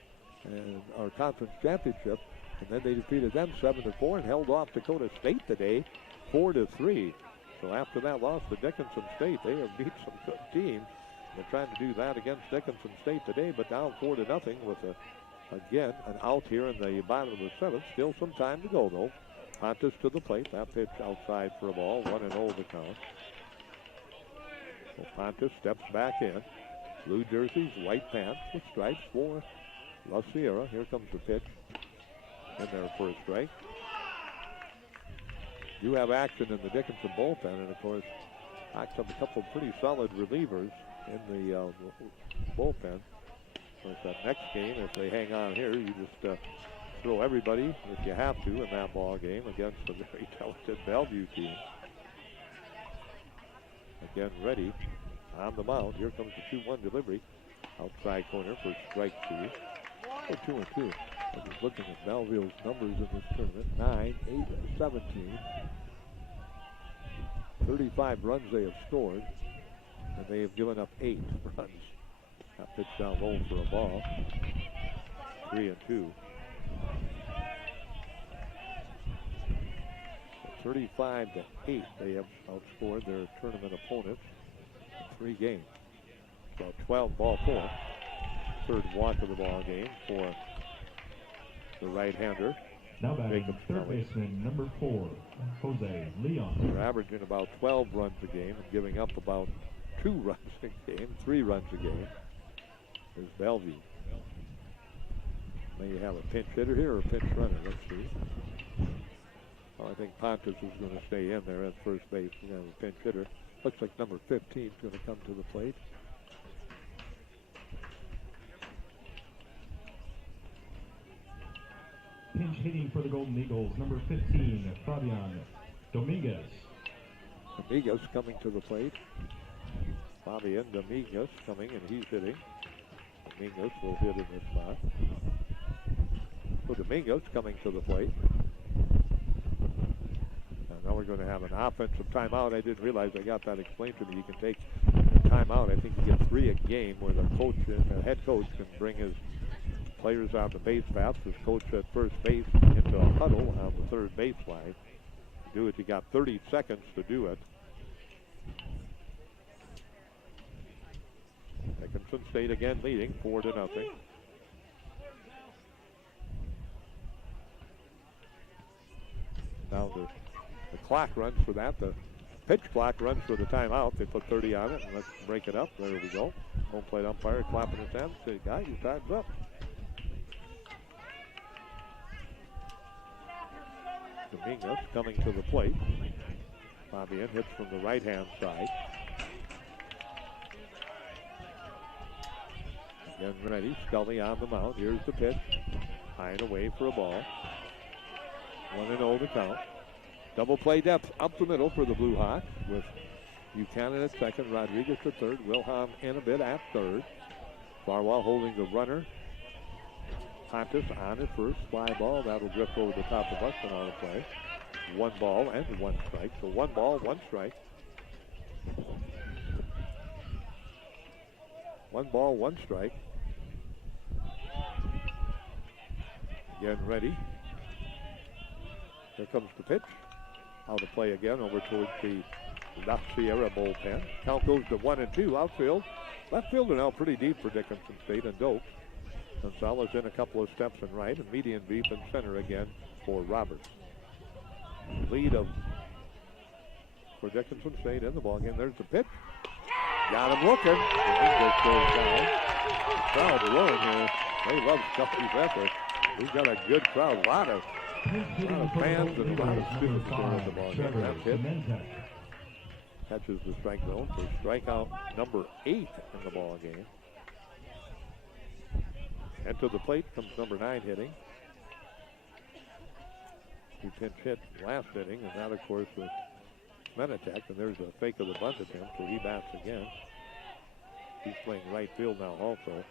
and our conference championship, and then they defeated them 7-4 and held off Dakota State today 4-3. So after that loss to Dickinson State, they have beat some good teams. They're trying to do that against Dickinson State today, but down 4-0 with again an out here in the bottom of the 7th. Still some time to go though. Pontus to the plate. That pitch outside for a ball. 1-0 the count. So Pontus steps back in. Blue jerseys, white pants with stripes for La Sierra. Here comes the pitch. In there for a strike. You have action in the Dickinson bullpen, and of course, a couple of pretty solid relievers in the bullpen. Of course, that next game, if they hang on here, you just throw everybody, if you have to, in that ball game against a very talented Bellevue team. Again, ready on the mound. Here comes the 2-1 delivery. Outside corner for strike 2. Oh, 2-2. I'm just looking at Bellevue's numbers in this tournament. 9, 8, and 17. 35 runs they have scored, and they have given up 8 runs. That pitch down low for a ball. 3-2. 35-8, they have outscored their tournament opponents in 3 games. So 12-4. Third walk of the ball game for the right-hander. Now batting third baseman number 4, Jose Leon. They're averaging about 12 runs a game and giving up about 2 runs a game, 3 runs a game. There's Bellevue. May you have a pinch hitter here or a pinch runner. Let's see. Well, I think Pontus is going to stay in there at first base. We're going to have a pinch hitter. Looks like number 15 is going to come to the plate. Pinch hitting for the Golden Eagles, number 15, Fabian Dominguez. Dominguez coming to the plate. Fabian Dominguez coming, and he's hitting. Dominguez will hit in this spot. So Dominguez coming to the plate. And now we're going to have an offensive timeout. I didn't realize I got that explained to me. You can take a timeout. I think you get 3 a game where the coach, the head coach, can bring his players on the base paths. His coach at first base into a huddle on the third baseline. To do it, you got 30 seconds to do it. Dickinson State again leading 4-0. now the clock runs for that. The pitch clock runs for the timeout. They put 30 on it, and let's break it up. There we go. Home plate umpire clapping his hands. Say, guy, your time's up. Dominguez coming to the plate. Fabian hits from the right-hand side. Again ready, Scully on the mound. Here's the pitch. High and away for a ball. 1-0 to count. Double play depth up the middle for the Blue Hawks with Buchanan at second, Rodriguez at third, Wilhelm in a bit at third. Farwell holding the runner. Pontus on at first, fly ball. That'll drift over the top of us and out of play. 1 ball and 1 strike. So 1 ball, 1 strike. 1 ball, 1 strike. Again ready. Here comes the pitch. Out of play again over towards the La Sierra bullpen. Count goes to 1-2 outfield. Left fielder now pretty deep for Dickinson State and Doak. Gonzalez in a couple of steps in right, and median deep in center again for Roberts. Lead for Dickinson State in the ballgame. There's the pitch. Got him looking. Dominguez goes down. The crowd rolling here. They love Scully's effort. We've got a good crowd. A lot of fans and a lot of students there at the ballgame. That hit catches the strike zone for strikeout number 8 in the ballgame. And to the plate comes number 9 hitting. He pinch hit last inning, and that, of course, was Menetek, and there's a fake of the bunt attempt, so he bats again. He's playing right field now also.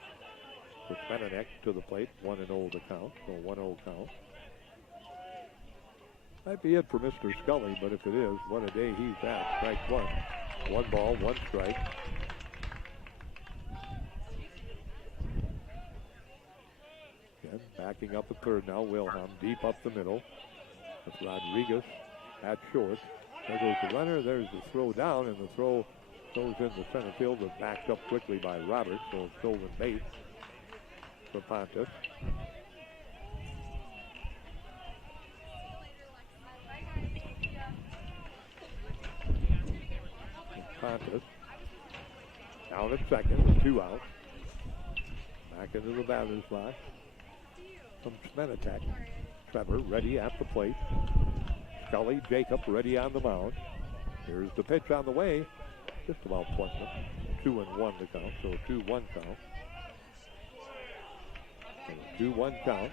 With Menetek to the plate, 1-0 the count, so 1-0 count. Might be it for Mr. Scully, but if it is, what a day he's at. Strike 1. 1 ball, 1 strike. Again, backing up the third now, Wilhelm deep up the middle. With Rodriguez at short. There goes the runner, there's the throw down, and the throw goes into center field, but backed up quickly by Roberts, so it's stolen base for Pontus. Pontus down at second with 2 outs. Back into the batter's box from Menetek. Trevor ready at the plate. Scully, Jacob ready on the mound. Here's the pitch on the way. Just about pleasant. 2-1 to count, so 2-1 count. So 2-1 count.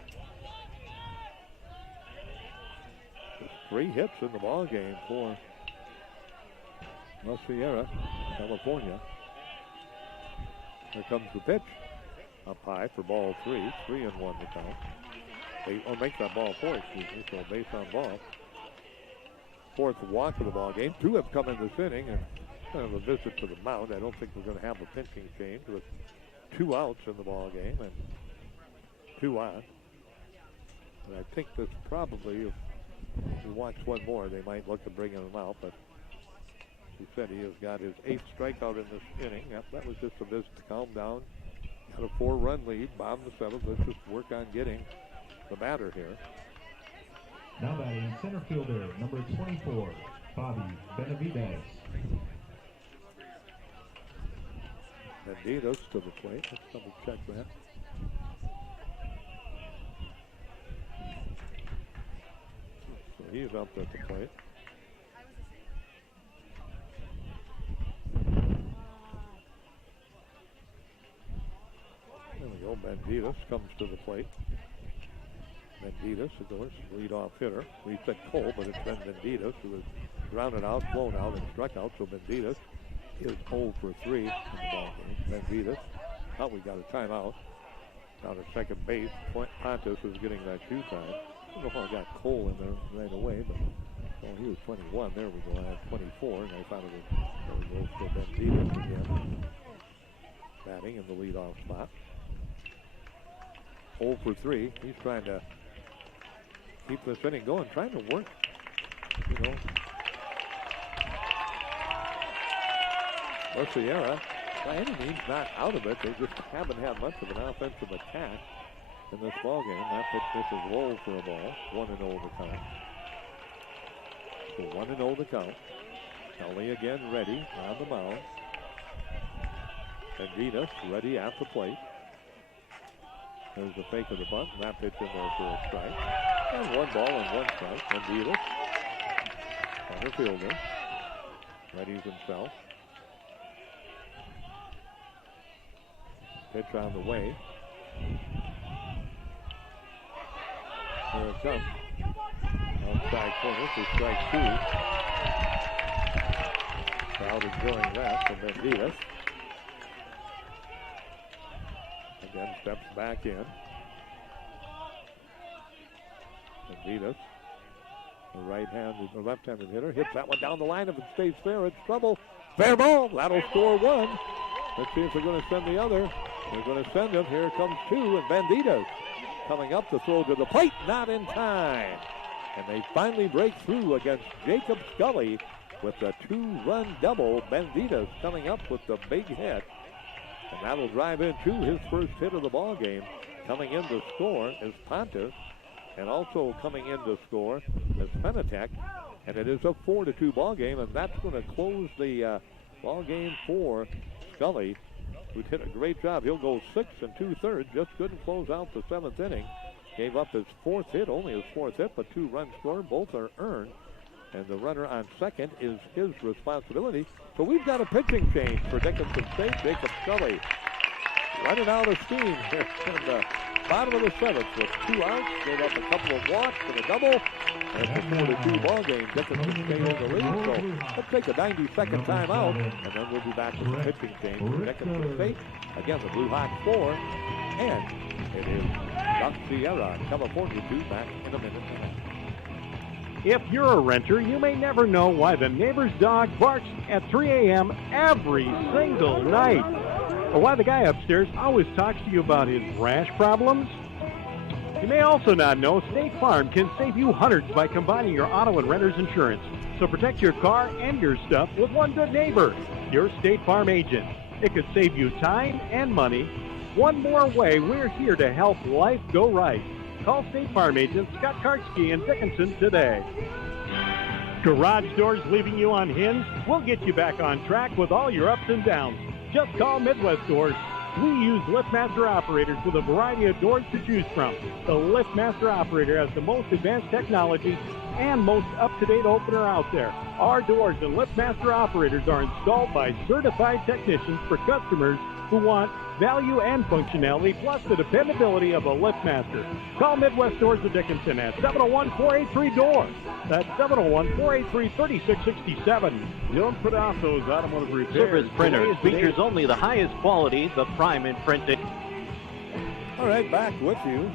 Just 3 hits in the ball game for La Sierra, California. Here comes the pitch. Up high for ball 3. 3-1 to count. Makes that ball 4, excuse me, so base on ball. 4th walk of the ball game. 2 have come in this inning, and kind of a visit to the mound. I don't think we're going to have a pitching change with 2 outs in the ball game and 2 on. And I think this probably, if he wants 1 more, they might look at bringing him out, but he said he has got his 8th strikeout in this inning. Yep, that was just a visit to calm down. Got a 4-run lead, bottom of the 7th. Let's just work on getting the batter here. Now batting center fielder, number 24, Bobby Benavidez. Benavidez to the plate. Let's double check that. So he's up at the plate. There we go. Benavidez comes to the plate. Benavidez, of course, leadoff hitter. We said Cole, but it's been Benavidez who was grounded out, blown out, and struck out. So Benavidez is 0 for 3 in the ball game. Benavidez, we got a timeout. Down at second base. Pontus is getting that 2 time. I don't know how I got Cole in there right away, but he was 21. There we go. I had 24, and I thought it was, there we go, so Benavidez again. Batting in the leadoff spot. 0 for 3. He's trying to keep this inning going, trying to work, La Sierra, by any means, not out of it. They just haven't had much of an offensive attack in this ballgame. That pitch misses low for a ball. 1-0 to count. So 1-0 the count. Kelly again ready on the mound. And Venus ready at the plate. There's a fake of the bunt. And that pitch in there for a strike. And 1 ball and 1 strike. And Venus, center fielder, readies himself. Pitch on the way. There it comes. Outside corner for strike 2. Crowd enjoying that from Benditas. Again, steps back in. Benditas, the left-handed hitter, hits that one down the line. If it stays fair, it's trouble. Fair ball. That'll score 1. Let's see if they're going to send the other. They're going to send him. Here comes 2, and Benditas coming up to throw to the plate. Not in time. And they finally break through against Jacob Scully with a 2-run double. Benditas coming up with the big hit. And that'll drive in 2, his first hit of the ball game. Coming in to score is Pontus. And also coming in to score is Penatech. And it is a 4-2 ball game. And that's going to close the ball game for Scully, who did a great job. He'll go 6 2/3. Just couldn't close out the 7th inning. Gave up his 4th hit, only his 4th hit, but 2 runs scored. Both are earned. And the runner on second is his responsibility. So we've got a pitching change for Dickinson State. Jacob Scully running out of steam here in the bottom of the 7th with 2 outs. Gave up a couple of walks and a double. And it's a 4-2 ball game. Dickinson State in the lead. So let's take a 90-second timeout, and then we'll be back with the pitching change for Dickinson State. Again, the Blue Hawks 4, and it is La Sierra, California 2, back in a minute and a half. If you're a renter, you may never know why the neighbor's dog barks at 3 a.m. every single night. Or why the guy upstairs always talks to you about his rash problems. You may also not know State Farm can save you hundreds by combining your auto and renter's insurance. So protect your car and your stuff with one good neighbor, your State Farm agent. It could save you time and money. One more way, we're here to help life go right. Call State Farm agent Scott Kartsky in Dickinson today. Garage doors leaving you unhinged? We'll get you back on track with all your ups and downs. Just call Midwest Doors. We use LiftMaster operators with a variety of doors to choose from. The LiftMaster operator has the most advanced technology and most up-to-date opener out there. Our doors and LiftMaster operators are installed by certified technicians for customers who want value and functionality, plus the dependability of a LiftMaster. Call Midwest Doors of Dickinson at 701-483-DOOR. That's 701-483-3667. Don't put off those automotive repairs. Service Printers features only the highest quality, the prime in printing. All right, back with you.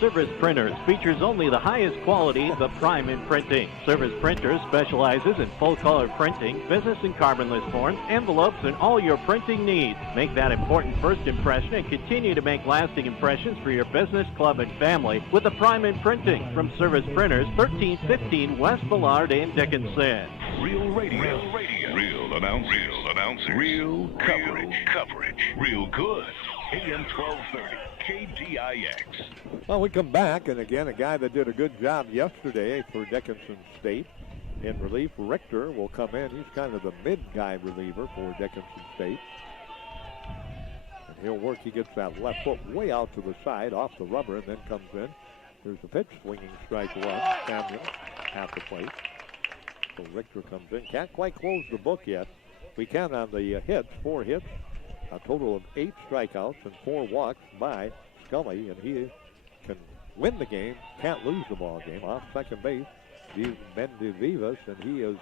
Service Printers features only the highest quality, the prime in printing. Service Printers specializes in full-color printing, business and carbonless forms, envelopes, and all your printing needs. Make that important first impression and continue to make lasting impressions for your business, club, and family with the prime in printing. From Service Printers, 1315 West Ballard in Dickinson. Real radio. Real announcers. Real coverage. Real good. AM 1230. KDIX. Well, we come back, and again, a guy that did a good job yesterday for Dickinson State in relief. Richter will come in. He's kind of the mid-guy reliever for Dickinson State. And he'll work. He gets that left foot way out to the side, off the rubber, and then comes in. There's the pitch, swinging strike 1. Samuel at the plate. So Richter comes in. Can't quite close the book yet. We count on the hits, 4 hits. A total of 8 strikeouts and 4 walks by Scully, and he can win the game, can't lose the ball game. Off second base, he's Mendivivas, and he is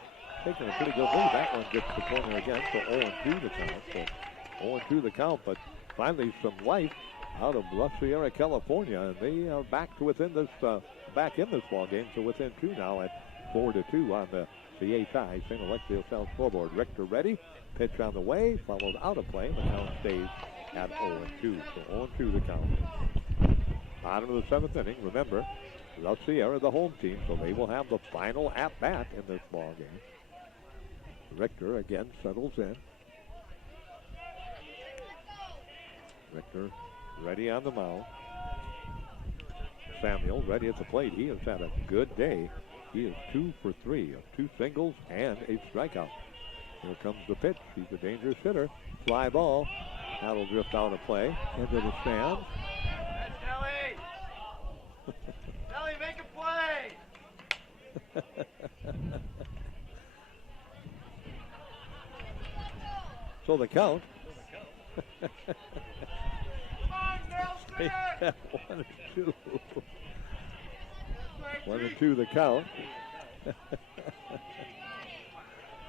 taking a pretty good lead. That one gets the corner again, so 0-2 the count. So 0-2 the count, but finally some life out of La Sierra, California, and they are back to within this, back in this ball game, so within 2 now at 4-2 on the 8th eye. St. Alexio South scoreboard. Richter ready. Pitch on the way, followed out of play. The count stays at 0-2. So 0-2 the count. Bottom of the 7th inning. Remember, La Sierra, the home team, so they will have the final at-bat in this ball game. Richter again settles in. Richter ready on the mound. Samuel ready at the plate. He has had a good day He is 2 for 3 of 2 singles and a strikeout. Here comes the pitch. He's a dangerous hitter. Fly ball. That'll drift out of play into the stands. Nelly, make a play! So the count. They have 1 and 2. 1 and 2 the count.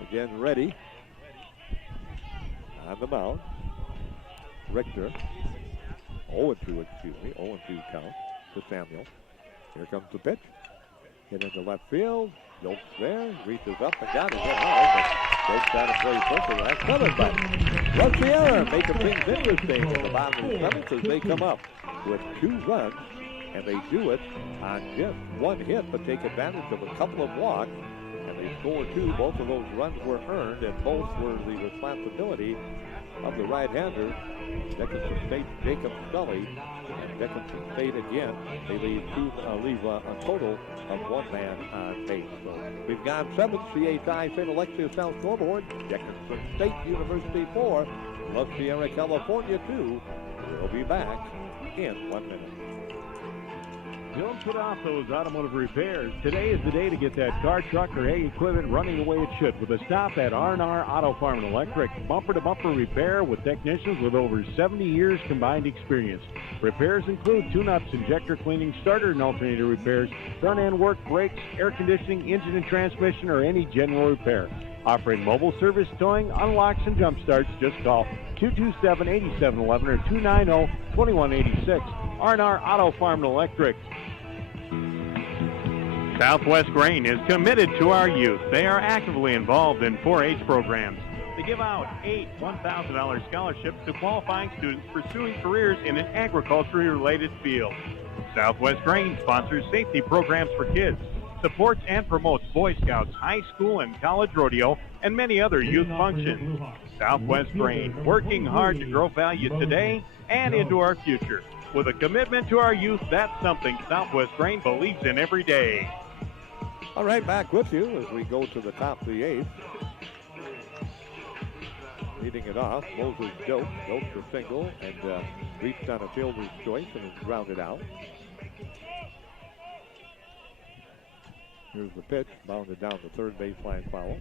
Again, ready. On the mound. Richter. 0 and 2, excuse me. 0 and 2 count to Samuel. Here comes the pitch. Hit into left field. Jokes there. Reaches up and got it. Jokes got him very quickly. That's coming, but Luciera making things interesting in the bottom of the 7th as they come up with 2 runs. And they do it on just 1 hit, but take advantage of a couple of walks. And they score 2. Both of those runs were earned, and both were the responsibility of the right-hander, Dickinson State Jacob Scully. And Dickinson State again, they leave a total of 1 man on base. So we've gone 7, CHI St. Alexia South scoreboard. Dickinson State University 4, La Sierra, California 2. We'll be back in 1 minute. Don't put off those automotive repairs. Today is the day to get that car, truck, or ag equipment running the way it should with a stop at R&R Auto Farm and Electric. Bumper-to-bumper repair with technicians with over 70 years combined experience. Repairs include tune-ups, injector cleaning, starter and alternator repairs, front-end work, brakes, air conditioning, engine and transmission, or any general repair. Offering mobile service, towing, unlocks, and jump starts. Just call 227-8711 or 290-2186. R&R Auto Farm and Electric. Southwest Grain is committed to our youth. They are actively involved in 4-H programs. They give out 8 $1,000 scholarships to qualifying students pursuing careers in an agriculture-related field. Southwest Grain sponsors safety programs for kids, supports and promotes Boy Scouts, high school and college rodeo, and many other youth functions. Southwest Grain, working hard to grow value today and into our future. With a commitment to our youth, that's something Southwest Grain believes in every day. All right, back with you as we go to the top of the 8th. Leading it off, Moses Dokes. Dokes a single and reached on a fielder's choice and is grounded out. Here's the pitch, bounded down the third baseline foul.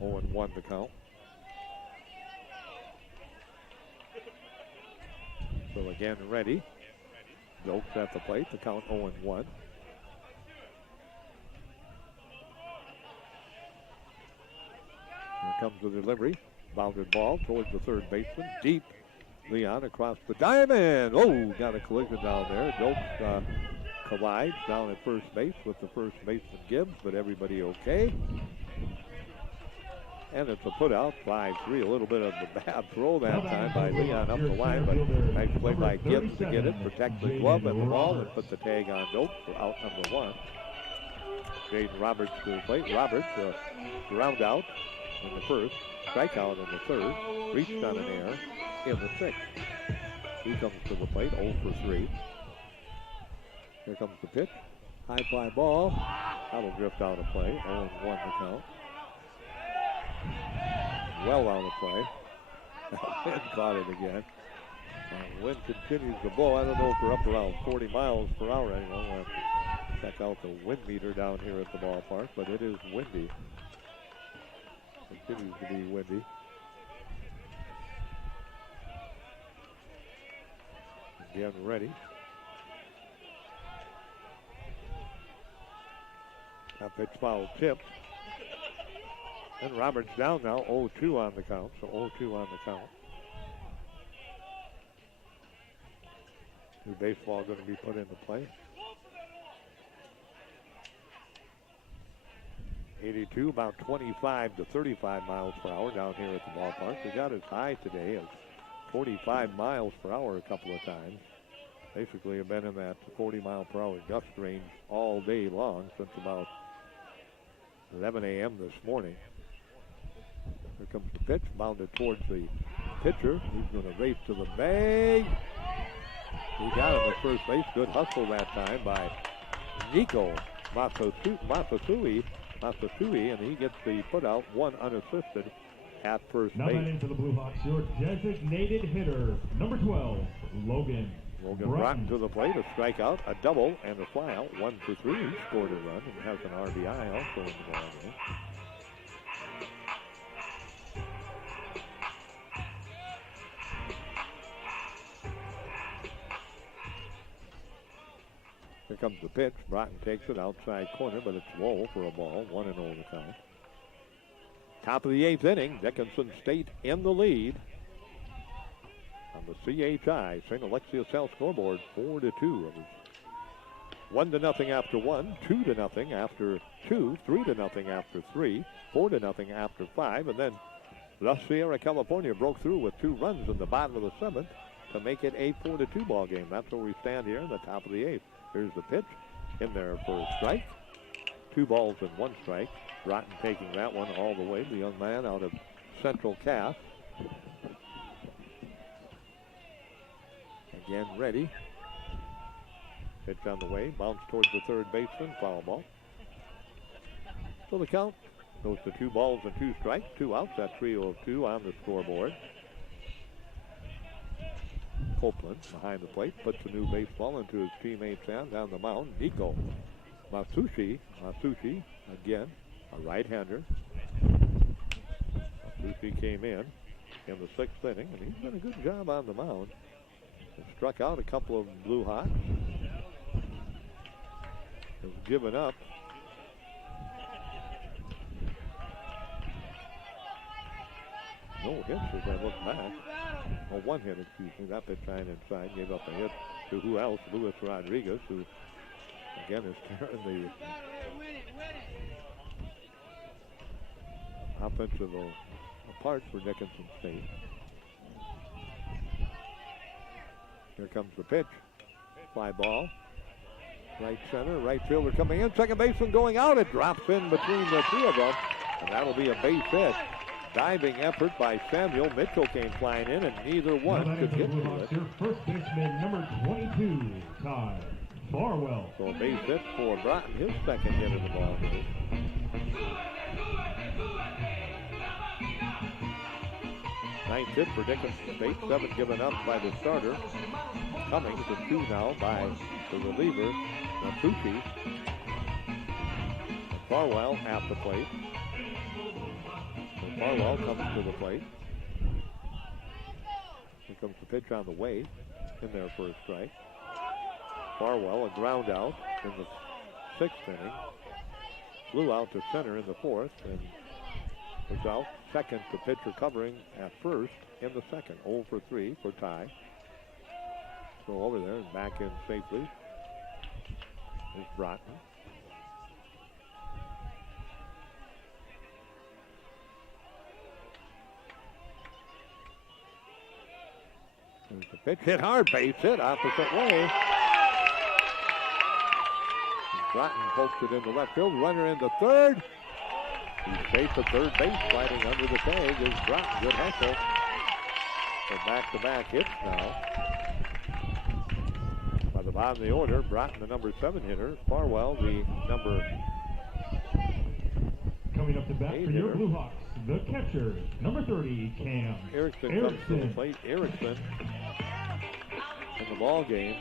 0-1 the count. So again, ready. Dokes at the plate, the count 0-1. Here comes the delivery. Bounded ball towards the third baseman. Deep. Leon across the diamond. Oh, got a collision down there. Dokes collides down at first base with the first baseman Gibbs, but everybody okay. And it's a put out, 5-3. A little bit of a bad throw that time by Leon up the line, but nice play by Gibbs to get it, protect the glove and the ball, and put the tag on Dokes for out number 1. Jaden Roberts to the plate. Roberts, ground out in the first, strikeout in the third, reached on an error in the 6th. He comes to the plate, 0 for 3. Here comes the pitch. High fly ball. That'll drift out of play. 0-1 the count. Well out of play. Wind caught it again. And wind continues to blow. I don't know if we're up around 40 miles per hour anymore. We'll have to check out the wind meter down here at the ballpark, but it is windy. Continues to be windy. Again, ready. That pitch foul tipped. And Roberts down now, 0-2 on the count. So 0-2 on the count. New baseball going to be put into play. 82, about 25 to 35 miles per hour down here at the ballpark. We got as high today as 45 miles per hour a couple of times. Basically have been in that 40 mile per hour gust range all day long since about 11 a.m. this morning. Here comes the pitch, bounded towards the pitcher. He's going to race to the bag. He got him at first base. Good hustle that time by Nico Masasui, and he gets the put-out, one unassisted at first Now base. batting for the Blue Hawks, your designated hitter, number 12, Logan Broughton to the plate, a strikeout, a double, and a flyout. 1 for 3. He scored a run and has an RBI also in the ball game. Here comes the pitch. Broughton takes it outside corner, but it's low for a ball. 1-0 the count. Top of the 8th inning. Dickinson State in the lead. On the CHI, St. Alexius South scoreboard, 4-2. It was 1-0 after 1, 2-0 after 2, 3-0 after 3, 4-0 after 5, and then La Sierra, California broke through with 2 runs in the bottom of the 7th to make it a 4-2 ball game. That's where we stand here in the top of the 8th. Here's the pitch in there for a strike. 2 balls and 1 strike. Broughton taking that one all the way. The young man out of Central Cass. Again ready. Pitch on the way. Bounce towards the third baseman. Foul ball. So the count goes to 2 balls and 2 strikes. 2 outs. That trio of 2 on the scoreboard. Copeland behind the plate puts a new baseball into his teammate's hand on the mound. Nico Masushi again, a right-hander. Masushi came in the 6th inning, and he's done a good job on the mound. He struck out a couple of Blue Hawks. Has given up no hits as I look back. Oh, 1 hit, excuse me. That pitch line inside. Gave up a hit to who else? Luis Rodriguez, who again is tearing the offensive apart for Dickinson State. Here comes the pitch. Fly ball. Right center. Right fielder coming in. Second baseman going out. It drops in between the 2 of them. And that'll be a base hit. Diving effort by Samuel. Mitchell came flying in, and neither one could get to it. Your first baseman, number 22, Ty Farwell. So a base hit for Broughton, his second hit of the ball game. Ninth hit for Dickinson State. 7 given up by the starter. Cummings, and 2 now by the reliever, Masushi. Farwell at the plate. Farwell comes to the plate. Here comes the pitch on the way. In there for a strike. Farwell, a ground out in the 6th inning. Flew out to center in the 4th and was out second. The pitcher covering at first in the 2nd. 0 for 3 for Ty. So over there and back in safely is Broughton. There's the pitch, hit hard, base hit, opposite way. Broughton pokes it into left field, runner into third. He's safe at third base, sliding under the tag is Broughton. Good hustle. So back-to-back hits now. By the bottom of the order, Broughton, the number 7 hitter. Farwell, the number Coming up to bat for your Blue Hawks, the catcher, number 30, Cam Erickson comes to the plate. Erickson in the ball game.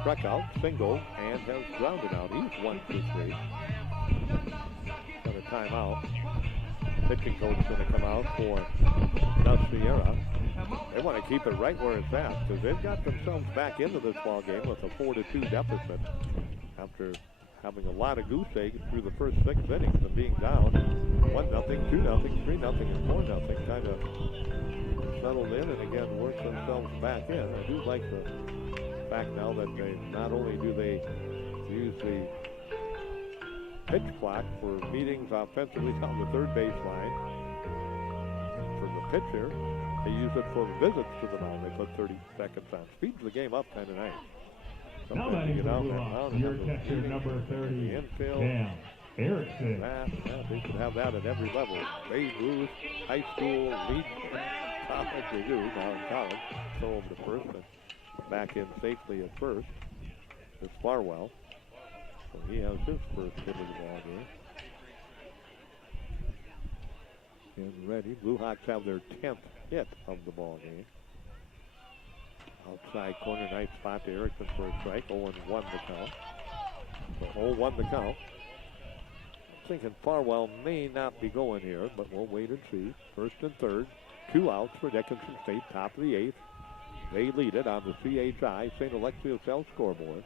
Struck out, single, and has grounded out. He's 1 for 3. Got a timeout. Pitching coach is going to come out for La Sierra. They want to keep it right where it's at because they've got themselves back into this ball game with a 4-2 deficit after having a lot of goose eggs through the first 6 innings and being down 1-0, 2-0, 3-0, and 4-0. Kind of settled in and again worked themselves back in. I do like the fact now that they not only do they use the pitch clock for meetings offensively on the third baseline for the pitcher, they use it for visits to the mound. They put 30 seconds on. Speeds the game up 10-9. Now batting for the Blue Hawks, your catcher, number 30, Cam Erickson. They should have that at every level. Babe Ruth, high school, league, college they do. Now in college, throw over to first and back in safely at first. It's Farwell. So he has his first hit of the ball game. And ready. Blue Hawks have their 10th hit of the ball game. Outside corner, nice spot to Erickson for a strike. 0-1 the count. So 0-1 the count. I'm thinking Farwell may not be going here, but we'll wait and see. First and third. 2 outs for Dickinson State, top of the 8th. They lead it on the CHI St. Alexios L scoreboard.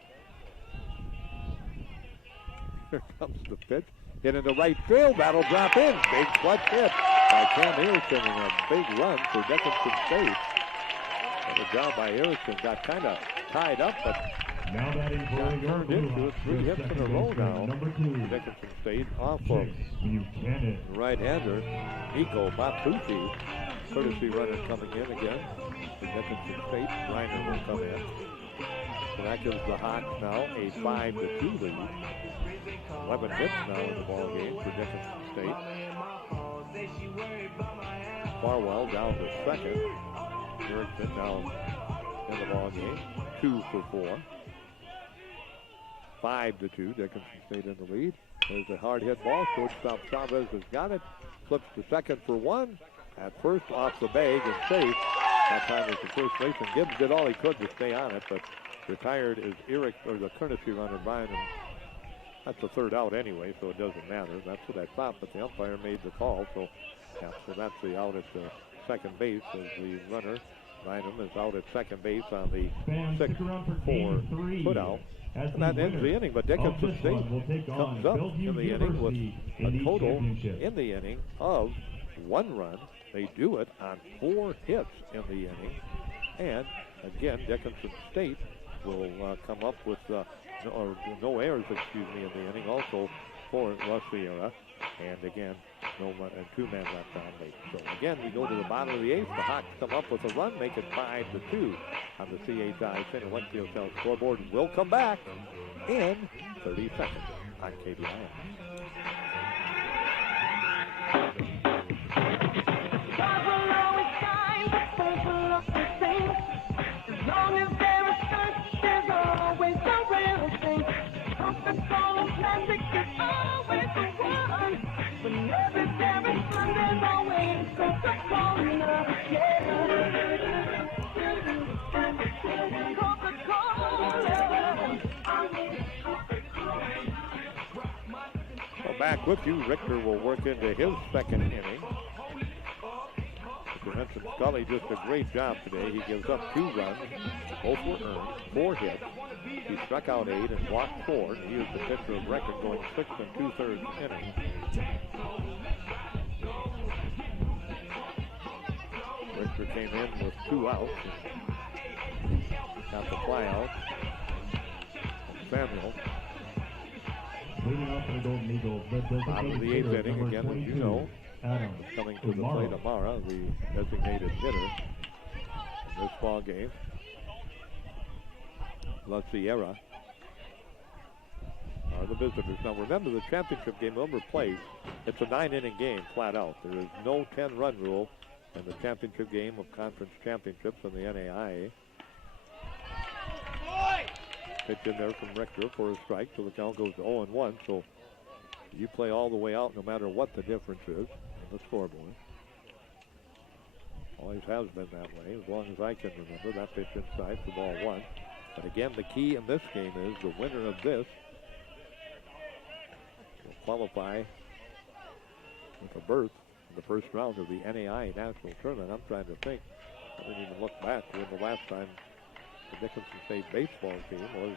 Here comes the pitch. Hit into right field. That'll drop in. Big clutch hit by Cam Erickson and a big run for Dickinson State. What a job by Erickson. Got kind of tied up, but now batting got turned into it. 3 hits in a row now. Dickinson State off of right-hander Nico Matucci. Courtesy runner coming in again for Dickinson State. Reiner will come in. So that gives the Hawks now a 5-2 lead. 11 hits now in the ball game for Dickinson State. Farwell down to second. Erickson down in the ball game. 2 for 4. 5-2. Dickinson State in the lead. There's a hard hit ball. Shortstop Chavez has got it. Flips to second for 1. At first off the bag and safe. That time it's the first baseman. Gibbs did all he could to stay on it, but retired is the courtesy runner Brian. And that's the third out anyway, so it doesn't matter. That's what I thought, but the umpire made the call. So, yeah, so that's the out at the second base as the runner, Bynum, is out at second base on the 6-4 put out. And that ends the inning, but Dickinson State comes up in the inning with a total in the inning of 1 run. They do it on 4 hits in the inning. And again, Dickinson State will come up with no errors, in the inning. Also for Russ Sierra. And again, 2 men left on base. So again, we go to the bottom of the 8th. The Hawks come up with a run, make it 5-2 on the CHI St. Alexios L scoreboard. We'll come back in 30 seconds on KBIX. Back with you. Richter will work into his second inning. Mr. Henson Scully just a great job today. He gives up 2 runs. Both were earned. 4 hits. He struck out 8 and walked 4. And he is the pitcher of record going 6 2/3 innings. Richter came in with 2 outs. Got the fly out. Samuel. Bottom of the 8th inning, again, as you know, coming to the plate, Amara, the designated hitter in this ball game. La Sierra are the visitors. Now remember, the championship game, number plays, it's a 9-inning game flat out. There is no 10-run rule in the championship game of conference championships in the NAIA. Pitch in there from Richter for a strike, so the count goes to 0-1. So you play all the way out no matter what the difference is in the scoreboard. Always has been that way, as long as I can remember. That pitch inside for ball 1. But again, the key in this game is the winner of this will qualify with a berth in the first round of the NAIA National Tournament. I'm trying to think. I didn't even look back when the last time the Dickinson State baseball team was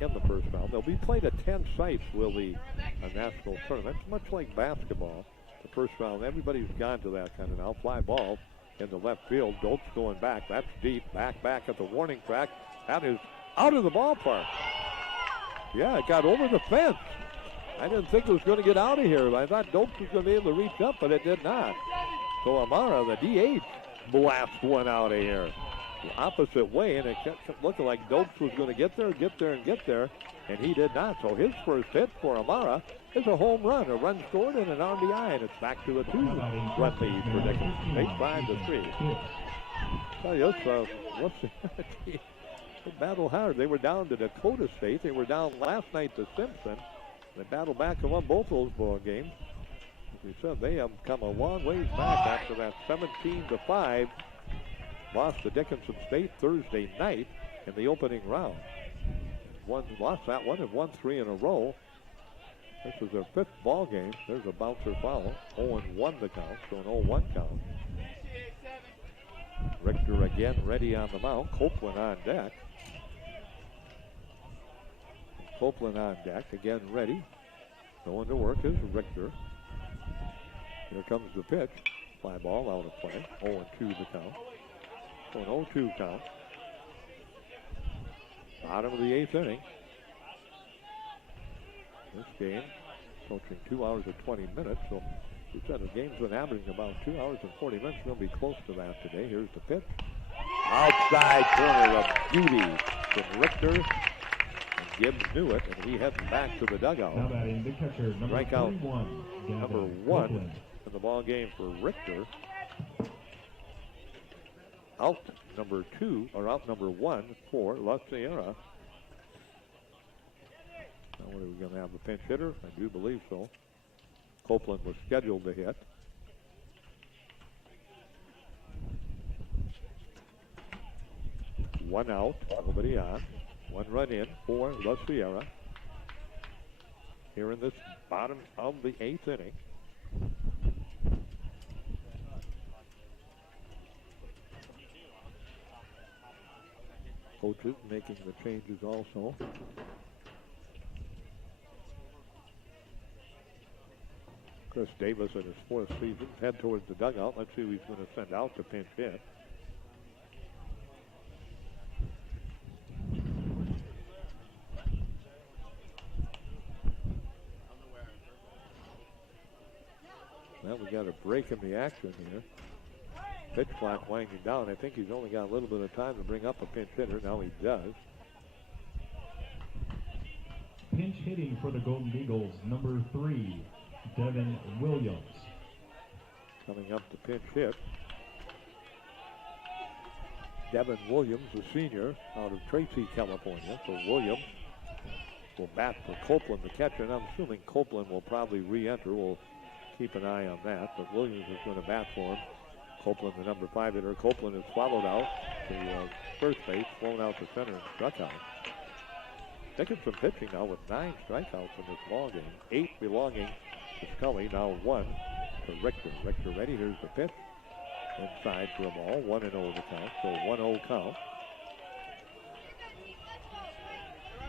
in the first round. They'll be played at 10 sites, will the national tournament, much like basketball. The first round, everybody's gone to that kind of now. Fly ball in the left field. Doltz going back. That's deep. Back at the warning track. That is out of the ballpark. Yeah, it got over the fence. I didn't think it was going to get out of here. I thought Doltz was going to be able to reach up, but it did not. So Amara, the DH, blasts one out of here. the opposite way, and it kept looking like Dokes was going to get there, and he did not. So his first hit for Amara is a home run, a run scored and an RBI, and it's back to a 2-run lead for Dickinson State, 5-3. Tell you, they battle hard. They were down to Dakota State. They were down last night to Simpson. They battled back and won both those ball games. As we said, they have come a long ways back after that 17-5 loss to Dickinson State Thursday night in the opening round. Lost that one and won 3 in a row. This is their 5th ball game. There's a bouncer foul. 0-1 the count, so an 0-1 count. Richter again ready on the mound. Copeland on deck. Copeland on deck, again ready. Going to work is Richter. Here comes the pitch. Fly ball out of play. 0-2 the count. So an 0-2 count. Bottom of the 8th inning. This game approaching 2 hours and 20 minutes. So we said the game's been averaging about 2 hours and 40 minutes. We're going to be close to that today. Here's the pitch. Outside corner of beauty from Richter. And Gibbs knew it, and he heads back to the dugout. Now batting the catcher, number Strikeout 31, number 1 in the ball game for Richter. Out number 2, or out number 1 for La Sierra. Now, what are we going to have, a pinch hitter? I do believe so. Copeland was scheduled to hit. One out, nobody on. 1 run in for La Sierra. Here in this bottom of the 8th inning. Coaches making the changes also. Chris Davis in his 4th season. Head towards the dugout. Let's see who he's going to send out to pinch hit. Well, we got a break in the action here. Pitch clock winding down. I think he's only got a little bit of time to bring up a pinch hitter. Now he does. Pinch hitting for the Golden Eagles, number 3, Devin Williams. Coming up to pinch hit. Devin Williams, the senior out of Tracy, California. So Williams will bat for Copeland, the catcher. And I'm assuming Copeland will probably re-enter. We'll keep an eye on that. But Williams is going to bat for him. Copeland, the number 5 hitter. Copeland is followed out to first base, flown out to center, and struck out. Dickinson pitching now with 9 strikeouts in this ball game. 8 belonging to Scully. Now 1 to Richter. Richter ready. Here's the pitch. Inside for a ball. 1-0 the count. So 1-0 count.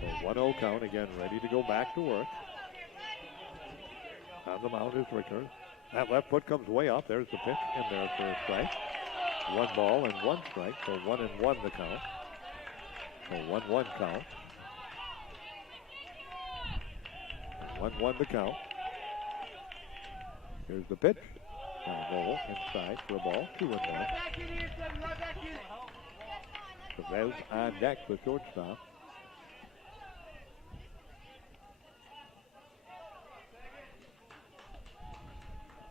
So 1-0 count. Again, ready to go back to work. On the mound is Richter. That left foot comes way off. There's the pitch in there for a strike. 1 ball and 1 strike. So 1-1 the count. So 1-1 count. 1-1 the count. Here's the pitch. Now roll inside for a ball. 2-1. Chavez on deck, the shortstop.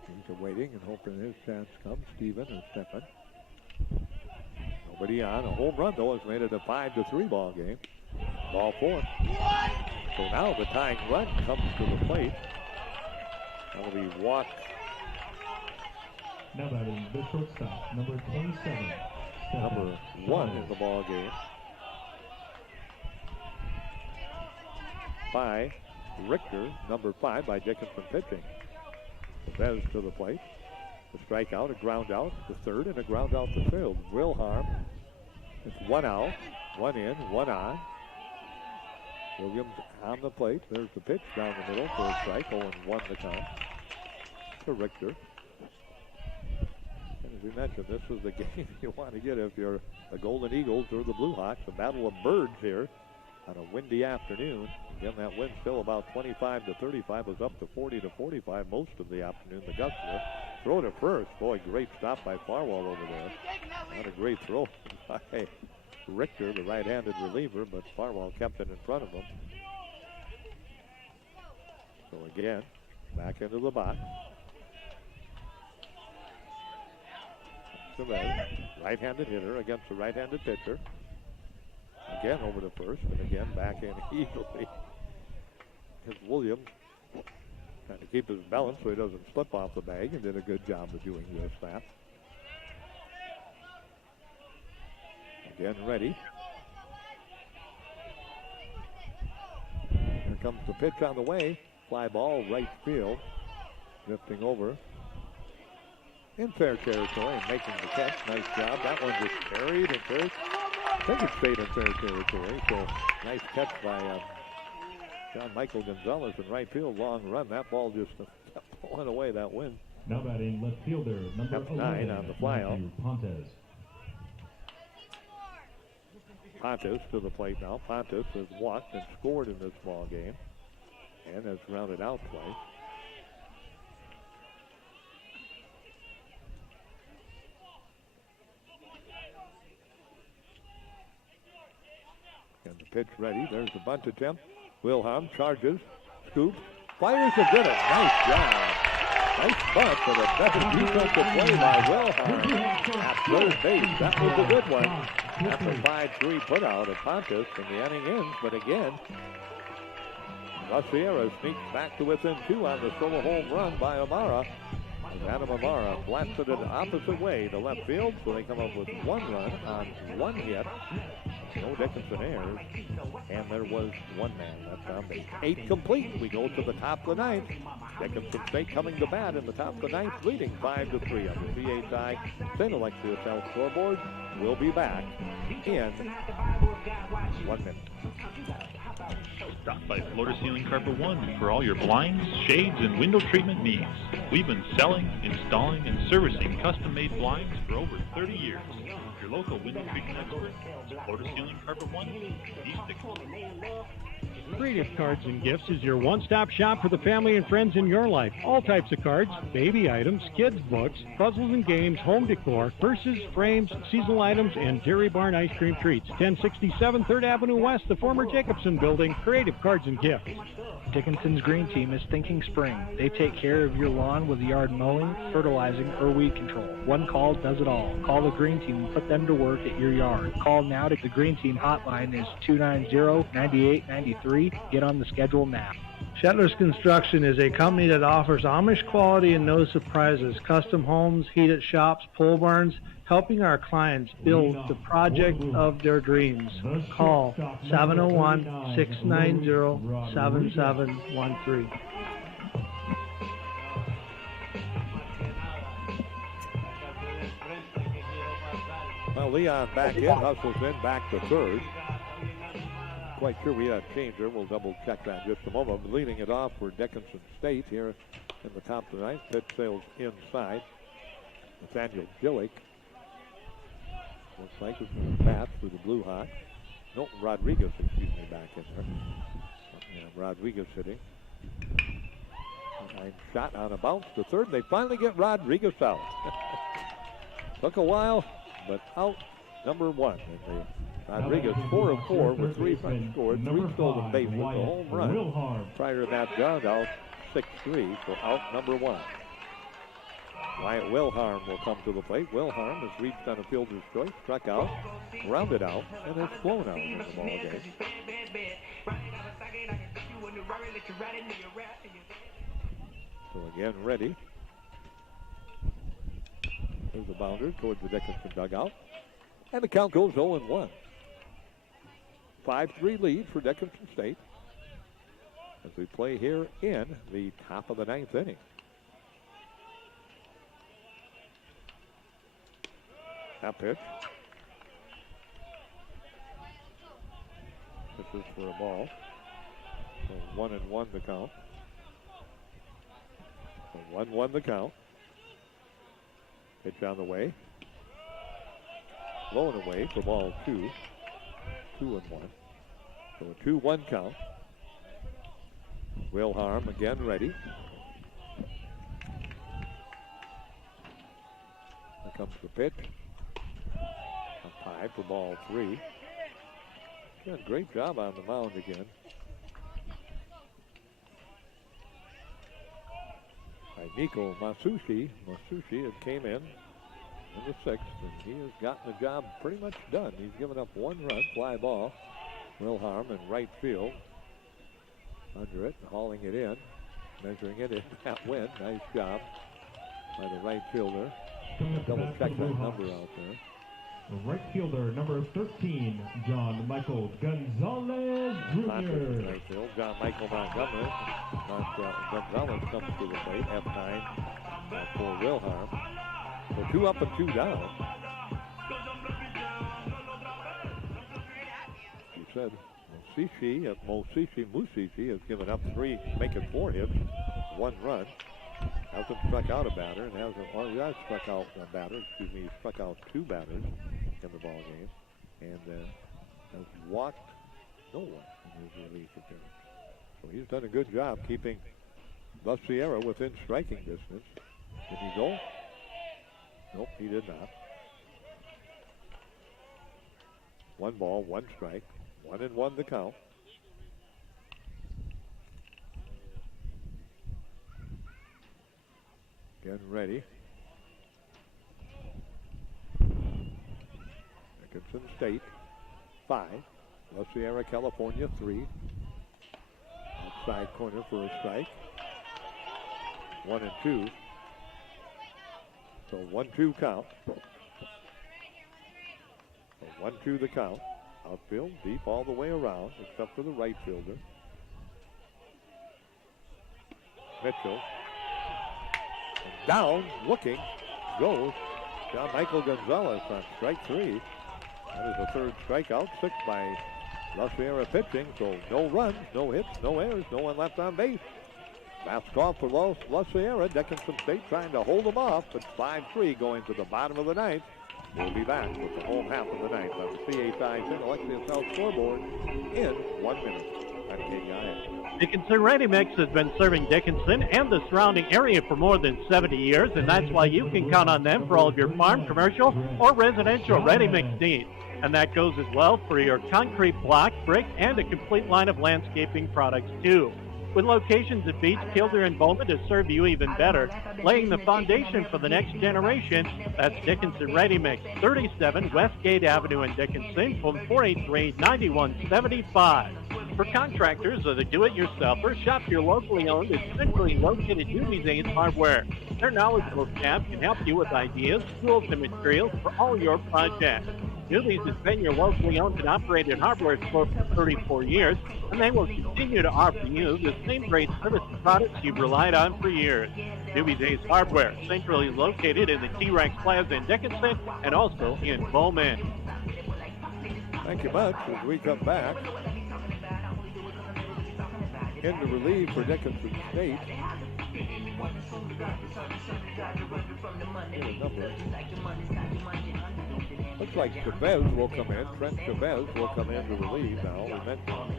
He's waiting and hoping his chance comes. Steven or Stephen. Nobody on. A home run, though, has made it a 5-3 ball game. Ball 4. So now the tying run comes to the plate. That'll be walk. Now batting the shortstop, number 27. Number 1 in the ball game. By Richter, number 5 by Dickinson pitching. Vez to the plate. A strikeout, a ground out to third, and a ground out to field. Wilhelm. It's 1 out, 1 in, 1 on. Williams on the plate. There's the pitch down the middle for a strike. 0-1 the count to Richter. And as we mentioned, this is the game you want to get if you're the Golden Eagles or the Blue Hawks. A battle of birds here on a windy afternoon. Again, that wind still about 25 to 35, was up to 40 to 45 most of the afternoon. The gusts were throw to first. Boy, great stop by Farwell over there. Not a great throw. by Richter, the right-handed reliever, but Farwell kept it in front of him. So again, back into the box. Perez, right-handed hitter against the right-handed pitcher. Again over to first, and again back in easily. Here's Williams trying to keep his balance so he doesn't slip off the bag, and did a good job of doing just that. Again ready. Here comes the pitch on the way. Fly ball, right field. Drifting over. In fair territory, making the catch. Nice job. That one just carried at first. I think it stayed in fair territory. So nice catch by John Michael Gonzalez in right field. Long run. That ball just kept pulling away that wind. Now batting left fielder number 11 on the fly out. Pontes. Pontes to the plate now. Pontes has walked and scored in this ball game, and has rounded out play. And the pitch ready. There's the bunt attempt. Wilhelm charges, scoops, fires to get it. Nice job. Nice bunt, but a better defensive play by Wilhelm at third base. That was a good one. That's a 5-3 putout of Pontus, and the inning ends. But again, Garcia sneaks back to within 2 on the solo home run by Amara. As Adam Amara blasted it opposite way to left field, so they come up with 1 run on 1 hit. No Dickinson errors, and there was 1 man left on base. 8 complete. We go to the top of the 9th. Dickinson State coming to bat in the top of the 9th, leading 5-3 on the CHI St. Alexius Health scoreboard. We'll be back in 1 minute. Stop by Floor to Ceiling Carpet One for all your blinds, shades, and window treatment needs. We've been selling, installing, and servicing custom-made blinds for over 30 years. Your local window treatment expert, Floor to Ceiling Carpet One, East Dickinson. Creative Cards and Gifts is your one-stop shop for the family and friends in your life. All types of cards, baby items, kids' books, puzzles and games, home decor, purses, frames, seasonal items, and Dairy Barn ice cream treats. 1067 3rd Avenue West, the former Jacobson Building. Creative Cards and Gifts. Dickinson's Green Team is thinking spring. They take care of your lawn with yard mowing, fertilizing, or weed control. One call does it all. Call the Green Team and put them to work at your yard. Call now to the Green Team hotline is 290-9893. Get on the schedule now. Shetler's Construction is a company that offers Amish quality and no surprises. Custom homes, heated shops, pole barns, helping our clients build the project of their dreams. Call 701-690-7713. Well, Leon back in, hustles in, back to third. Quite sure we had a changer. We'll double check that in just a moment. Leading it off for Dickinson State here in the top of the 9th. Pitch sails inside. Nathaniel Gillick looks like it's going to bat for the Blue Hawks. Milton Rodriguez, back in there. And Rodriguez hitting. Nice shot on a bounce to third. They finally get Rodriguez out. Took a while, but out number 1. And Rodriguez 4 of 4 with 3 runs scored, 3 stolen bases, a home run. Prior to that jog out 6-3, so out number 1. Wyatt Wilharm will come to the plate. Wilharm has reached on a fielder's choice, struck out, rounded out, and has flown out in the ball game. So again, ready. There's the bounder towards the Dickinson dugout. And the count goes 0-1. 5-3 lead for Dickinson State as we play here in the top of the 9th inning. That pitch. This is for a ball. So 1-1 the count. So 1-1 the count. Pitch on the way. Low and away for ball 2. 2-1. So a 2-1 count. Wilharm again ready. Here comes the pitch. high for ball 3. Yeah, great job on the mound again. By Nico Masushi. Masushi has came in the 6th, and he has gotten the job pretty much done. He's given up 1 run, fly ball. Wilhelm in right field. Under it, hauling it in, measuring it in that win. Nice job by the right fielder. Double check that number out there. Right fielder, number 13, John Michael Gonzalez Jr. Right field, John Michael Montgomery. Gonzalez comes to the plate, F9 for Wilhelm. So 2 up and 2 down. You said Musishi has given up 3, making 4 hits, 1 run. Hasn't struck out a batter and he has struck out a batter, he struck out 2 batters in the ball game, and has walked no one in his relief appearance. So he's done a good job keeping the Sierra within striking distance. Did he go? Nope, he did not. 1 ball, 1 strike, 1-1 the count. Getting ready. Dickinson State, 5. La Sierra, California, 3. Outside corner for a strike. 1-2. So 1-2 count. So 1-2 the count. Outfield deep all the way around, except for the right fielder. Mitchell. Down, looking, goes John Michael Gonzalez on strike 3. That is the 3rd strikeout, 6 by La Sierra pitching, so no runs, no hits, no errors, no one left on base. Mask off for La Sierra. Dickinson State trying to hold them off, but 5-3 going to the bottom of the 9th. We'll be back with the home half of the 9th on the CHI 10 Alexia South scoreboard in 1 minute on KDIA. Dickinson Ready Mix has been serving Dickinson and the surrounding area for more than 70 years, and that's why you can count on them for all of your farm, commercial, or residential ready mix needs. And that goes as well for your concrete block, brick, and a complete line of landscaping products, too. With locations at Beach, Kildare, and Bowman to serve you even better, laying the foundation for the next generation. That's Dickinson Ready Mix, 37 Westgate Avenue in Dickinson, phone 483-9175. For contractors or the do-it-yourselfer, shop your locally owned and centrally located Doobie's Ace Hardware. Their knowledgeable staff can help you with ideas, tools, and materials for all your projects. Doobie's has been your locally owned and operated hardware store for 34 years, and they will continue to offer you the same great service and products you've relied on for years. Doobie's Ace Hardware, centrally located in the T-Rex Plaza in Dickinson and also in Bowman. Thank you much. As we come back, in the relief for Dickinson State. Looks like Chavez will come in. Trent Chavez will come in to relieve now. We mentioned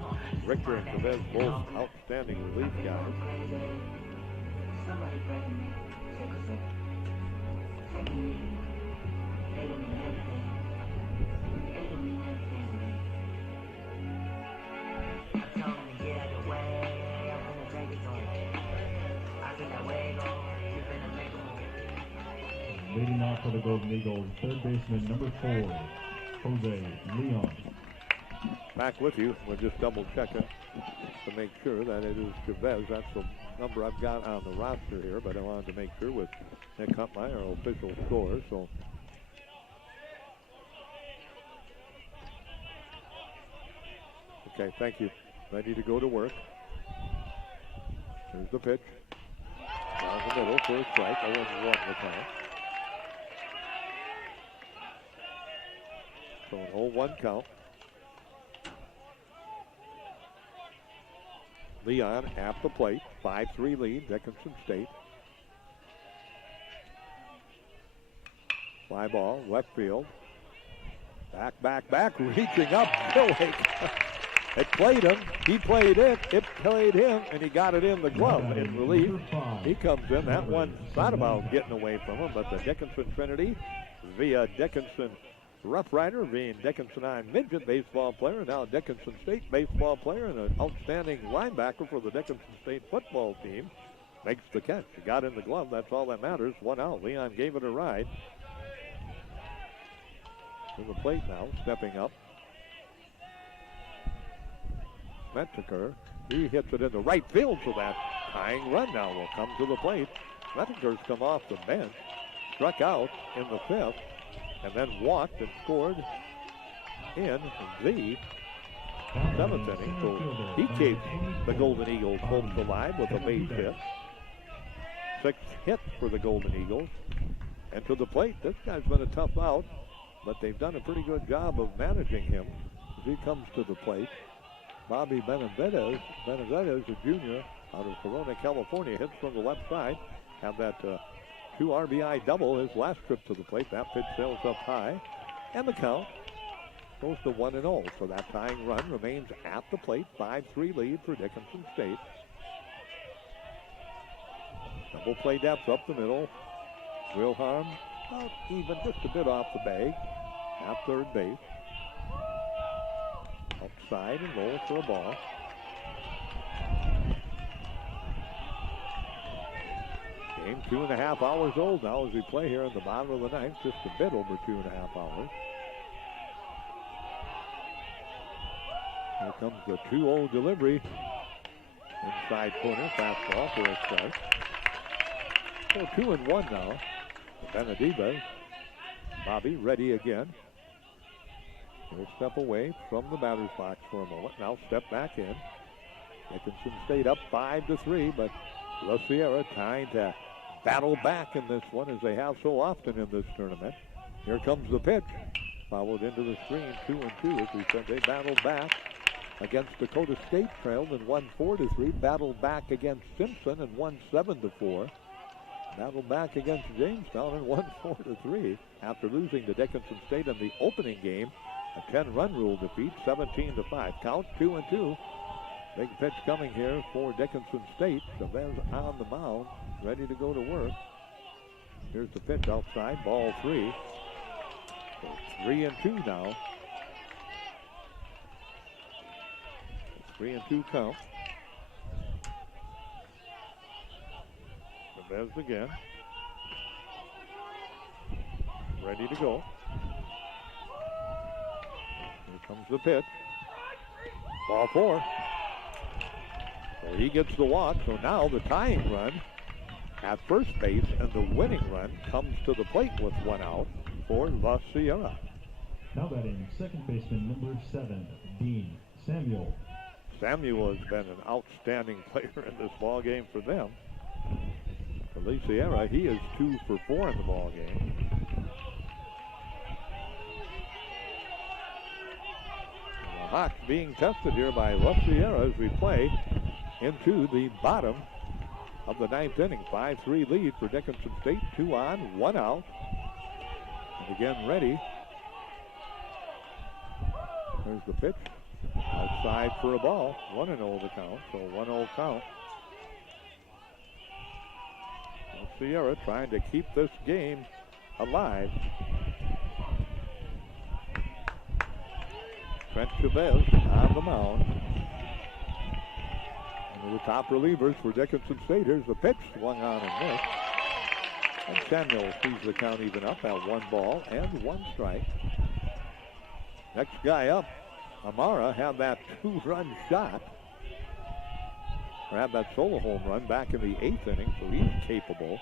Richter and Chavez, both outstanding relief guys. Leading off for the Golden Eagles, third baseman number 4, Jose Leon. Back with you. We'll just double check it to make sure that it is Chavez. That's the number I've got on the roster here, but I wanted to make sure with Nick Huntmeyer, our official score. So okay, thank you. Ready to go to work. Here's the pitch. Down the middle for a strike. 0-1 the count. So an 0-1 count. Leon at the plate. 5-3 lead, Dickinson State. Fly ball, left field. Back, reaching up, Billick. It played him, he played it played him, and he got it in the glove in relief. He comes in, that one thought about getting away from him, but the Dickinson Trinity via Dickinson Rough Rider, being Dickinson High midget baseball player, now Dickinson State baseball player, and an outstanding linebacker for the Dickinson State football team. Makes the catch. He got in the glove. That's all that matters. 1 out. Leon gave it a ride. To the plate now, stepping up. Metiker, he hits it in the right field, so that tying run now will come to the plate. Metiker's come off the bench, struck out in the 5th, and then walked and scored in the 7th inning. So he keeps the Golden Eagles home alive with a base hit. 6th hit for the Golden Eagles. And to the plate, this guy's been a tough out, but they've done a pretty good job of managing him as he comes to the plate. Bobby Benavides, a junior out of Corona, California, hits from the left side. Have that 2 RBI double his last trip to the plate. That pitch sails up high. And the count goes to 1-0. So that tying run remains at the plate. 5-3 lead for Dickinson State. Double play depth up the middle. Wilhelm about even, just a bit off the bag at third base. Outside and low for a ball. Game 2.5 hours old now as we play here in the bottom of the ninth. Just a bit over 2.5 hours. Here comes the 2-0 delivery. Inside corner, fastball for a strike. So 2-1 now. Benavides. Bobby ready again. He'll step away from the batter's box for a moment. Now step back in. Dickinson State up 5-3, but La Sierra trying to battle back in this one as they have so often in this tournament. Here comes the pitch. Followed into the screen, 2-2. As we said, they battled back against Dakota State, trailed and won 4-3. Battled back against Simpson and won 7-4. Battled back against Jamestown and won 4-3 after losing to Dickinson State in the opening game. A 10-run rule defeat, 17-5. Count 2-2. Big pitch coming here for Dickinson State. Chavez on the mound, ready to go to work. Here's the pitch outside, ball 3. So 3-2 now. 3-2 count. Chavez again. Ready to go. Here comes the pitch. Ball 4. So he gets the walk. So now the tying run at first base and the winning run comes to the plate with 1 out for La Sierra. Now batting second baseman number 7, Dean Samuel. Samuel has been an outstanding player in this ball game for them. For La Sierra, he is 2 for 4 in the ball game. The Hawks being tested here by La Sierra as we play into the bottom of the 9th inning. 5-3 lead for Dickinson State. 2 on, 1 out. And again ready. There's the pitch. Outside for a ball. 1-0 the count. So 1-0 count. La Sierra trying to keep this game alive. Trent Chavez on the mound. The top relievers for Dickinson State. Here's the pitch, swung on and missed. And Samuel sees the count even up at 1 ball and 1 strike. Next guy up, Amara, had that 2-run shot. Or had that solo home run back in the 8th inning, so he's capable.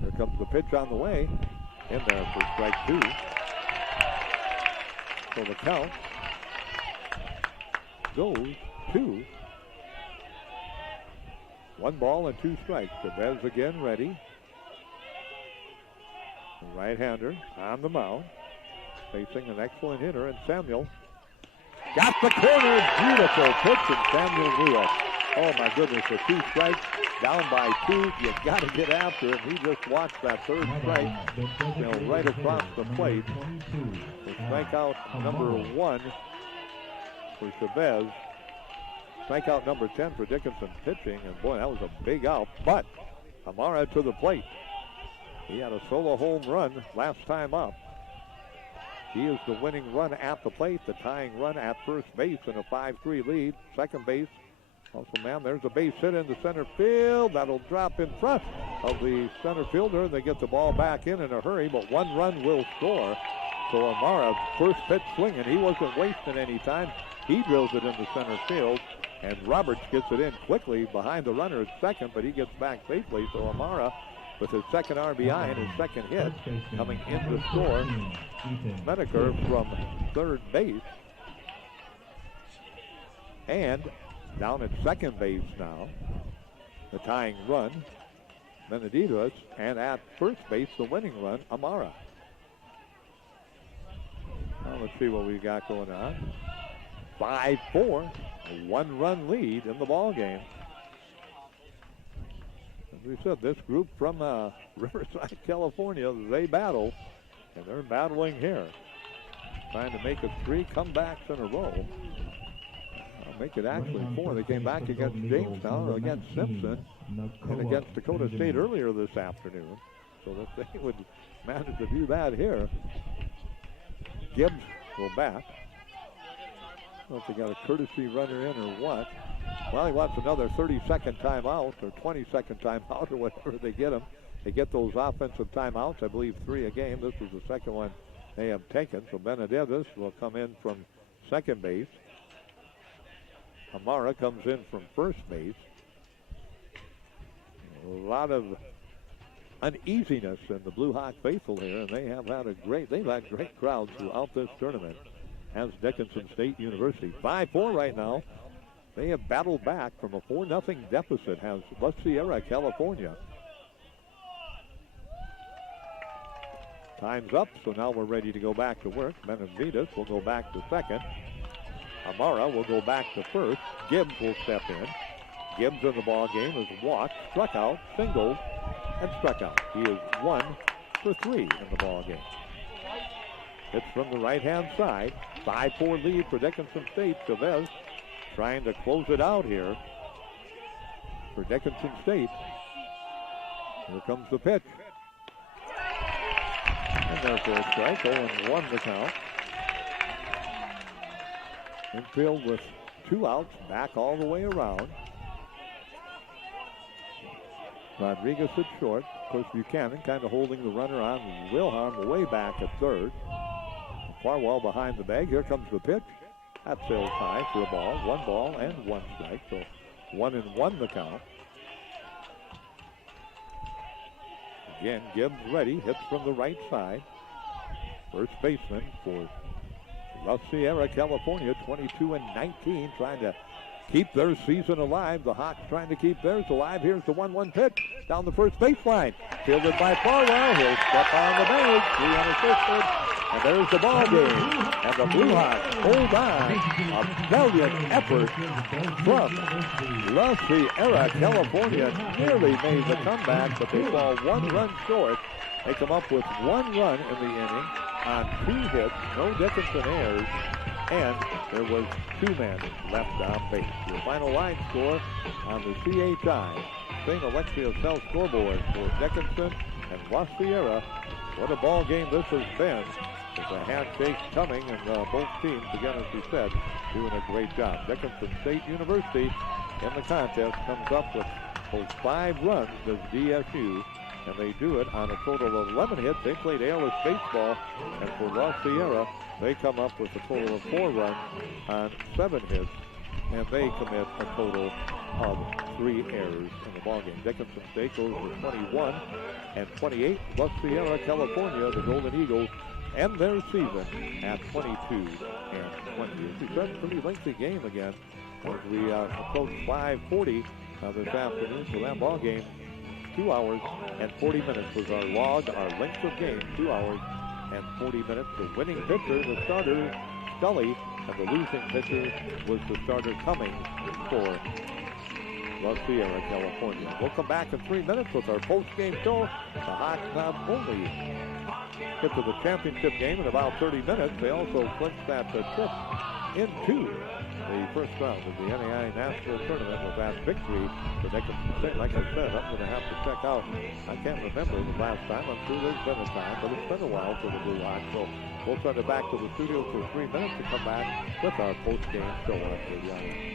Here comes the pitch on the way. In there for strike 2. So the count goes 2. 1 ball and 2 strikes. Chavez again ready. The right-hander on the mound. Facing an excellent hitter, and Samuel got the corner. Beautiful pitch, and Samuel knew it. Oh my goodness, the 2 strikes, down by 2. You got to get after him. He just watched that 3rd strike right across the plate. So strikeout number 1 for Chavez. Strikeout number 10 for Dickinson pitching, and boy, that was a big out. But Amara to the plate. He had a solo home run last time up. He is the winning run at the plate, the tying run at first base in a 5-3 lead. Second base, also, man, there's a base hit into center field. That'll drop in front of the center fielder, and they get the ball back in a hurry, but one run will score. So Amara, first pitch swinging. He wasn't wasting any time. He drills it into center field, and Roberts gets it in quickly behind the runner at second, but he gets back safely. So Amara, with his second RBI and his second hit, coming in to score. Menaker from third base. And down at second base now, the tying run, Benedictus, and at first base, the winning run, Amara. Now let's see what we got going on. 5-4, a one-run lead in the ball game. As we said, this group from Riverside, California, they battle, and they're battling here, trying to make it 3 comebacks in a row. Make it actually 4. They came back against Jamestown, against Simpson, and against Dakota State earlier this afternoon. So that they would manage to do that here. Gibbs will bat. I don't know if they got a courtesy runner in or what. Well, he wants another 30-second timeout or 20-second timeout or whatever they get him. They get those offensive timeouts, I believe 3 a game. This is the second one they have taken. So Benedictus will come in from second base. Amara comes in from first base. A lot of uneasiness in the Blue Hawk faithful here, and they've had great crowds throughout this tournament, as Dickinson State University. 5-4 right now. They have battled back from a 4-0 deficit, has La Sierra, California. Time's up, so now we're ready to go back to work. Benavides will go back to second. Amara will go back to first. Gibbs will step in. Gibbs in the ball game is walked, struck out, singled, and struck out. He is 1 for 3 in the ball game. It's from the right-hand side. 5-4 lead for Dickinson State. Chavez trying to close it out here for Dickinson State. Here comes the pitch. And there's a strike. 0-1 the count. Infield with 2 outs, back all the way around. Rodriguez at short. Of course, Buchanan kind of holding the runner on Wilhelm way back at third. Farwell behind the bag. Here comes the pitch. That sails high for a ball. 1 ball and 1 strike. So 1-1 the count. Again, Gibbs ready. Hits from the right side. First baseman for La Sierra, California, 22-19, trying to keep their season alive. The Hawks trying to keep theirs alive. Here's the 1-1 pitch down the first baseline. Fielded by Farwell. He'll step on the bag. 3 unassisted. And there's the ball game. And the Blue Hawks hold on. A valiant effort from La Sierra, California. Nearly made the comeback, but they fall 1 run short. They come up with 1 run in the inning on 2 hits, no Dickinson errors, and there was 2 men left on base. Your final line score on the CHI St. Alexius Cell scoreboard for Dickinson and La Sierra. What a ball game this has been. There's a handshake coming, and both teams, again, as we said, doing a great job. Dickinson State University in the contest comes up with those 5 runs as DSU, and they do it on a total of 11 hits. They played ALS baseball, and for La Sierra, they come up with a total of 4 runs on 7 hits, and they commit a total of 3 errors in the ballgame. Dickinson State goes to 21-28. La Sierra, California, the Golden Eagles, end their season at 22-20. It's a pretty lengthy game again as we approach 5:40 this afternoon. So that ball game, 2 hours and 40 minutes was our log, our length of game, 2 hours and 40 minutes. The winning pitcher, the starter, Scully, and the losing pitcher was the starter Cummings for La Sierra, California. We'll come back in 3 minutes with our post-game show. The Hawks not only get to the championship game in about 30 minutes, they also clinched that trip into the first round of the NAIA National Tournament with that victory for Dickinson State. Like I said, I'm going to have to check out. I can't remember the last time. I'm sure there's been a time, but it's been a while for the Blue Hawks. So We'll turn it back to the studio for 3 minutes to come back with our post-game show on KDIX.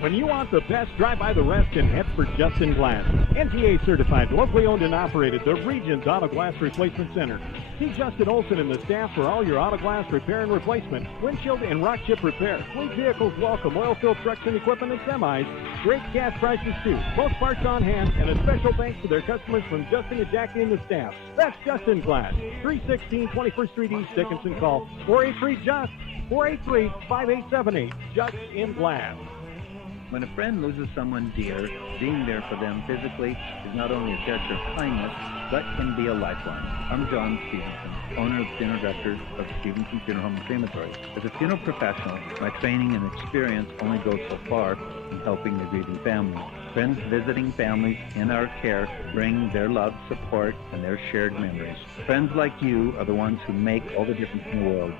When you want the best, drive by the rest and head for Justin Glass. NTA certified, locally owned and operated, the region's auto glass replacement center. See Justin Olson and the staff for all your auto glass repair and replacement, windshield and rock chip repair. Fleet vehicles welcome, oil-filled trucks and equipment and semis. Great gas prices too. Most parts on hand, and a special thanks to their customers from Justin and Jackie and the staff. That's Justin Glass, 316 21st Street East, Dickinson. Call 483-JUST, 483-5878. Just in Glass. When a friend loses someone dear, being there for them physically is not only a gesture of kindness, but can be a lifeline. I'm John Stevenson, owner of funeral director of Stevenson Funeral Home and Crematory. As a funeral professional, my training and experience only goes so far in helping the grieving family. Friends visiting families in our care bring their love, support, and their shared memories. Friends like you are the ones who make all the difference in the world.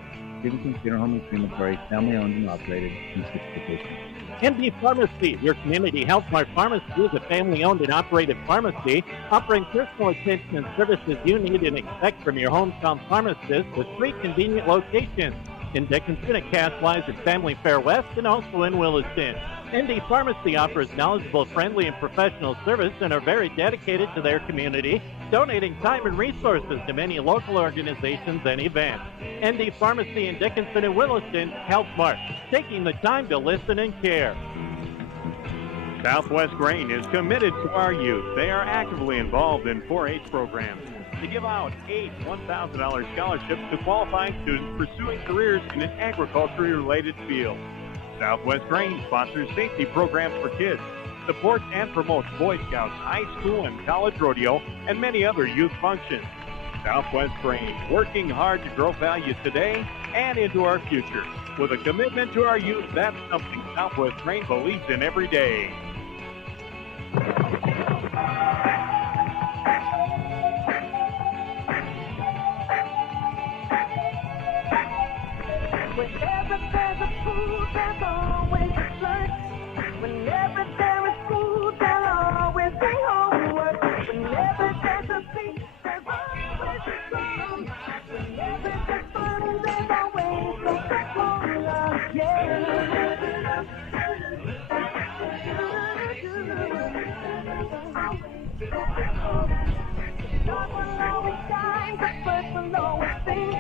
Dickinson Funeral Home and Crematory, family owned and operated since its location. ND Pharmacy, your community health mart pharmacy, is a family-owned and operated pharmacy offering personal attention and services you need and expect from your hometown pharmacist with 3 convenient locations in Dickinson at Castwise and Family Fair West and also in Williston. ND Pharmacy offers knowledgeable, friendly, and professional service and are very dedicated to their community, donating time and resources to many local organizations and events. ND Pharmacy in Dickinson and Williston, Health Mart, taking the time to listen and care. Southwest Grain is committed to our youth. They are actively involved in 4-H programs. They give out 8 $1,000 scholarships to qualifying students pursuing careers in an agriculture-related field. Southwest Grain sponsors safety programs for kids, supports and promotes Boy Scouts, high school and college rodeo, and many other youth functions. Southwest Grain, working hard to grow value today and into our future. With a commitment to our youth, that's something Southwest Grain believes in every day. Whenever there's a pool, there's always a flirt. Whenever there is food, there'll always be homework. Whenever there's a beach, there's always a drum. Whenever there's fun, there's always Coca-Cola. The sun will always shine, the birds will always sing.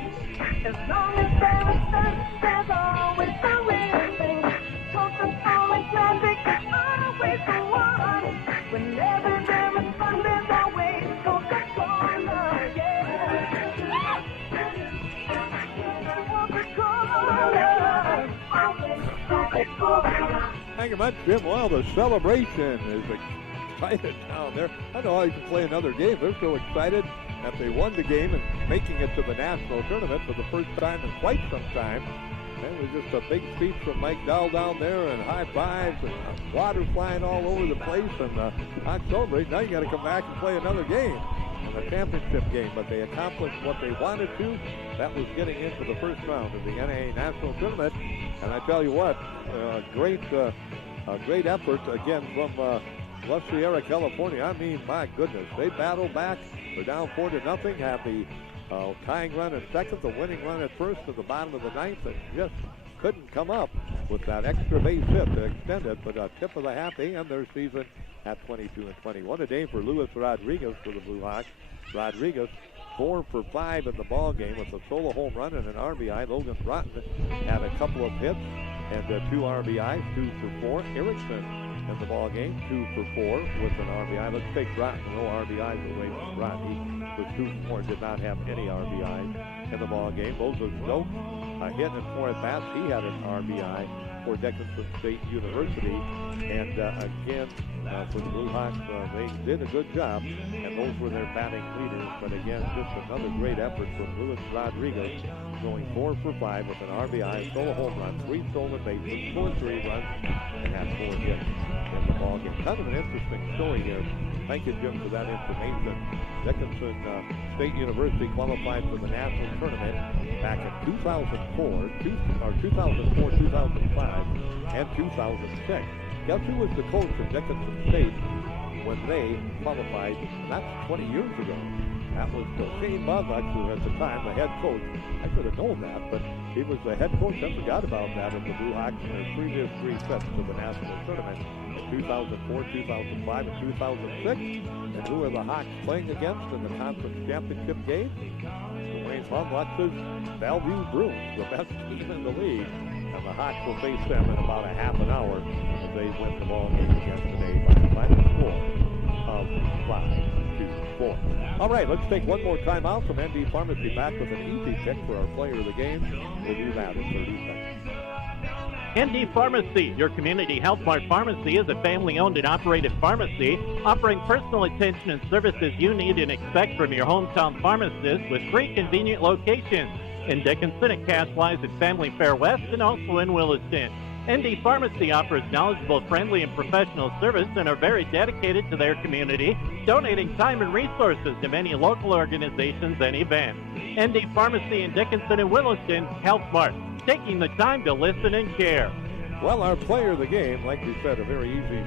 As long as there is sun, there's always something. Coca-Cola Classic is always the one. Whenever there is fun, there's always Coca-Cola. Coca-Cola. Thank you much, Jim. Well, the celebration is excited down there. I know how you can play another game. They're so excited that they won the game and making it to the national tournament for the first time in quite some time. It was just a big speech from Mike Dowell down there and high fives and water flying all over the place and hot celebrate. Now you got to come back and play another game, a championship game. But they accomplished what they wanted to. That was getting into the first round of the NAA national tournament. And I tell you what, great effort again from La Sierra, California. I mean, my goodness, they battled back. They're down 4-0. Have the tying run at second, the winning run at first at the bottom of the ninth, and just couldn't come up with that extra base hit to extend it. But a tip of the hat, they end their season at 22-20. What a day for Luis Rodriguez for the Blue Hawks. Rodriguez 4 for 5 in the ball game with a solo home run and an RBI. Logan Broughton had a couple of hits and 2 RBIs, 2 for 4. Erickson in the ball game, 2 for 4 with an RBI. Let's take Broughton, no RBIs away from Broughton. He was 2 for 4, did not have any RBIs in the ball game. Moses Stokes, a hit and 4 at bats. He had an RBI for Dickinson State University. And again, for the Blue Hawks, they did a good job, and those were their batting leaders. But again, just another great effort from Luis Rodriguez, going 4 for 5 with an RBI, solo home run, 3 stolen bases, 4 3 runs, and had 4 hits in the ball game. Kind of an interesting story here. Thank you, Jim, for that information. Dickinson State University qualified for the national tournament back in 2004, 2005, and 2006. Guess who was the coach of Dickinson State when they qualified? And that's 20 years ago. That was Shane Bonluck, who at the time, the head coach. I should have known that, but he was the head coach. I forgot about that of the Blue Hawks in their previous 3 sets to the national tournament in 2004, 2005, and 2006. And who are the Hawks playing against in the conference championship game? Wayne Bonluck's Bellevue Bruins, the best team in the league. And the Hawks will face them in about a half an hour as they win the ball game again today by the final score of 5-4. All right, let's take one more timeout from ND Pharmacy. Back with an easy pick for our player of the game. We'll do that in 30 seconds. ND Pharmacy, your community health mart pharmacy, is a family-owned and operated pharmacy offering personal attention and services you need and expect from your hometown pharmacist with 3 convenient locations in Dickinson, at Castwise, at Family Fair West, and also in Williston. ND Pharmacy offers knowledgeable, friendly, and professional service and are very dedicated to their community, donating time and resources to many local organizations and events. ND Pharmacy in Dickinson and Williston, Health Mart, taking the time to listen and care. Well, our player of the game, like we said, a very easy